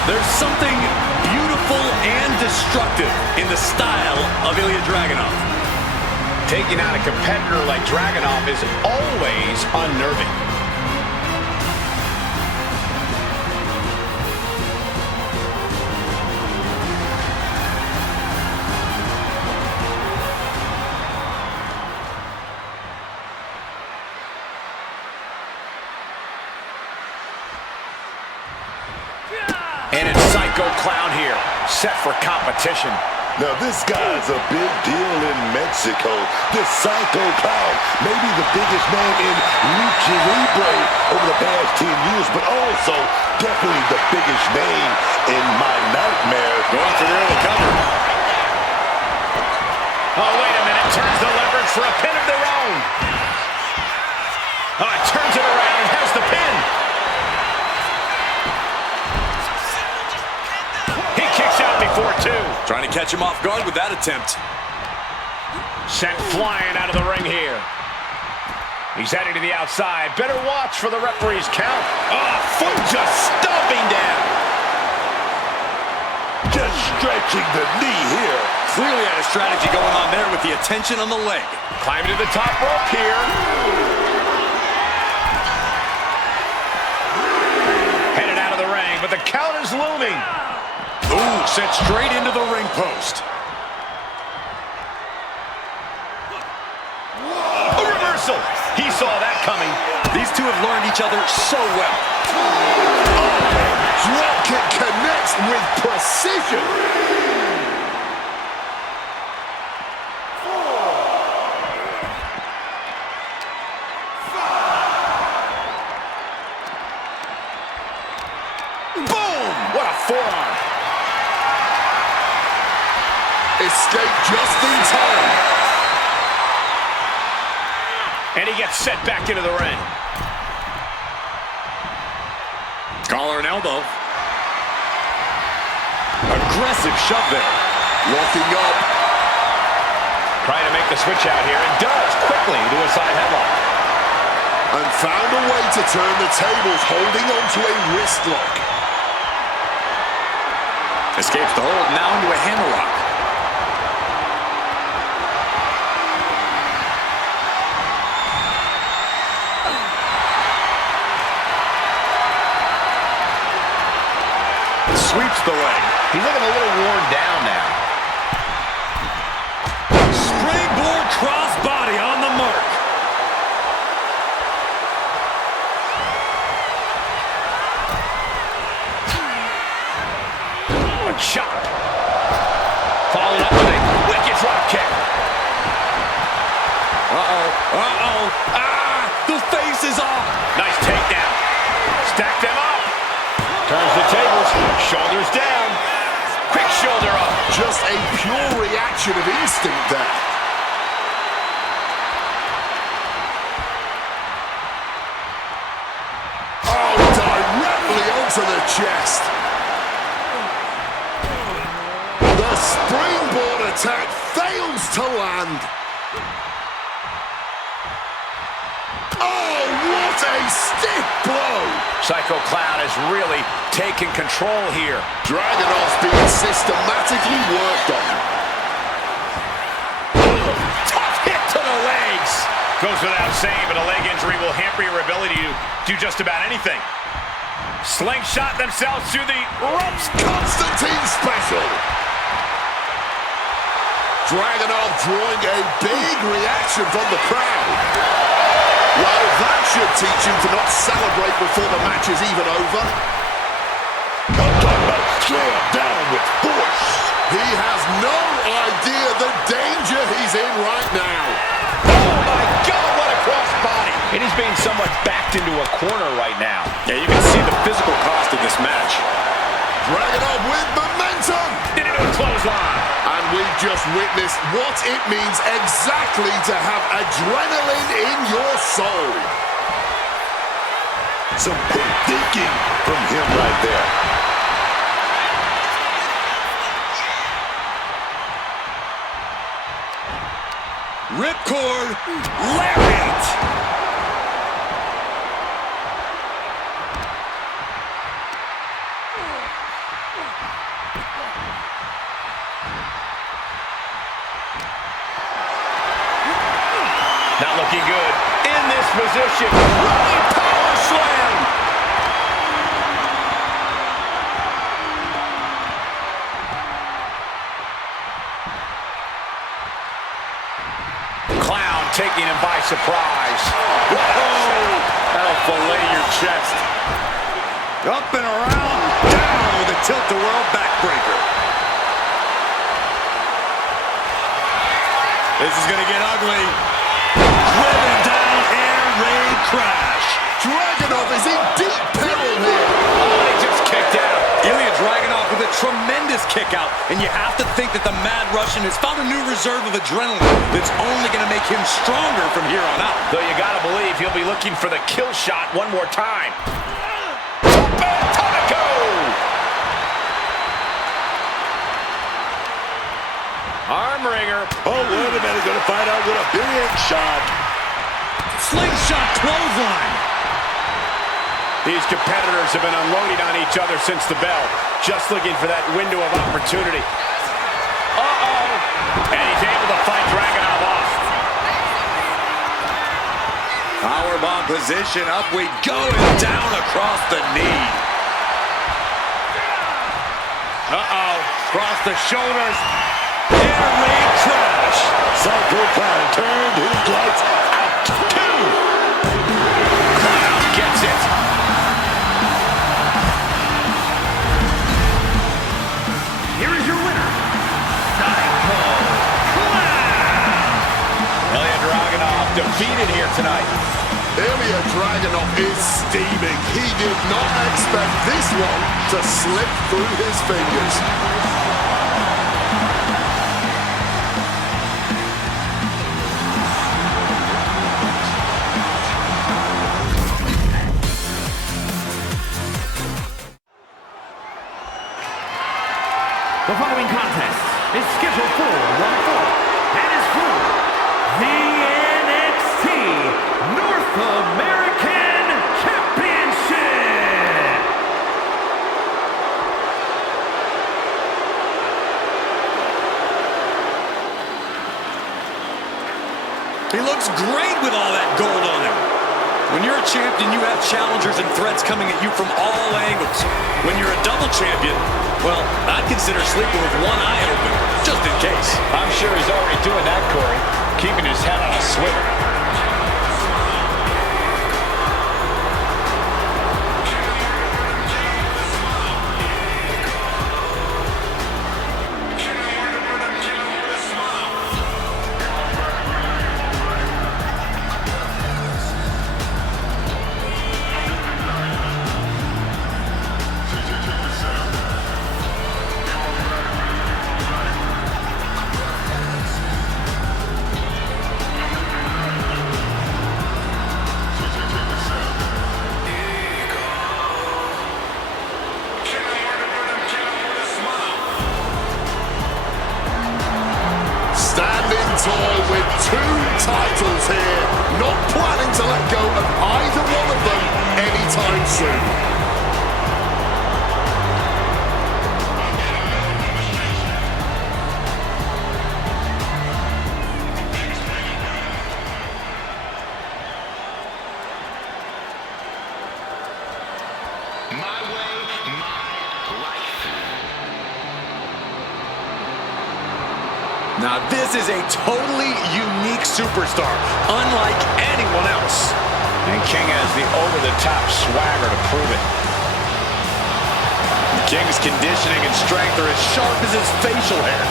There's something beautiful powerful and destructive in the style of Ilya Dragunov. Taking out a competitor like Dragunov is always unnerving. And it's Psycho Clown here, set for competition. Now this guy's a big deal in Mexico. This Psycho Clown may be the biggest name in Lucha Libre over the past 10 years, but also definitely the biggest name in my nightmare. Going for the early cover. Oh, wait a minute. Turns the leverage for a pin of their own. Oh, it turns it around and has the pin. He kicks out before two. Trying to catch him off guard with that attempt. Sent flying out of the ring here. He's heading to the outside. Better watch for the referee's count. Oh, foot just stomping down. Just stretching the knee here. Clearly had a strategy going on there with the attention on the leg. Climbing to the top rope here. Headed out of the ring, but the count is looming. Ooh, sent straight into the ring post. A reversal. He saw that coming. These two have learned each other so well. Drop kick connects with precision. Boom! What a forearm. Escape just in time. And he gets set back into the ring. Collar and elbow. Aggressive shove there. Locking up. Trying to make the switch out here, and does quickly to a side headlock. And found a way to turn the tables, holding on to a wrist lock. Escapes the hold, now into a hammerlock. Sweeps the leg. He's looking a little worn down now. Springboard crossbody on the mark. A chop. Followed up with a wicked drop kick. Uh-oh. Uh-oh. Ah! The face is off. Nice takedown. Stack them up. Turns the tables. Shoulders down. Quick shoulder up. Just a pure reaction of instinct there. Oh, directly onto the chest. The springboard attack fails to land. Oh, what a stiff blow. Psycho Clown has really taken control here. Dragunov's being systematically worked on. Tough hit to the legs. Goes without saying, but a leg injury will hamper your ability to do just about anything. Slingshot themselves through the ropes. Constantine special. Dragunov drawing a big reaction from the crowd. Well, that should teach him to not celebrate before the match is even over. I'm talking about slam down with force. He has no idea the danger he's in right now. Oh my God, what a crossbody. And he's being somewhat backed into a corner right now. Yeah, you can see the physical cost of this match. Dragunov with momentum. Did it a clothesline. And we've just witnessed what it means exactly to have adrenaline in your soul. Some quick thinking from him right there. Ripcord Lariat. looking good in this position. Running power slam. Clown taking him by surprise. Whoa! That'll fillet your chest. Up and around, down with a tilt-a-whirl backbreaker. This is going to get ugly. Driven down, air raid crash. Dragunov is in deep peril here. Oh, he just kicked out. Ilya Dragunov with a tremendous kick out, and you have to think that the Mad Russian has found a new reserve of adrenaline that's only going to make him stronger from here on out. Though you gotta believe he'll be looking for the kill shot one more time. Arm wringer. Oh, wait a minute. Going to find out with a big shot. Slingshot clothesline. These competitors have been unloading on each other since the bell. Just looking for that window of opportunity. Uh-oh. And he's able to fight Dragunov off. Powerbomb position. Up we go and down across the knee. Uh-oh. Across the shoulders. Air raid crash. Psycho Clown turned his lights out. Two. Clown gets it. Here is your winner, Psycho Clown. Ilya Dragunov defeated here tonight. Ilya Dragunov is steaming. He did not expect this one to slip through his fingers. The following contest is scheduled for one fall and is for the NXT North American Championship. He looks great with all that gold on him. When you're a champion, you have challengers and threats coming at you from all angles. When you're a double champion, well, I'd consider sleeping with one eye open, just in case. I'm sure he's already doing that, Corey. Keeping his head on a swivel. Standing tall with two titles here. Not planning to let go of either one of them anytime soon. My way, my life. Now, this is a totally unique superstar, unlike anyone else. And King has the over-the-top swagger to prove it. King's conditioning and strength are as sharp as his facial hair.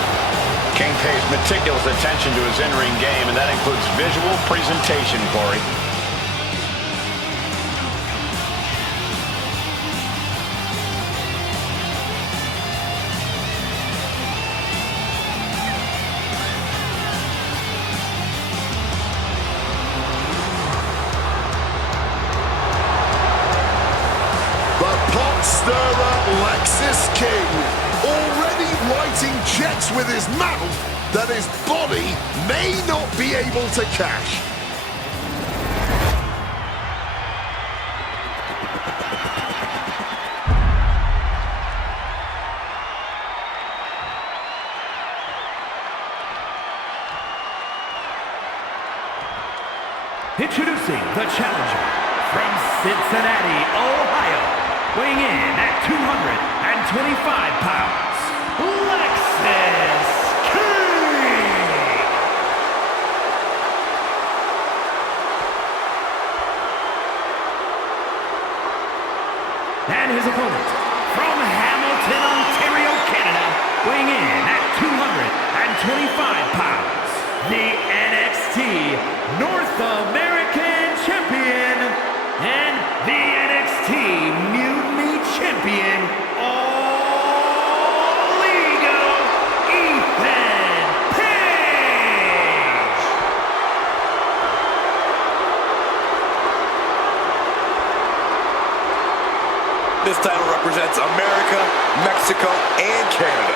King pays meticulous attention to his in-ring game, and that includes visual presentation, Corey. Stirrer Lexis King, already writing checks with his mouth that his body may not be able to cash. introducing the challenger from Cincinnati, Ohio, weighing in at 225 pounds, Lexus King. And his opponent from Hamilton, Ontario, Canada, weighing in at 225 pounds, the NXT North American Champion and the NXT Mutiny Champion, All Ego, Ethan Page. This title represents America, Mexico, and Canada.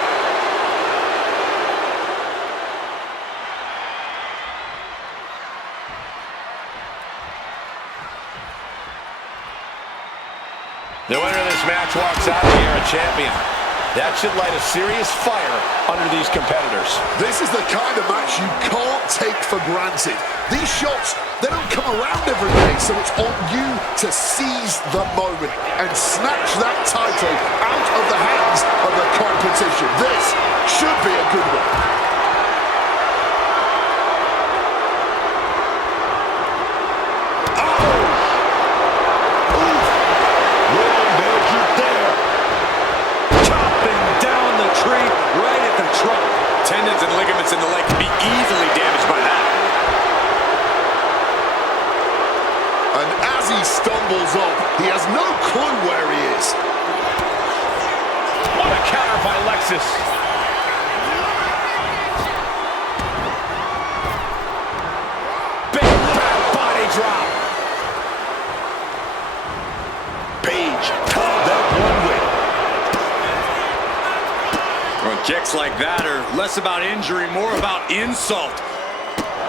The winner of this match walks out of here a champion. That should light a serious fire under these competitors. This is the kind of match you can't take for granted. These shots, they don't come around every day, so it's on you to seize the moment and snatch that title out of the hands of the competition. This should be a good one. Tendons and ligaments in the leg can be easily damaged by that. And as he stumbles up, he has no clue where he is. What a counter by Lexus. Big back body drop. Page called that one win. Well, kicks like that are less about injury, more about insult.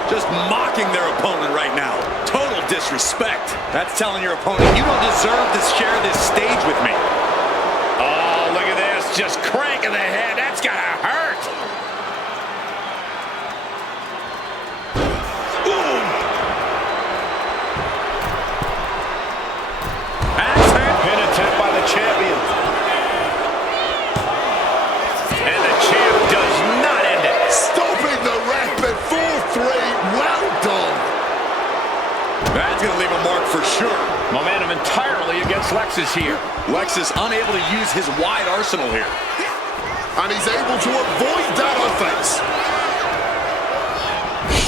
Just mocking their opponent right now. Total disrespect. That's telling your opponent, you don't deserve to share this stage with me. Oh, look at this. Just cranking the head. That's gotta hurt. Pin attempt by the champion. And the champ does not end it. Stopping the ref before 3. Well done. That's going to leave a mark for sure. Momentum entirely against Lexus here. Lexus unable to use his wide arsenal here. And he's able to avoid that offense.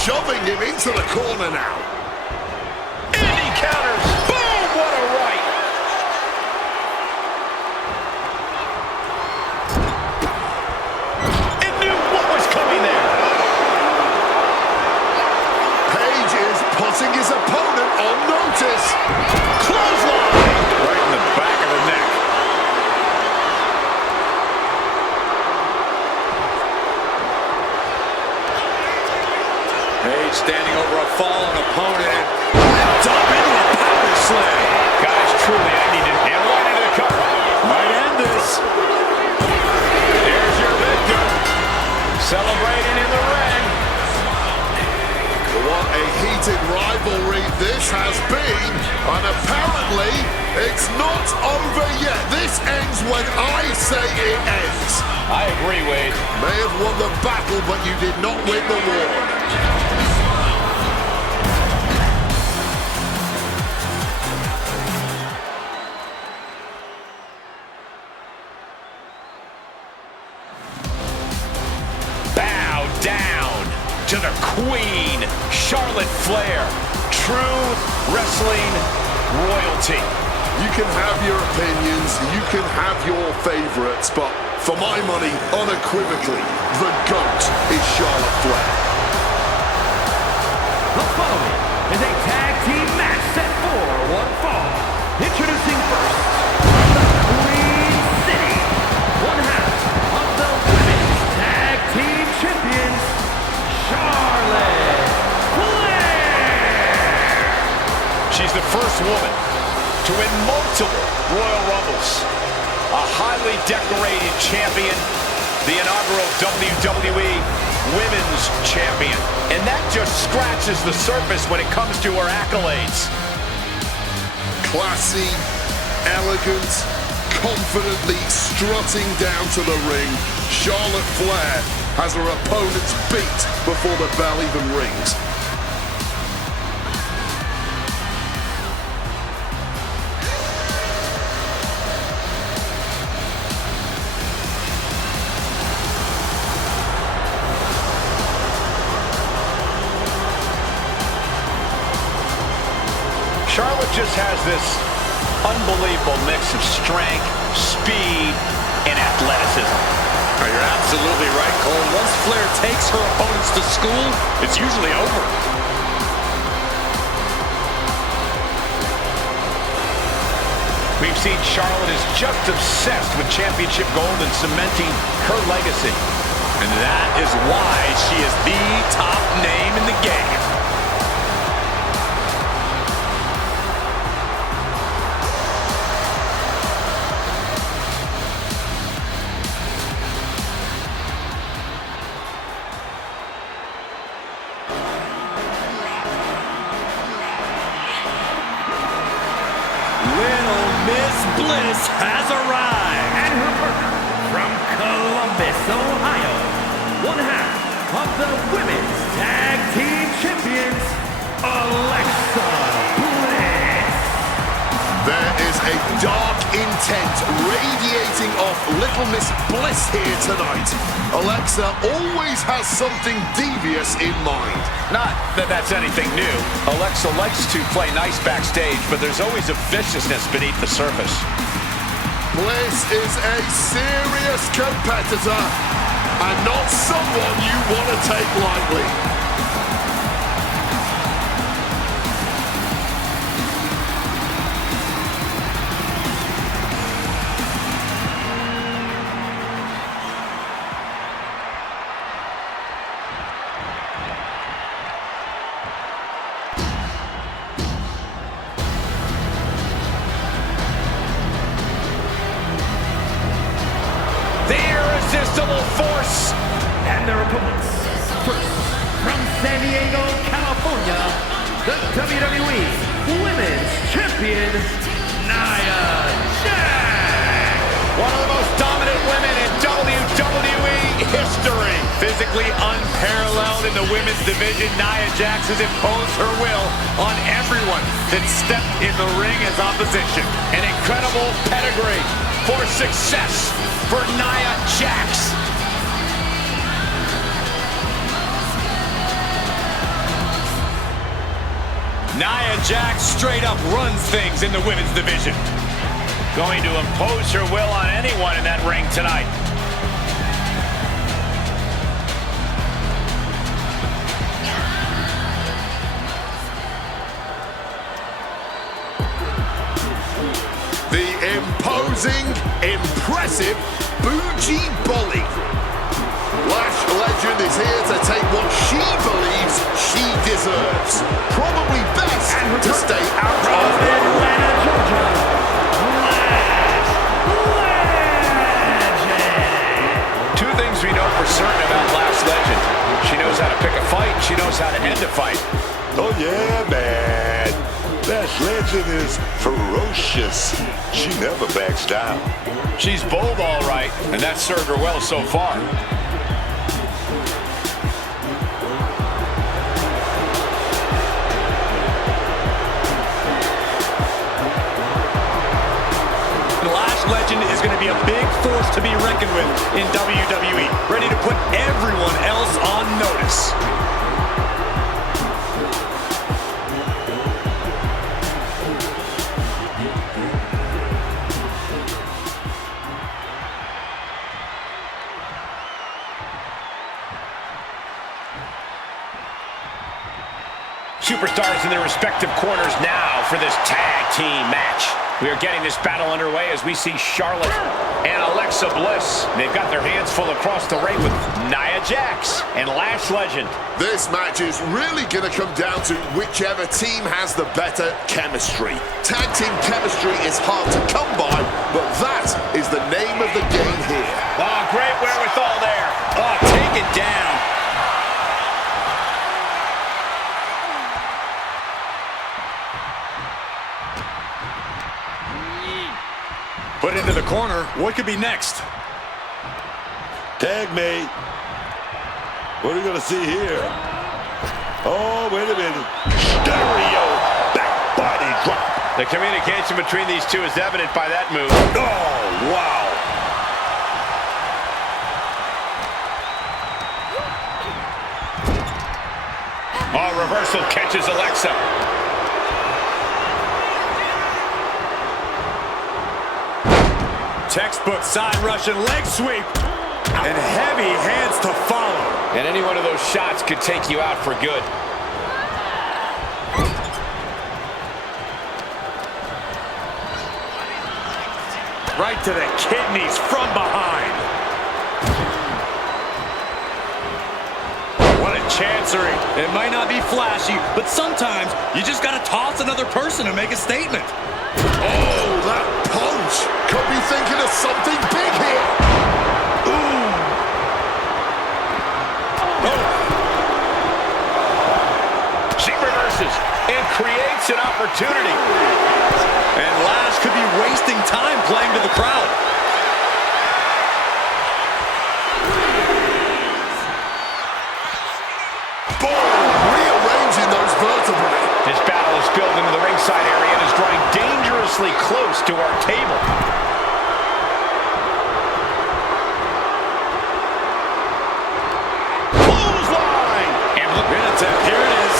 Shoving him into the corner now. And he counters. Boom! What a right. It knew what was coming there. Page is putting his opponent on notice. Clothesline. Right in the back of the neck. Page standing over a fallen opponent. Dump into a power slam. Guys, truly, I need to... And right into the cover. Might end this. There's your victor. Celebrating in the ring. What a heated rivalry this has been. And apparently, it's not over yet. This ends when I say it ends. I agree, Wade. May have won the battle, but you did not win the war. Bow down to the Queen, Charlotte Flair. True wrestling royalty. You can have your opinions, you can have your favorites, but for my money, unequivocally, the GOAT is Charlotte Flair. The following is a tag team match set for one fall. Introducing first, from the Queen City, one half of the Women's Tag Team Champions, Charlotte Flair. She's the first woman to win multiple Royal Rumbles. A highly decorated champion, the inaugural WWE Women's Champion. And that just scratches the surface when it comes to her accolades. Classy, elegant, confidently strutting down to the ring, Charlotte Flair has her opponents beat before the bell even rings. Charlotte just has this unbelievable mix of strength, speed, and athleticism. You're absolutely right, Cole. Once Flair takes her opponents to school, it's usually over. We've seen Charlotte is just obsessed with championship gold and cementing her legacy. And that is why she is the top name in the game. Little Miss Bliss has arrived. And her partner from Columbus, Ohio. One half of the Women's Tag Team Champions, Alexa Bliss. There is a dark intent radiating off Little Miss Bliss here tonight. Alexa always has something devious in mind. Not that that's anything new. Alexa likes to play nice backstage, but there's always a viciousness beneath the surface. Bliss is a serious competitor and not someone you want to take lightly. Irresistible force. And their opponents. First, from San Diego, California, the WWE Women's Champion, Nia Jax. One of the most dominant women in WWE history. Physically unparalleled in the women's division, Nia Jax has imposed her will on everyone that stepped in the ring as opposition. An incredible pedigree for success for Nia Jax. Nia Jax straight up runs things in the women's division. Going to impose her will on anyone in that ring tonight. The imposing, impressive Bougie Bolly. Lash Legend is here to take what she believes she deserves. Probably best to stay out of the Atlanta, Georgia, Lash Legend. Two things we know for certain about Lash Legend. She knows how to pick a fight, she knows how to end a fight. Oh yeah, man. Lash Legend is ferocious. She never backs down. She's bold, all right, and that's served her well so far. Lash Legend is going to be a big force to be reckoned with in WWE, ready to put everyone else on notice. Superstars in their respective corners now for this tag team match. We are getting this battle underway as we see Charlotte and Alexa Bliss. They've got their hands full across the ring with Nia Jax and Lash Legend. This match is really going to come down to whichever team has the better chemistry. Tag team chemistry is hard to come by, but that is the name of the game here. Oh, great wherewithal there. Oh, take it down. Put into the corner. What could be next? Tag mate. What are we going to see here? Oh, wait a minute. Stereo back body drop. The communication between these two is evident by that move. Oh, wow. Oh, reversal catches Alexa. Textbook side Russian leg sweep. And heavy hands to follow. And any one of those shots could take you out for good. Right to the kidneys from behind. What a chancery. It might not be flashy, but sometimes you just got to toss another person to make a statement. Oh, that punch! Could be thinking of something big here. Ooh. Oh. She reverses and creates an opportunity. And Lash could be wasting time playing to the crowd. Boom! Rearranging those vertebrae. This battle is spilled into the ringside area and is drawing dangerously close to our table. Clothesline! And look at that. Here it is.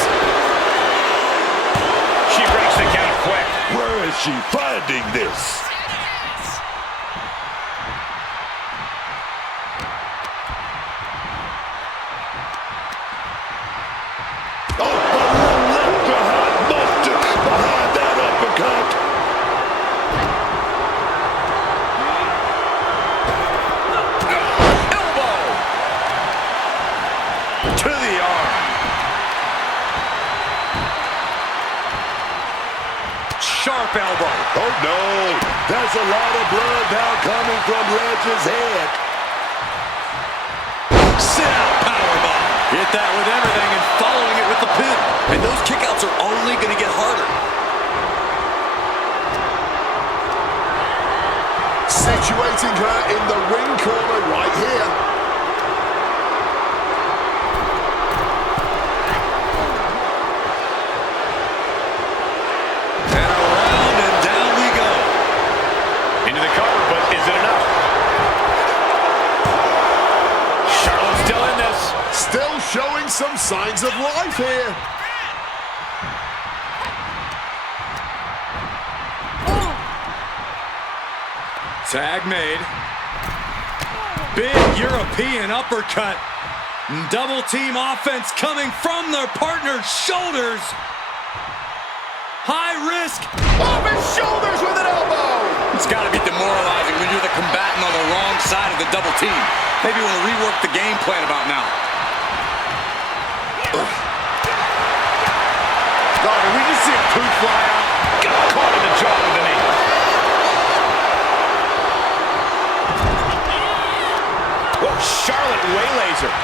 She breaks the count quick. Where is she finding this? Oh, left behind Buster behind that uppercut. Elbow! To the arm. Sharp elbow. Oh, no. There's a lot of blood now coming from Ledge's head. Sit out powerbomb. Hit that with everything and following it with the pin. And those kickouts are only going to get harder. Situating her in the ring corner right here. And around and down we go. Into the cover, but is it enough? Charlotte's still in this. Still showing some signs of life here. Tag made. Big European uppercut. Double team offense coming from their partner's shoulders. High risk. Off his shoulders with an elbow. It's got to be demoralizing when you're the combatant on the wrong side of the double team. Maybe you want to rework the game plan about now. Oh, did we just see a tooth fly out? Got caught in the jaw with the knee. Oh, Charlotte waylays her.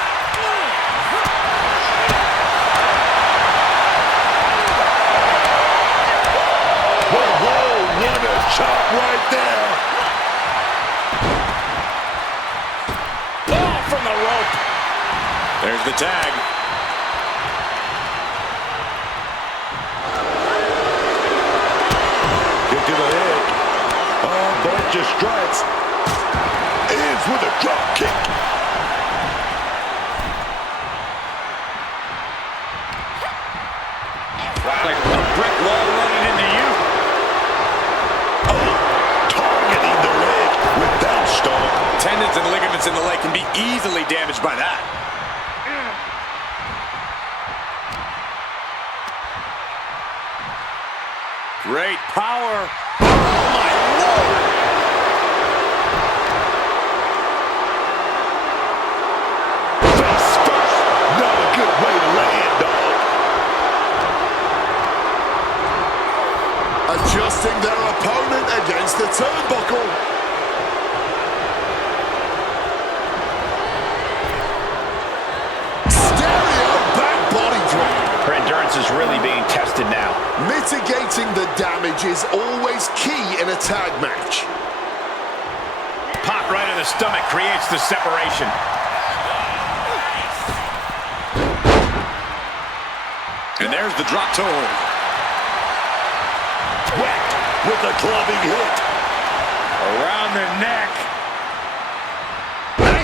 Whoa, whoa, what a chop right there. Oh, from the rope. There's the tag. Kick to the head. Oh, bunch of strikes. Ends with a drop kick. Like a brick wall running into you. Oh, targeting the leg with that stomp. Tendons and ligaments in the leg can be easily damaged by that. Great power. Oh, my Lord. Face first. Not a good way to land, dog. Adjusting their opponent against the turnbuckle. Stereo back body drop. Her endurance is really being tested now. Mitigating the damage is always key in a tag match. stomach creates the separation. And there's the drop toe hold. Whacked with a clubbing hit. Around the neck.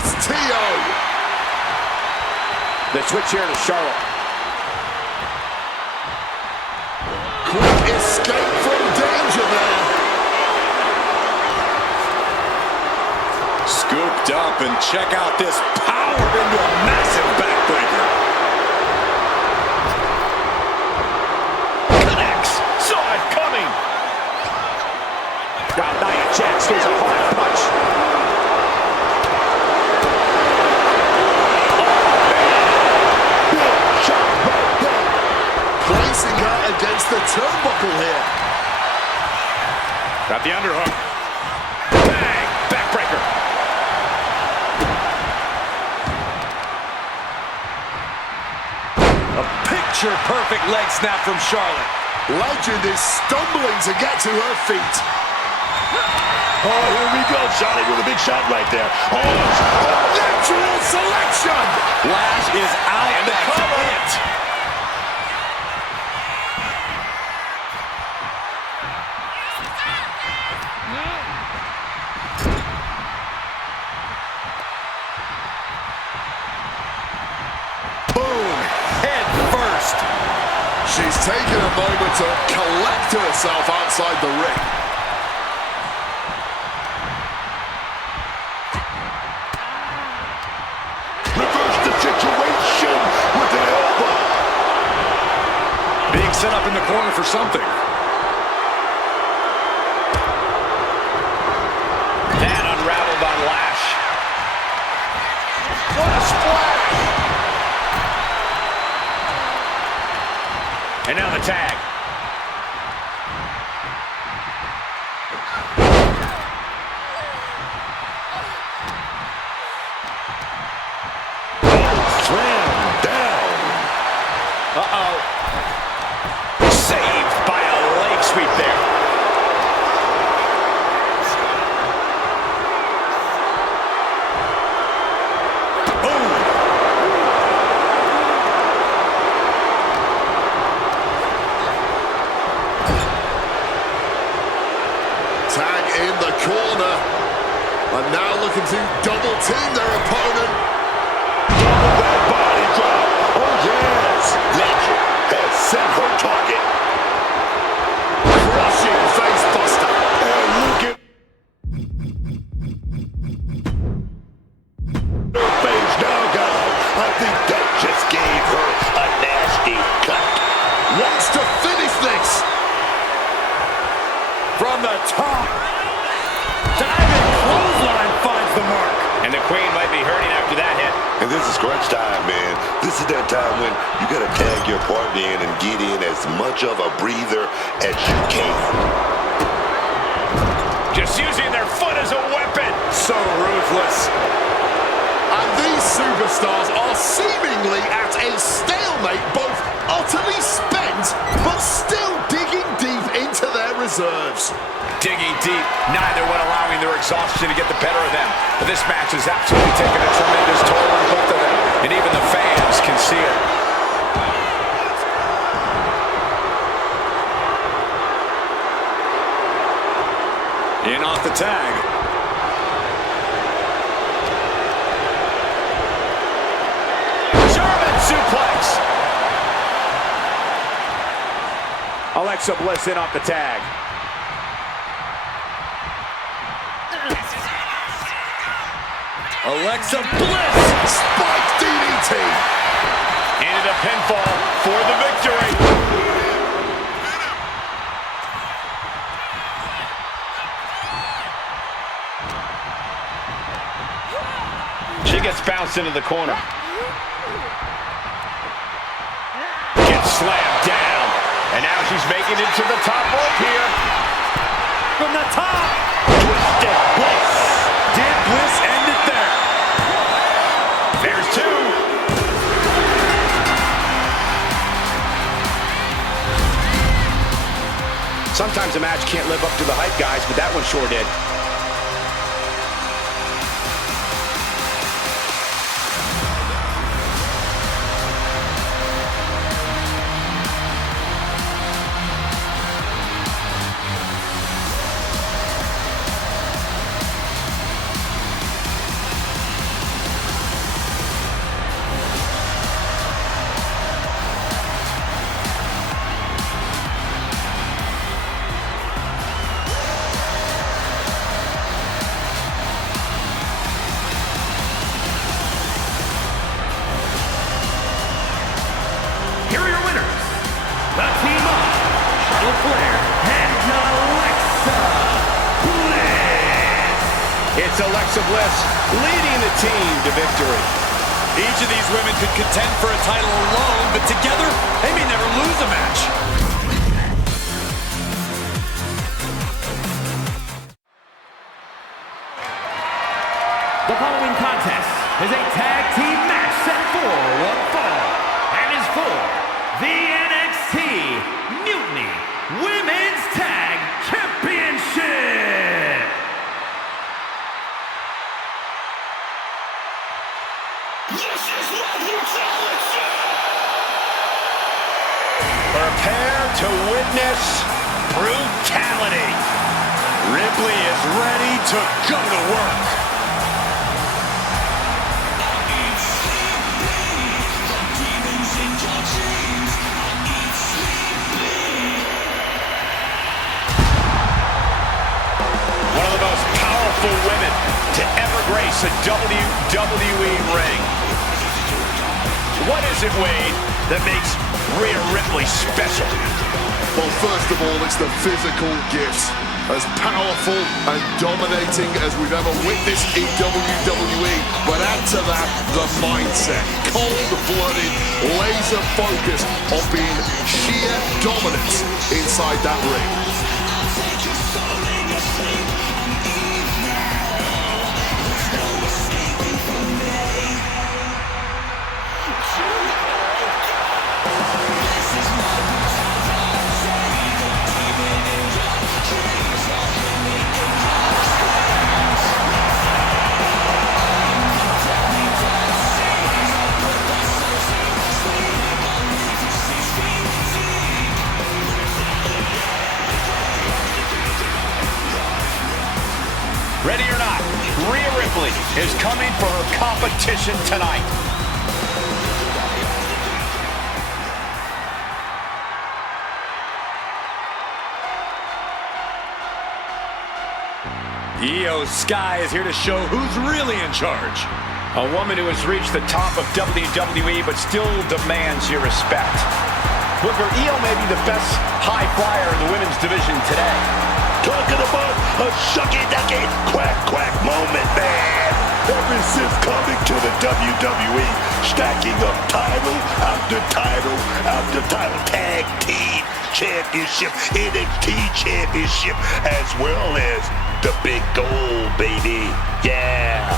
STO. The switch here to Charlotte. Quick escape from danger there. Scooped up, and check out this power into a massive backbreaker. Connects. Saw it coming. Got Nia Jax. There's a hard punch. Placing her against the turnbuckle here. Got the underhook. Bang! Backbreaker. A picture-perfect leg snap from Charlotte. Legend is stumbling to get to her feet. Oh, here we go. Charlotte with a big shot right there. Oh, Natural selection. Lash is out. And that's it. Boom. Head first. She's taken a moment to collect herself outside the ring. reverse the situation with an elbow. Being set up in the corner for something. That unraveled on Lash. What a splash! And now the tag. Slam down. Uh-oh. Saved by a leg sweep there. Tag in the corner. And now looking to double team their opponent. Double that body drop. Oh, yes. Legend has set her target. Crushing face buster. And look at her face now, guys. I think that just gave her a nasty cut. Wants to finish this. From the top. Diving clothesline finds the mark. And the Queen might be hurting after that hit. And this is crunch time, man. This is that time when you gotta tag your partner in and get in as much of a breather as you can. Just using their foot as a weapon. So ruthless. And these superstars are seemingly at a stalemate, both utterly spent, but still digging deep into their reserves. Digging deep, neither one allowing their exhaustion to get the better of them. But this match has absolutely taken a tremendous toll on both of them, and even the fans can see it. In off the tag. German suplex. Alexa Bliss in off the tag. Alexa Bliss. Spike DDT. Into the pinfall for the victory. She gets bounced into the corner. Gets slammed down. And now she's making it to the top rope here. From the top. Twisted Bliss. Did Bliss end it there? There's two. Sometimes a match can't live up to the hype, guys, but that one sure did. It's Alexa Bliss leading the team to victory. Each of these women could contend for a title alone, but together, they may never lose a match. The following contest is a tag team match set for one fall and is for the NXT Mutiny Women's Tag Championship. This is what you challenge. Prepare to witness brutality. Ripley is ready to go to work. One of the most powerful women to ever grace a WWE ring. What is it, Wade, that makes Rhea Ripley special? Well, first of all, it's the physical gifts. As powerful and dominating as we've ever witnessed in WWE. But add to that, the mindset. Cold-blooded, laser-focused on being sheer dominance inside that ring. Ready or not, Rhea Ripley is coming for her competition tonight. Io Sky is here to show who's really in charge. A woman who has reached the top of WWE but still demands your respect. Booker, Io may be the best high flyer in the women's division today. Talking about a shucky-ducky, quack-quack moment, man. Ever since coming to the WWE, stacking up title after title after title. Tag Team Championship, NXT Championship, as well as the big gold, baby. Yeah.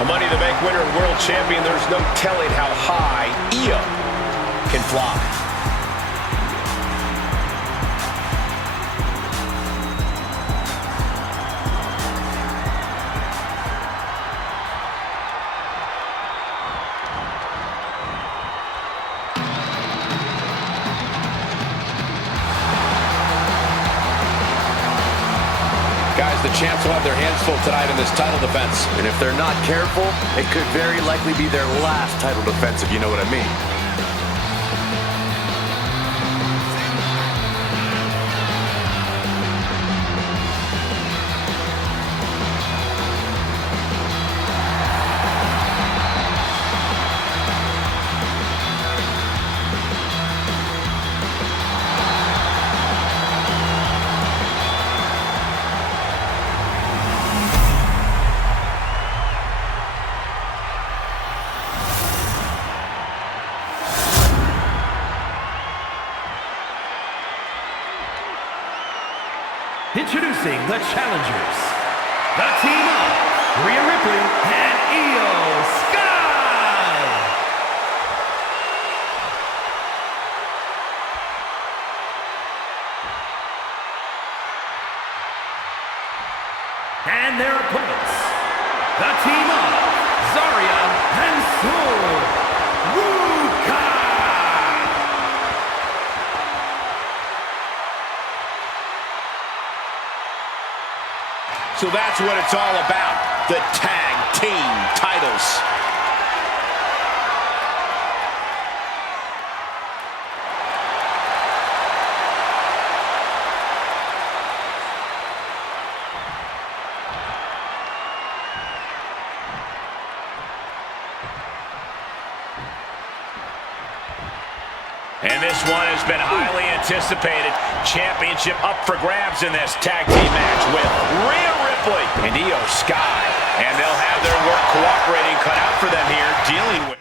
A Money in the Bank winner and world champion, there's no telling how high Io can fly. Guys, the champs will have their hands full tonight in this title defense. And if they're not careful, it could very likely be their last title defense, if you know what I mean. Introducing the challengers, the team of Rhea Ripley and Io Sky. And their opponents, the team of Zarya and Ruka. So that's what it's all about, the tag team titles. And this one has been highly anticipated. Championship up for grabs in this tag team match with Rhea Ripley and Io Sky. And they'll have their work cooperating cut out for them here, dealing with...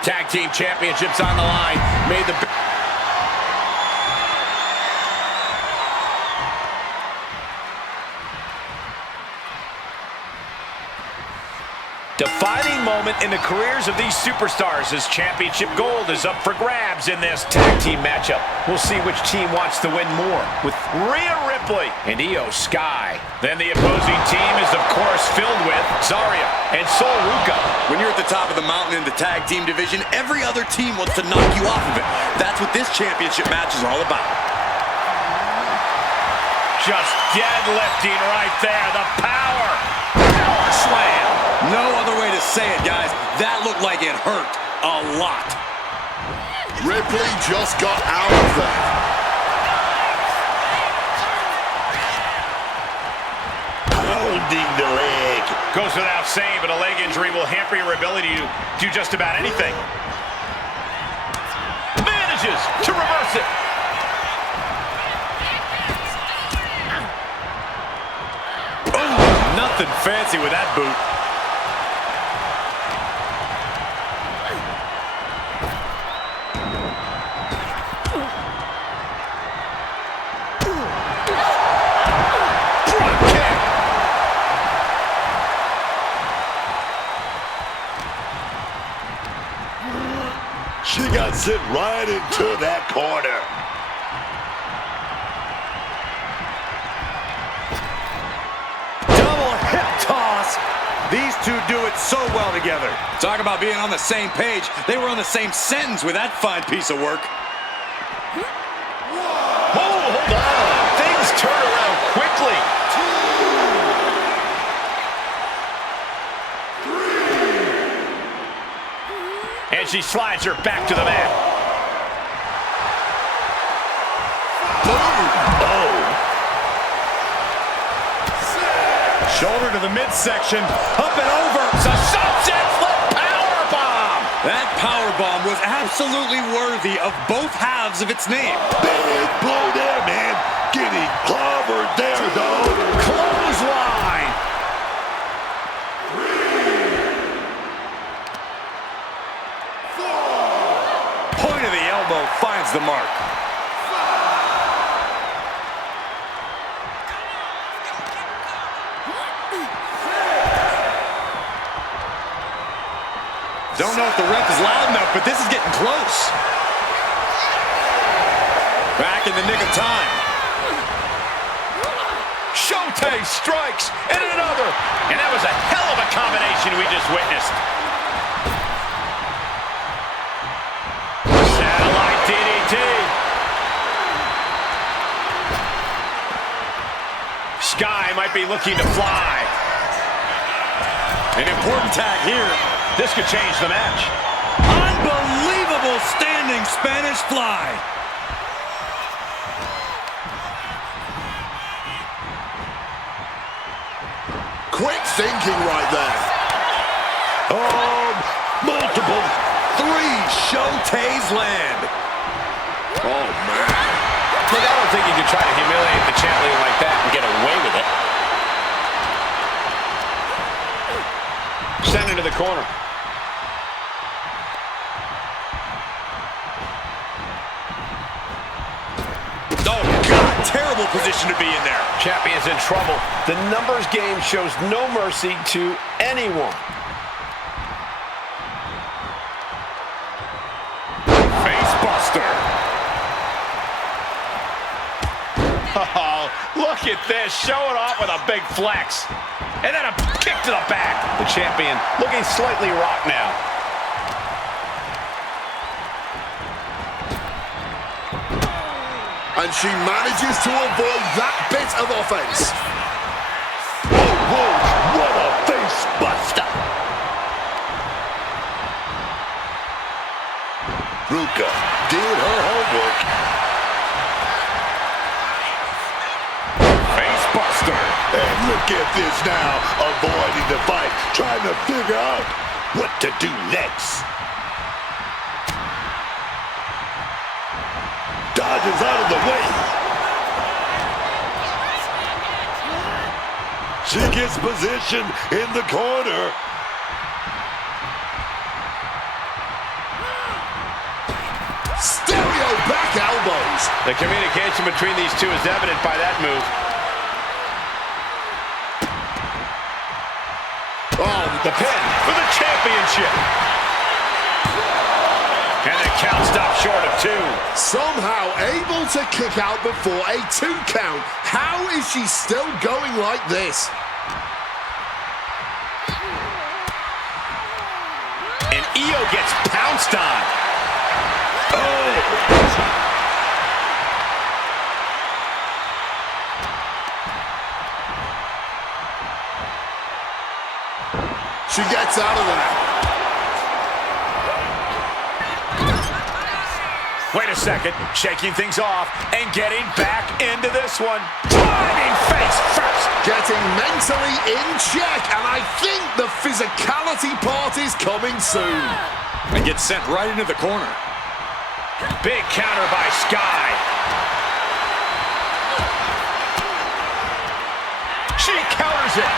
Tag team championships on the line. Made the... Defining moment in the careers of these superstars as championship gold is up for grabs in this tag team matchup. We'll see which team wants to win more with Rhea Ripley and Io Sky. Then the opposing team is, of course, filled with Zarya and Sol Ruka. When you're at the top of the mountain in the tag team division, every other team wants to knock you off of it. That's what this championship match is all about. Just deadlifting right there. The power. Power slam. No other way to say it, guys. That looked like it hurt a lot. Ripley just got out of that. Holding the leg. Goes without saying, but a leg injury will hamper your ability to do just about anything. Manages to reverse it. Oh, nothing fancy with that boot. She got sent right into that corner. Double hip toss. These two do it so well together. Talk about being on the same page. They were on the same sentence with that fine piece of work. Oh, hold on. Things turn around quickly. 2, 3. And she slides her back to the mat. Shoulder to the midsection, up and over. It's a sunset flip powerbomb. That powerbomb was absolutely worthy of both halves of its name. Big blow there, man. Getting clobbered there, dog. Clothesline. 3, 4. Point of the elbow finds the mark. Don't know if the ref is loud enough, but this is getting close. Back in the nick of time. Shote strikes, and another. And that was a hell of a combination we just witnessed. Satellite DDT. Sky might be looking to fly. An important tag here. This could change the match. Unbelievable standing Spanish fly. Quick thinking right there. Multiple 3 Shotes land. Oh, man. Look, I don't think you can try to humiliate the champion like that and get away with it. Send into the corner. Oh, God, terrible position to be in there. Champion's in trouble. The numbers game shows no mercy to anyone. Face buster. Oh, look at this. Show it off with a big flex. And then a kick to the back. The champion looking slightly rocked now. And she manages to avoid that bit of offense. Whoa, what a face buster. Ruka did her homework. Face buster. And look at this now, avoiding the fight, trying to figure out what to do next. Dodges out of the way. She gets position in the corner. Stereo back elbows. The communication between these two is evident by that move. Oh, the pin for the championship. And the count stopped short of 2. Somehow able to kick out before a 2 count. How is she still going like this? And Io gets pounced on. She gets out of there. Wait a second, shaking things off and getting back into this one. Driving face first. Getting mentally in check, and I think the physicality part is coming soon. And gets sent right into the corner. Big counter by Sky. She counters it.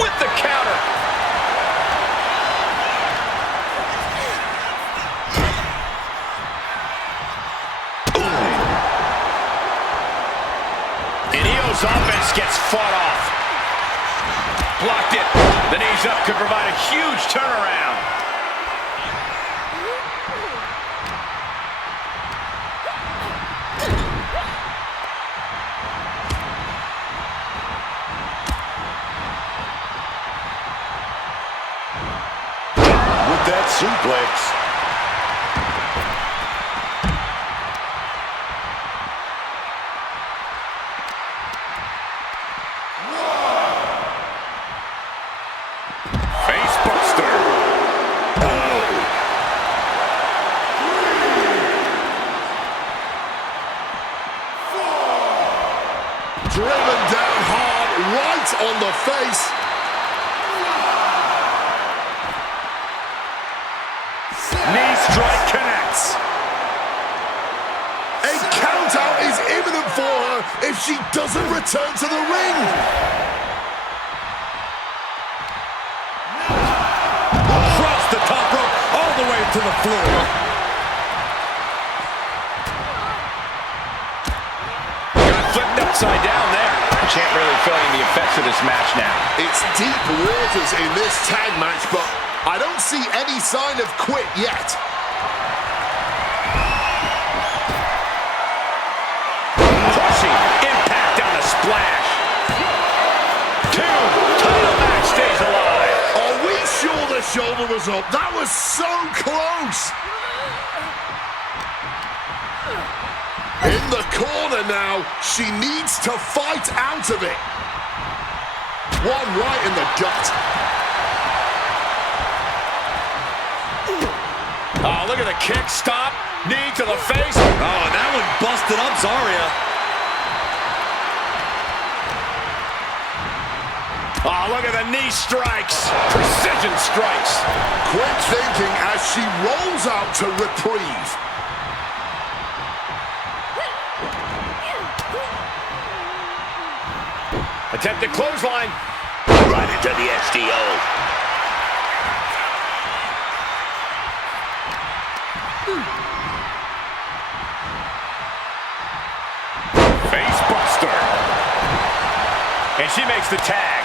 With the counter. And Io's offense gets fought off. blocked it. The knees up could provide a huge turnaround. With that suplex. Driven down hard, right on the face. Knee strike connects. A count out is imminent for her if she doesn't return to the ring. Across the top rope, all the way to the floor. Flipped upside down there. Champ really feeling the effects of this match now. It's deep waters in this tag match, but I don't see any sign of quit yet. Crushing impact on the splash. 2, title match stays alive. Are we sure the shoulder was up? That was so close. In the corner now, she needs to fight out of it. One right in the gut. Oh, look at the kick, stop, knee to the face. Oh, and that one busted up Zarya. Oh, look at the knee strikes. Precision strikes. Quick thinking as she rolls out to reprieve. Attempted clothesline. Right into the SDO. Face buster. And she makes the tag.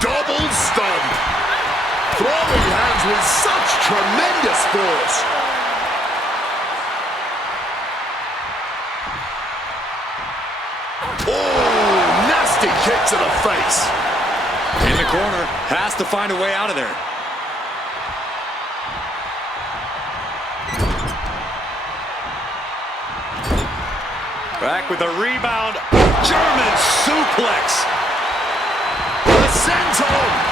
Double stomp. Throwing hands with such tremendous force. Oh, nasty kick to the face. In the corner, has to find a way out of there. Back with a rebound. German suplex. The senton.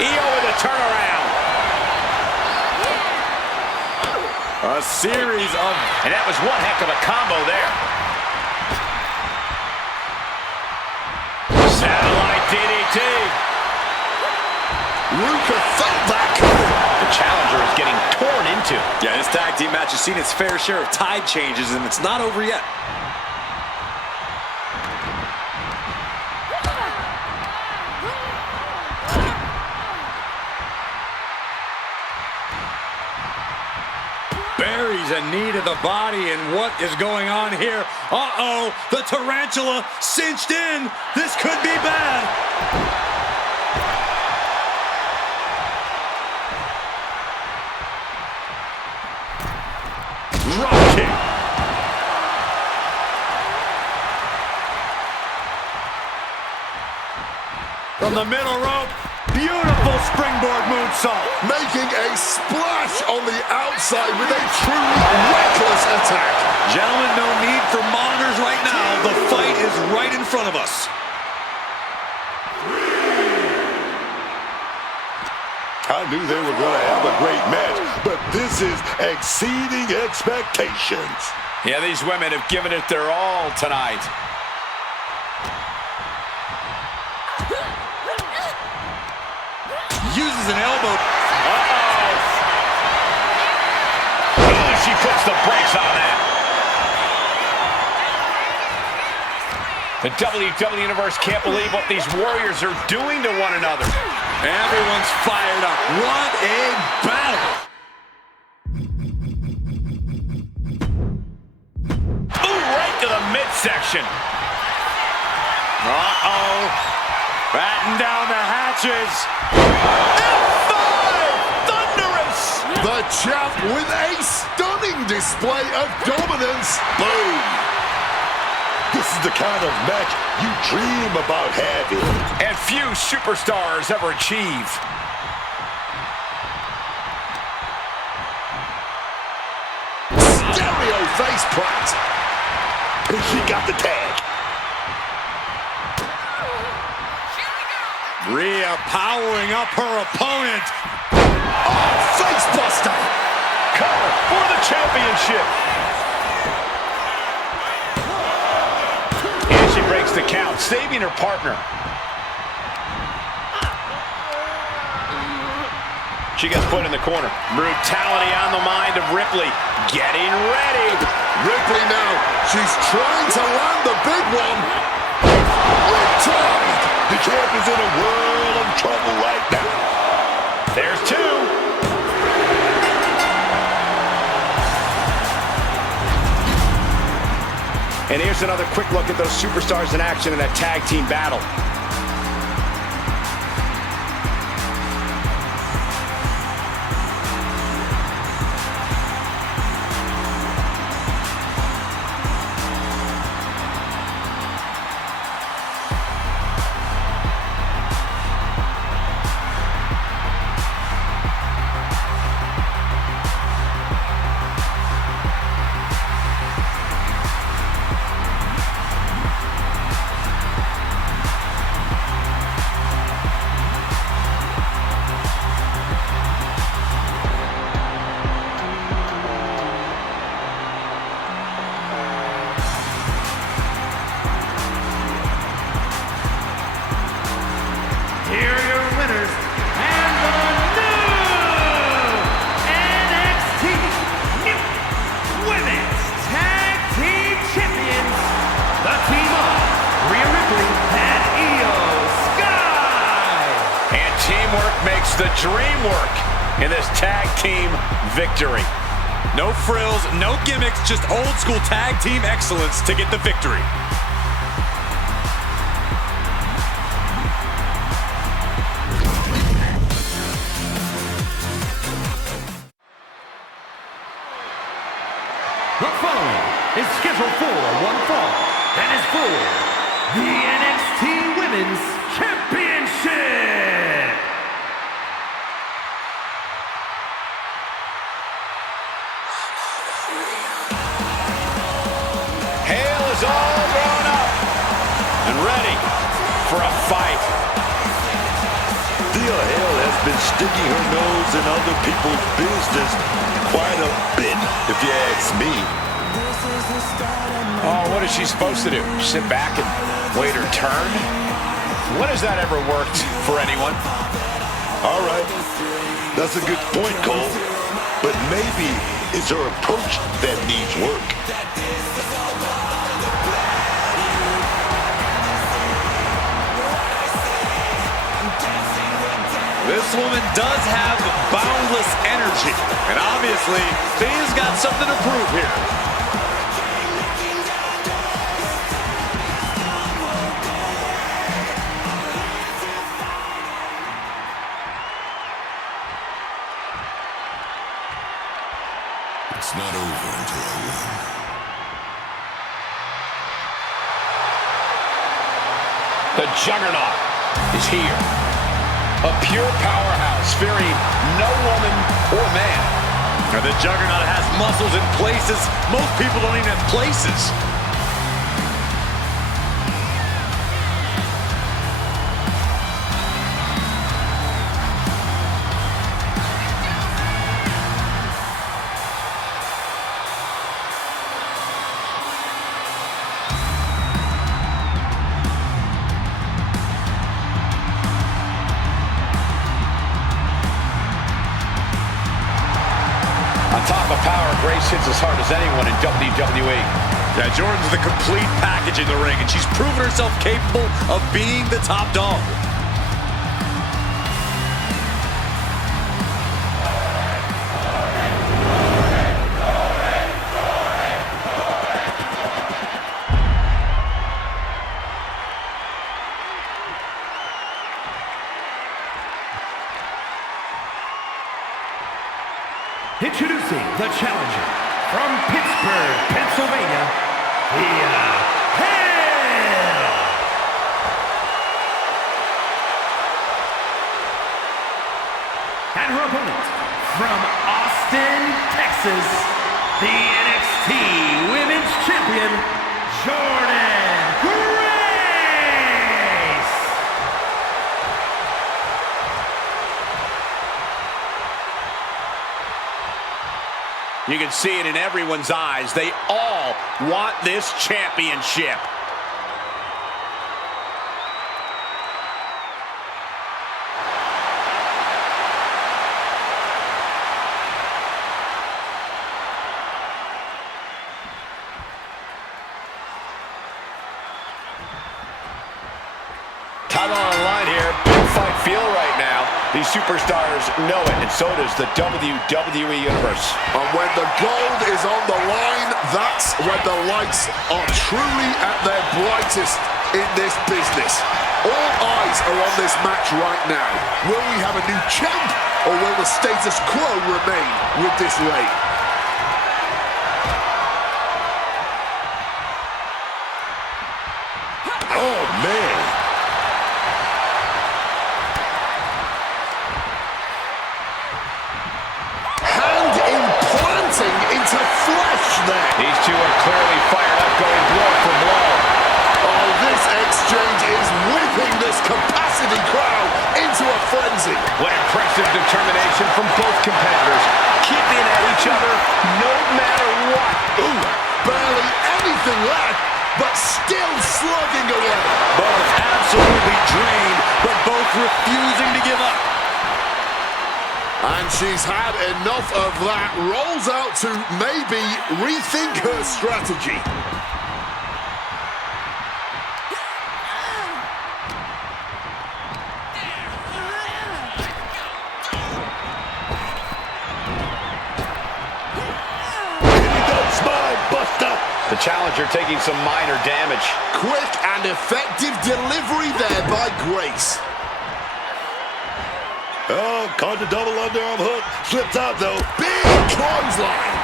EO with a turnaround. A series of... And that was one heck of a combo there. Satellite DDT. Ruka felt that coming. The challenger is getting torn into. Yeah, this tag team match has seen its fair share of tide changes, and it's not over yet. Buries a knee to the body, and what is going on here? Uh-oh, the tarantula cinched in. This could be bad. Drop kick. From the middle rope, beautiful springboard moonsault. Making a splash on the outside with a truly reckless attack. Gentlemen, no need for monitors right now. The fight is right in front of us. I knew they were going to have a great match, but this is exceeding expectations. Yeah, these women have given it their all tonight. Uses an elbow. Uh-oh. Oh, she puts the brakes on that. The WWE Universe can't believe what these warriors are doing to one another. Everyone's fired up. What a battle. Ooh, right to the midsection. Uh-oh. Batten down the hatches. F5! Thunderous! The champ with a stunning display of dominance. Boom. This is the kind of match you dream about having. And few superstars ever achieve. Stereo face plant. And she got the tag. Rhea powering up her opponent. Oh, face buster. Cover for the championship. And she breaks the count, saving her partner. She gets put in the corner. Brutality on the mind of Ripley. Getting ready. Ripley now. She's trying to land the big one. Returned. The champ is in a world of trouble right now. There's two. And here's another quick look at those superstars in action in that tag team battle. Here are your winners and the new NXT Women's Tag Team Champions, the team of Rhea Ripley and Io Sky. And teamwork makes the dream work in this tag team victory. No frills, no gimmicks, just old school tag team excellence to get the victory. The following is scheduled for one fall and is for the NXT Women's Championship. Hale is all grown up and ready for a fight. Thea Hale has been sticking her nose in other people's business quite a bit, if you ask me. Oh, what is she supposed to do? Sit back and wait her turn? When has that ever worked for anyone? All right, that's a good point, Cole. But maybe it's her approach that needs work. This woman does have boundless energy, and obviously, Thea's got something to prove here. It's not over until I win. The Juggernaut is here. A pure powerhouse, fearing no woman or man. Now, the Juggernaut has muscles in places most people don't even have places. On top of power, Grace hits as hard as anyone in WWE. Yeah, Jordan's the complete package in the ring, and she's proven herself capable of being the top dog. Introducing the challenger from Pittsburgh, Pennsylvania, Hell! And her opponent from Austin, Texas, the NXT Women's Champion, Jordynne Grace! You can see it in everyone's eyes. They all want this championship. Title on the line here. Big fight feel right now. These superstars know it, and so does the WWE Universe. And when the gold is on the line, that's when the lights are truly at their brightest in this business. All eyes are on this match right now. Will we have a new champ, or will the status quo remain with this reign? Oh, man. Into flesh there. These two are clearly fired up, going blow for blow. Oh, this exchange is whipping this capacity crowd into a frenzy. What impressive determination from both competitors, keeping at each other no matter what. Ooh, barely anything left, but still slugging away. Both absolutely drained, but both refusing to give up. And she's had enough of that. Rolls out to maybe rethink her strategy. Here he goes, spine buster. The challenger taking some minor damage. Quick and effective delivery there by Grace. Oh, caught the double underarm hook. Slipped out, though. Big clothesline.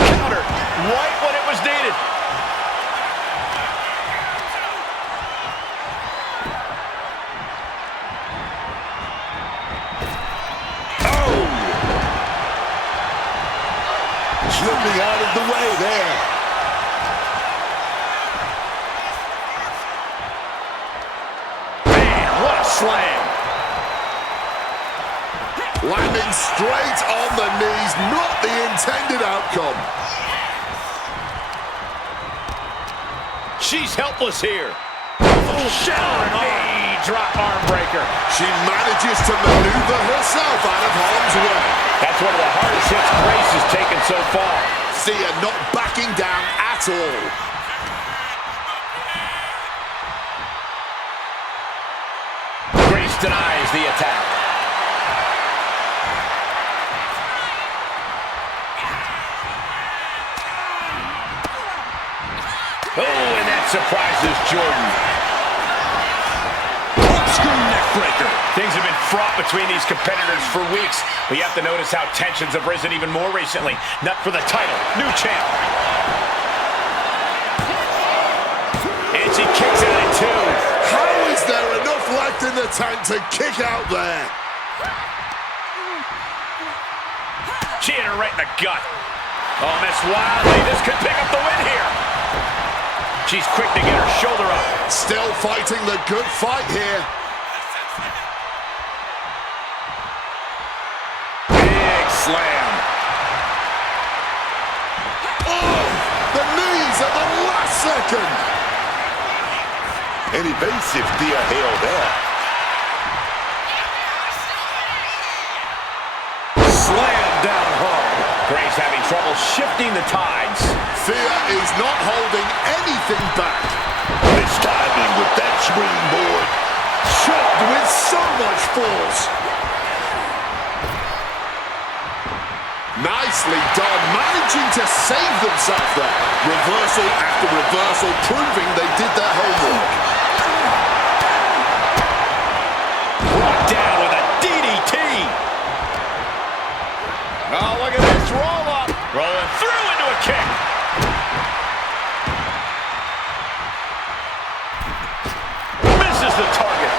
Counter right when it was needed. Oh! Slipping out of the way there. Slam. Landing straight on the knees, not the intended outcome. She's helpless here. Shattering knee drop arm breaker. She manages to maneuver herself out of harm's way. That's one of the hardest hits Grace has taken so far. See her not backing down at all. Denies the attack. Oh, and that surprises Jordan. Corkscrew neck breaker. Things have been fraught between these competitors for weeks, but you have to notice how tensions have risen even more recently. Not for the title, new champ. And she kicks it in two. How is there enough left in the tank to kick out there? She hit her right in the gut. Oh, Miss Wildly, this could pick up the win here. She's quick to get her shoulder up. Still fighting the good fight here. Big slam. Oh, the knees at the last second. An evasive deal hell there. trouble shifting the tides. Thea is not holding anything back. Mistiming with that springboard. Chopped with so much force. Nicely done, managing to save themselves there. Reversal after reversal, proving they did their homework. Brought down with a DDT. Oh, look at this roll up. Rolling through into a kick. Misses the target.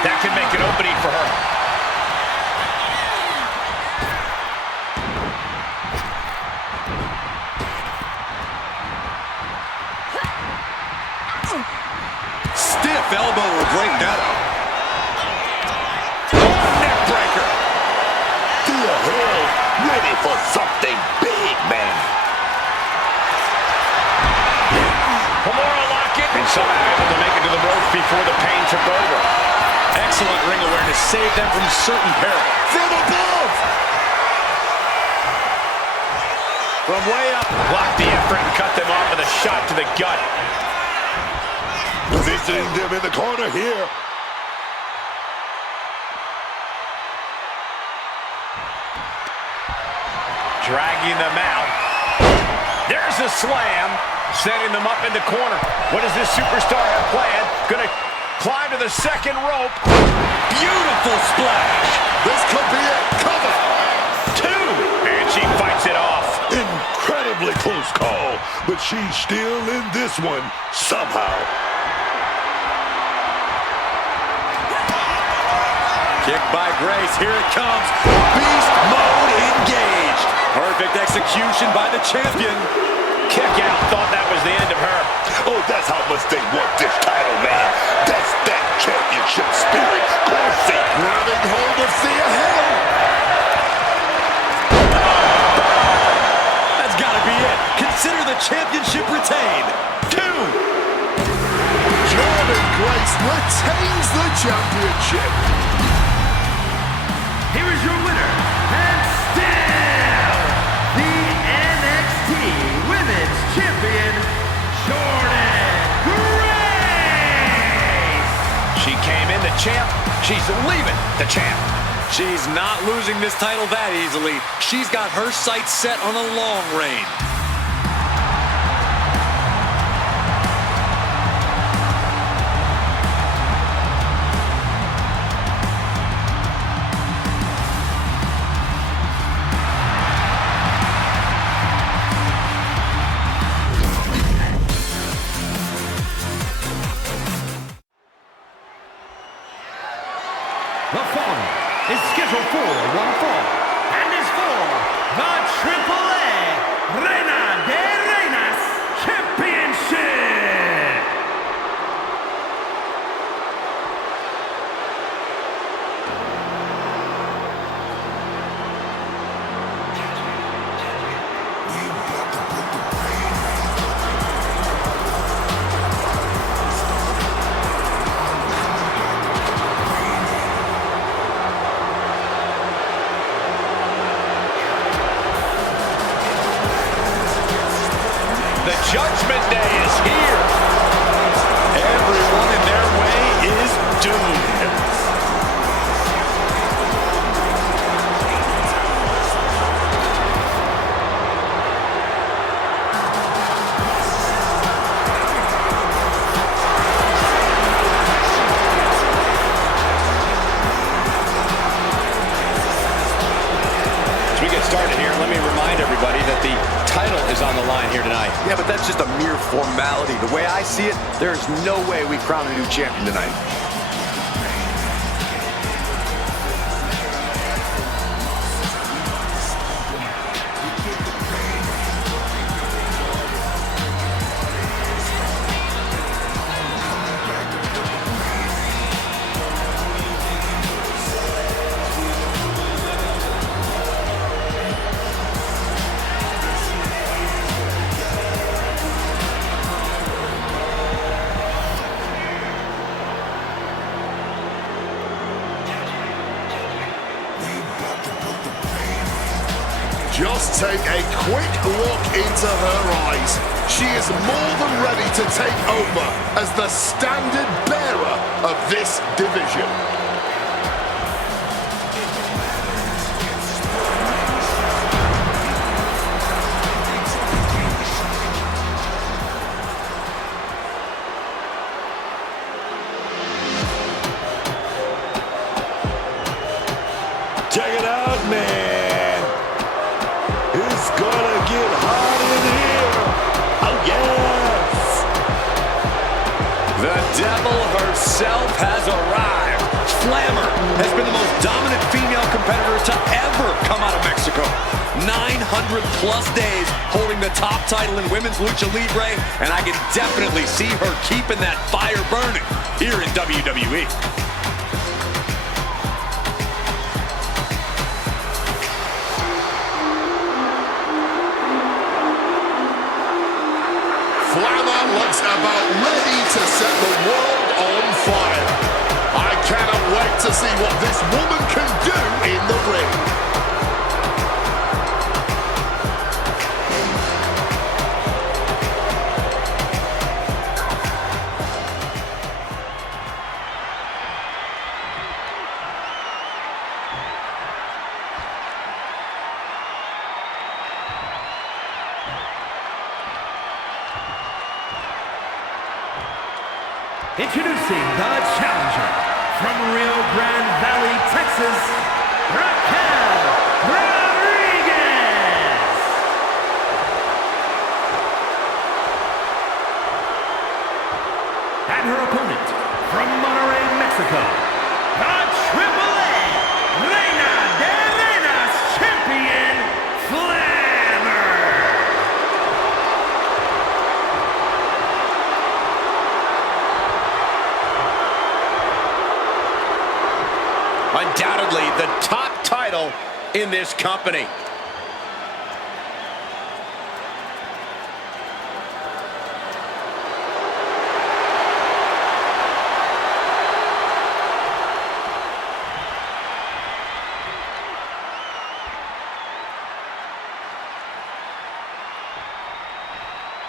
That can make an opening for her. Stiff elbow will break that up. Neck breaker. Thea Hill, ready for something big, man. Kimura lock it. And somehow able to make it to the ropes before the pain took over. Excellent ring awareness saved them from certain peril. From above! From way up. Blocked the effort and cut them off with a shot to the gut. Positioning them in the corner here. Dragging them out. There's a slam. Setting them up in the corner. What does this superstar have planned? Gonna climb to the second rope. Beautiful splash. This could be it. Cover. Two. And she fights it off. Incredibly close call, but she's still in this one somehow. Kick by Grace. Here it comes. Beast mode engaged. Perfect execution by the champion. Kick out. Thought that was the end of her. Oh, that's how much they want this title, man. That's that championship spirit. Corsi Grabbing hold of Thea Hill. That's got to be it. Consider the championship retained. Two. Jordan Grace retains the championship. Here is your winner, and still the NXT Women's Champion, Jordan Grace. She came in the champ. She's leaving the champ. She's not losing this title that easily. She's got her sights set on a long reign. The following is scheduled for one fall and is for the AAA Reina de Reinas Championship. The Judgment Day is here. Everyone in their way is doomed. As we get started here, let me remind everybody that the title is on the line here tonight. Yeah, but that's just a mere formality. The way I see it, there's no way we crown a new champion tonight. Just take a quick look into her eyes. She is more than ready to take over as the standard bearer of this division. Check it out, man. It's gonna get hot in here. Oh, yes. The devil herself has arrived. Flammer has been the most dominant female competitor to ever come out of Mexico. 900 plus days holding the top title in women's lucha libre, and I can definitely see her keeping that fire burning here in WWE. Flammer looks about ready to set the world on fire. I cannot wait to see what this woman can do in the ring. Introducing the challenger from Rio Grande Valley, Texas, Raquel Rodriguez. And her opponent from Monterrey, Mexico, the Triple A Reina de Reinas champion, Flammer. Undoubtedly the top title in this company.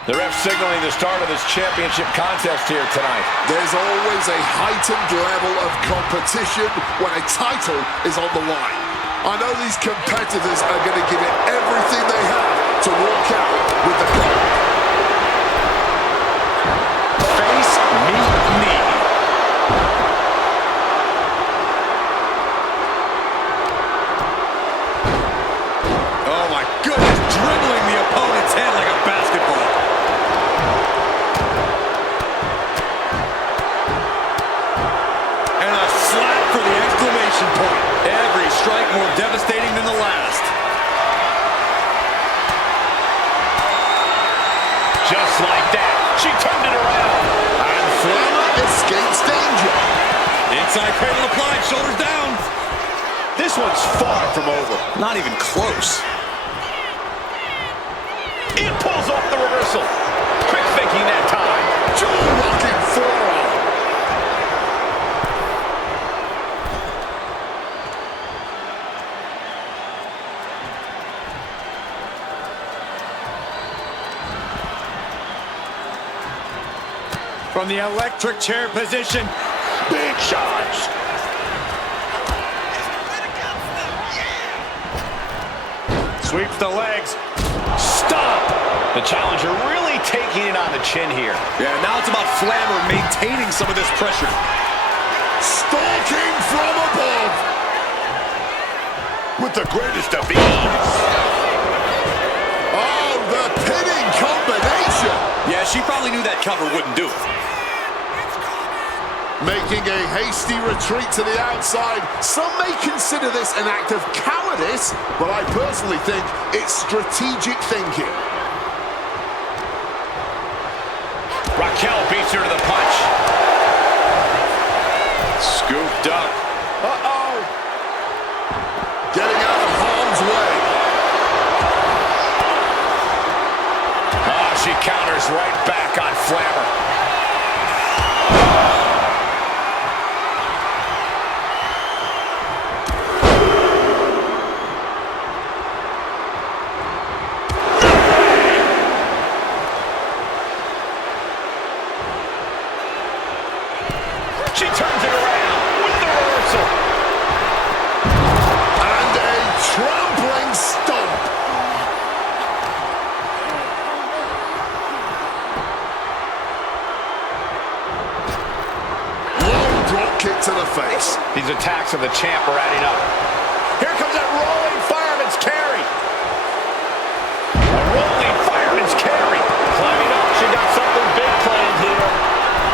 The ref signaling the start of this championship contest here tonight. There's always a heightened level of competition when a title is on the line. I know these competitors are going to give it everything they have to walk out with the gold. Face, meet, knee. Oh my goodness, dribbling the opponent's head like a basketball. And a slap for the exclamation point. Every strike more devastating than the last. Just like that, she turned it around. And Flammer escapes danger. Inside cradle applied, shoulders down. This one's far from over. Not even close. It pulls off the reversal. Quick thinking that time. Jaw-rocking forearm. From the electric chair position. Big shots. Sweeps the legs. Stop! The challenger really taking it on the chin here. Yeah, now it's about Flammer maintaining some of this pressure. Stalking from above. With the greatest of ease. Oh, the pinning combination. Yeah, she probably knew that cover wouldn't do it. Making a hasty retreat to the outside. Some may consider this an act of cowardice, but I personally think it's strategic thinking. Raquel beats her to the punch. Scooped up. Uh-oh. Getting out of harm's way. Oh, she counters right back on Flammer. She turns it around with the reversal. And a trampling stomp. Low drop kick to the face. These attacks of the champ are adding up. Here comes that rolling fireman's carry. A rolling fireman's carry. Climbing up, she got something big planned here.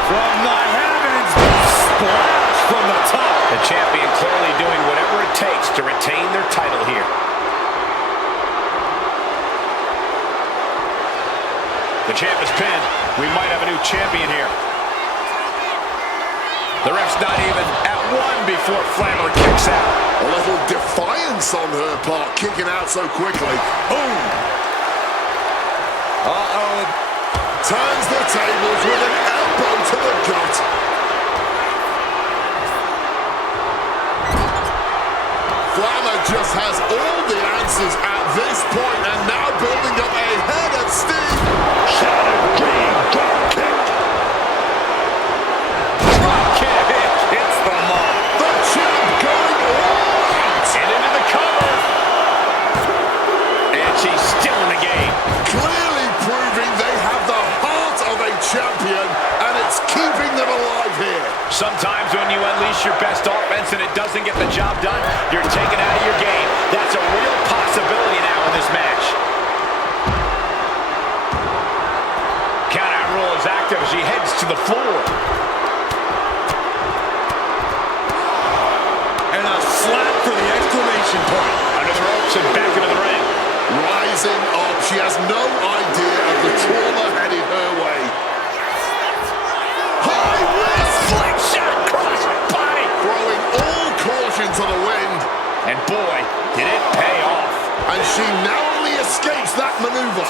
From the heavens, splash from the top. The champion clearly doing whatever it takes to retain their title here. The champ is pinned. We might have a new champion here. The ref's not even at one before Flammer kicks out. A little defiance on her part, kicking out so quickly. Boom! Uh-oh. Turns the tables with an elbow to the gut. Flammer just has all the answers at this point, and now building up a head of steam. Shattered dream drop kick. Drop kick hits the mark. The champ going all out. And into the cover. And she's still in the game. Clearly proving they have the heart of a champion, and it's keeping them alive here. Sometimes when you unleash your best offense and it doesn't get the job done, you're taken out of your game. That's a real possibility now in this match. Count-out rule is active as she heads to the floor. And a slap for the exclamation point. Under the ropes and back into the ring. Rising up, she has no idea of the trauma headed her way. High risk Slingshot across her body. throwing all caution to the wind. And boy, did it pay off. And she narrowly escapes that maneuver.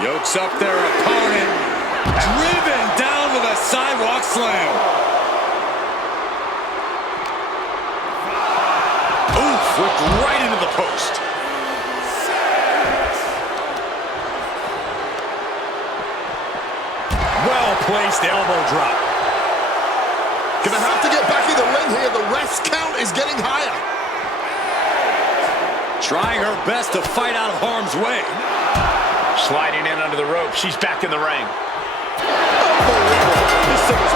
Yokes up their opponent. Driven down with a sidewalk slam. Oof, whipped right into the post. Well-placed elbow drop. Gonna have to get back in the ring here. The ref's count is getting higher. Trying her best to fight out of harm's way. Sliding in under the rope. She's back in the ring. Unbelievable. This thing is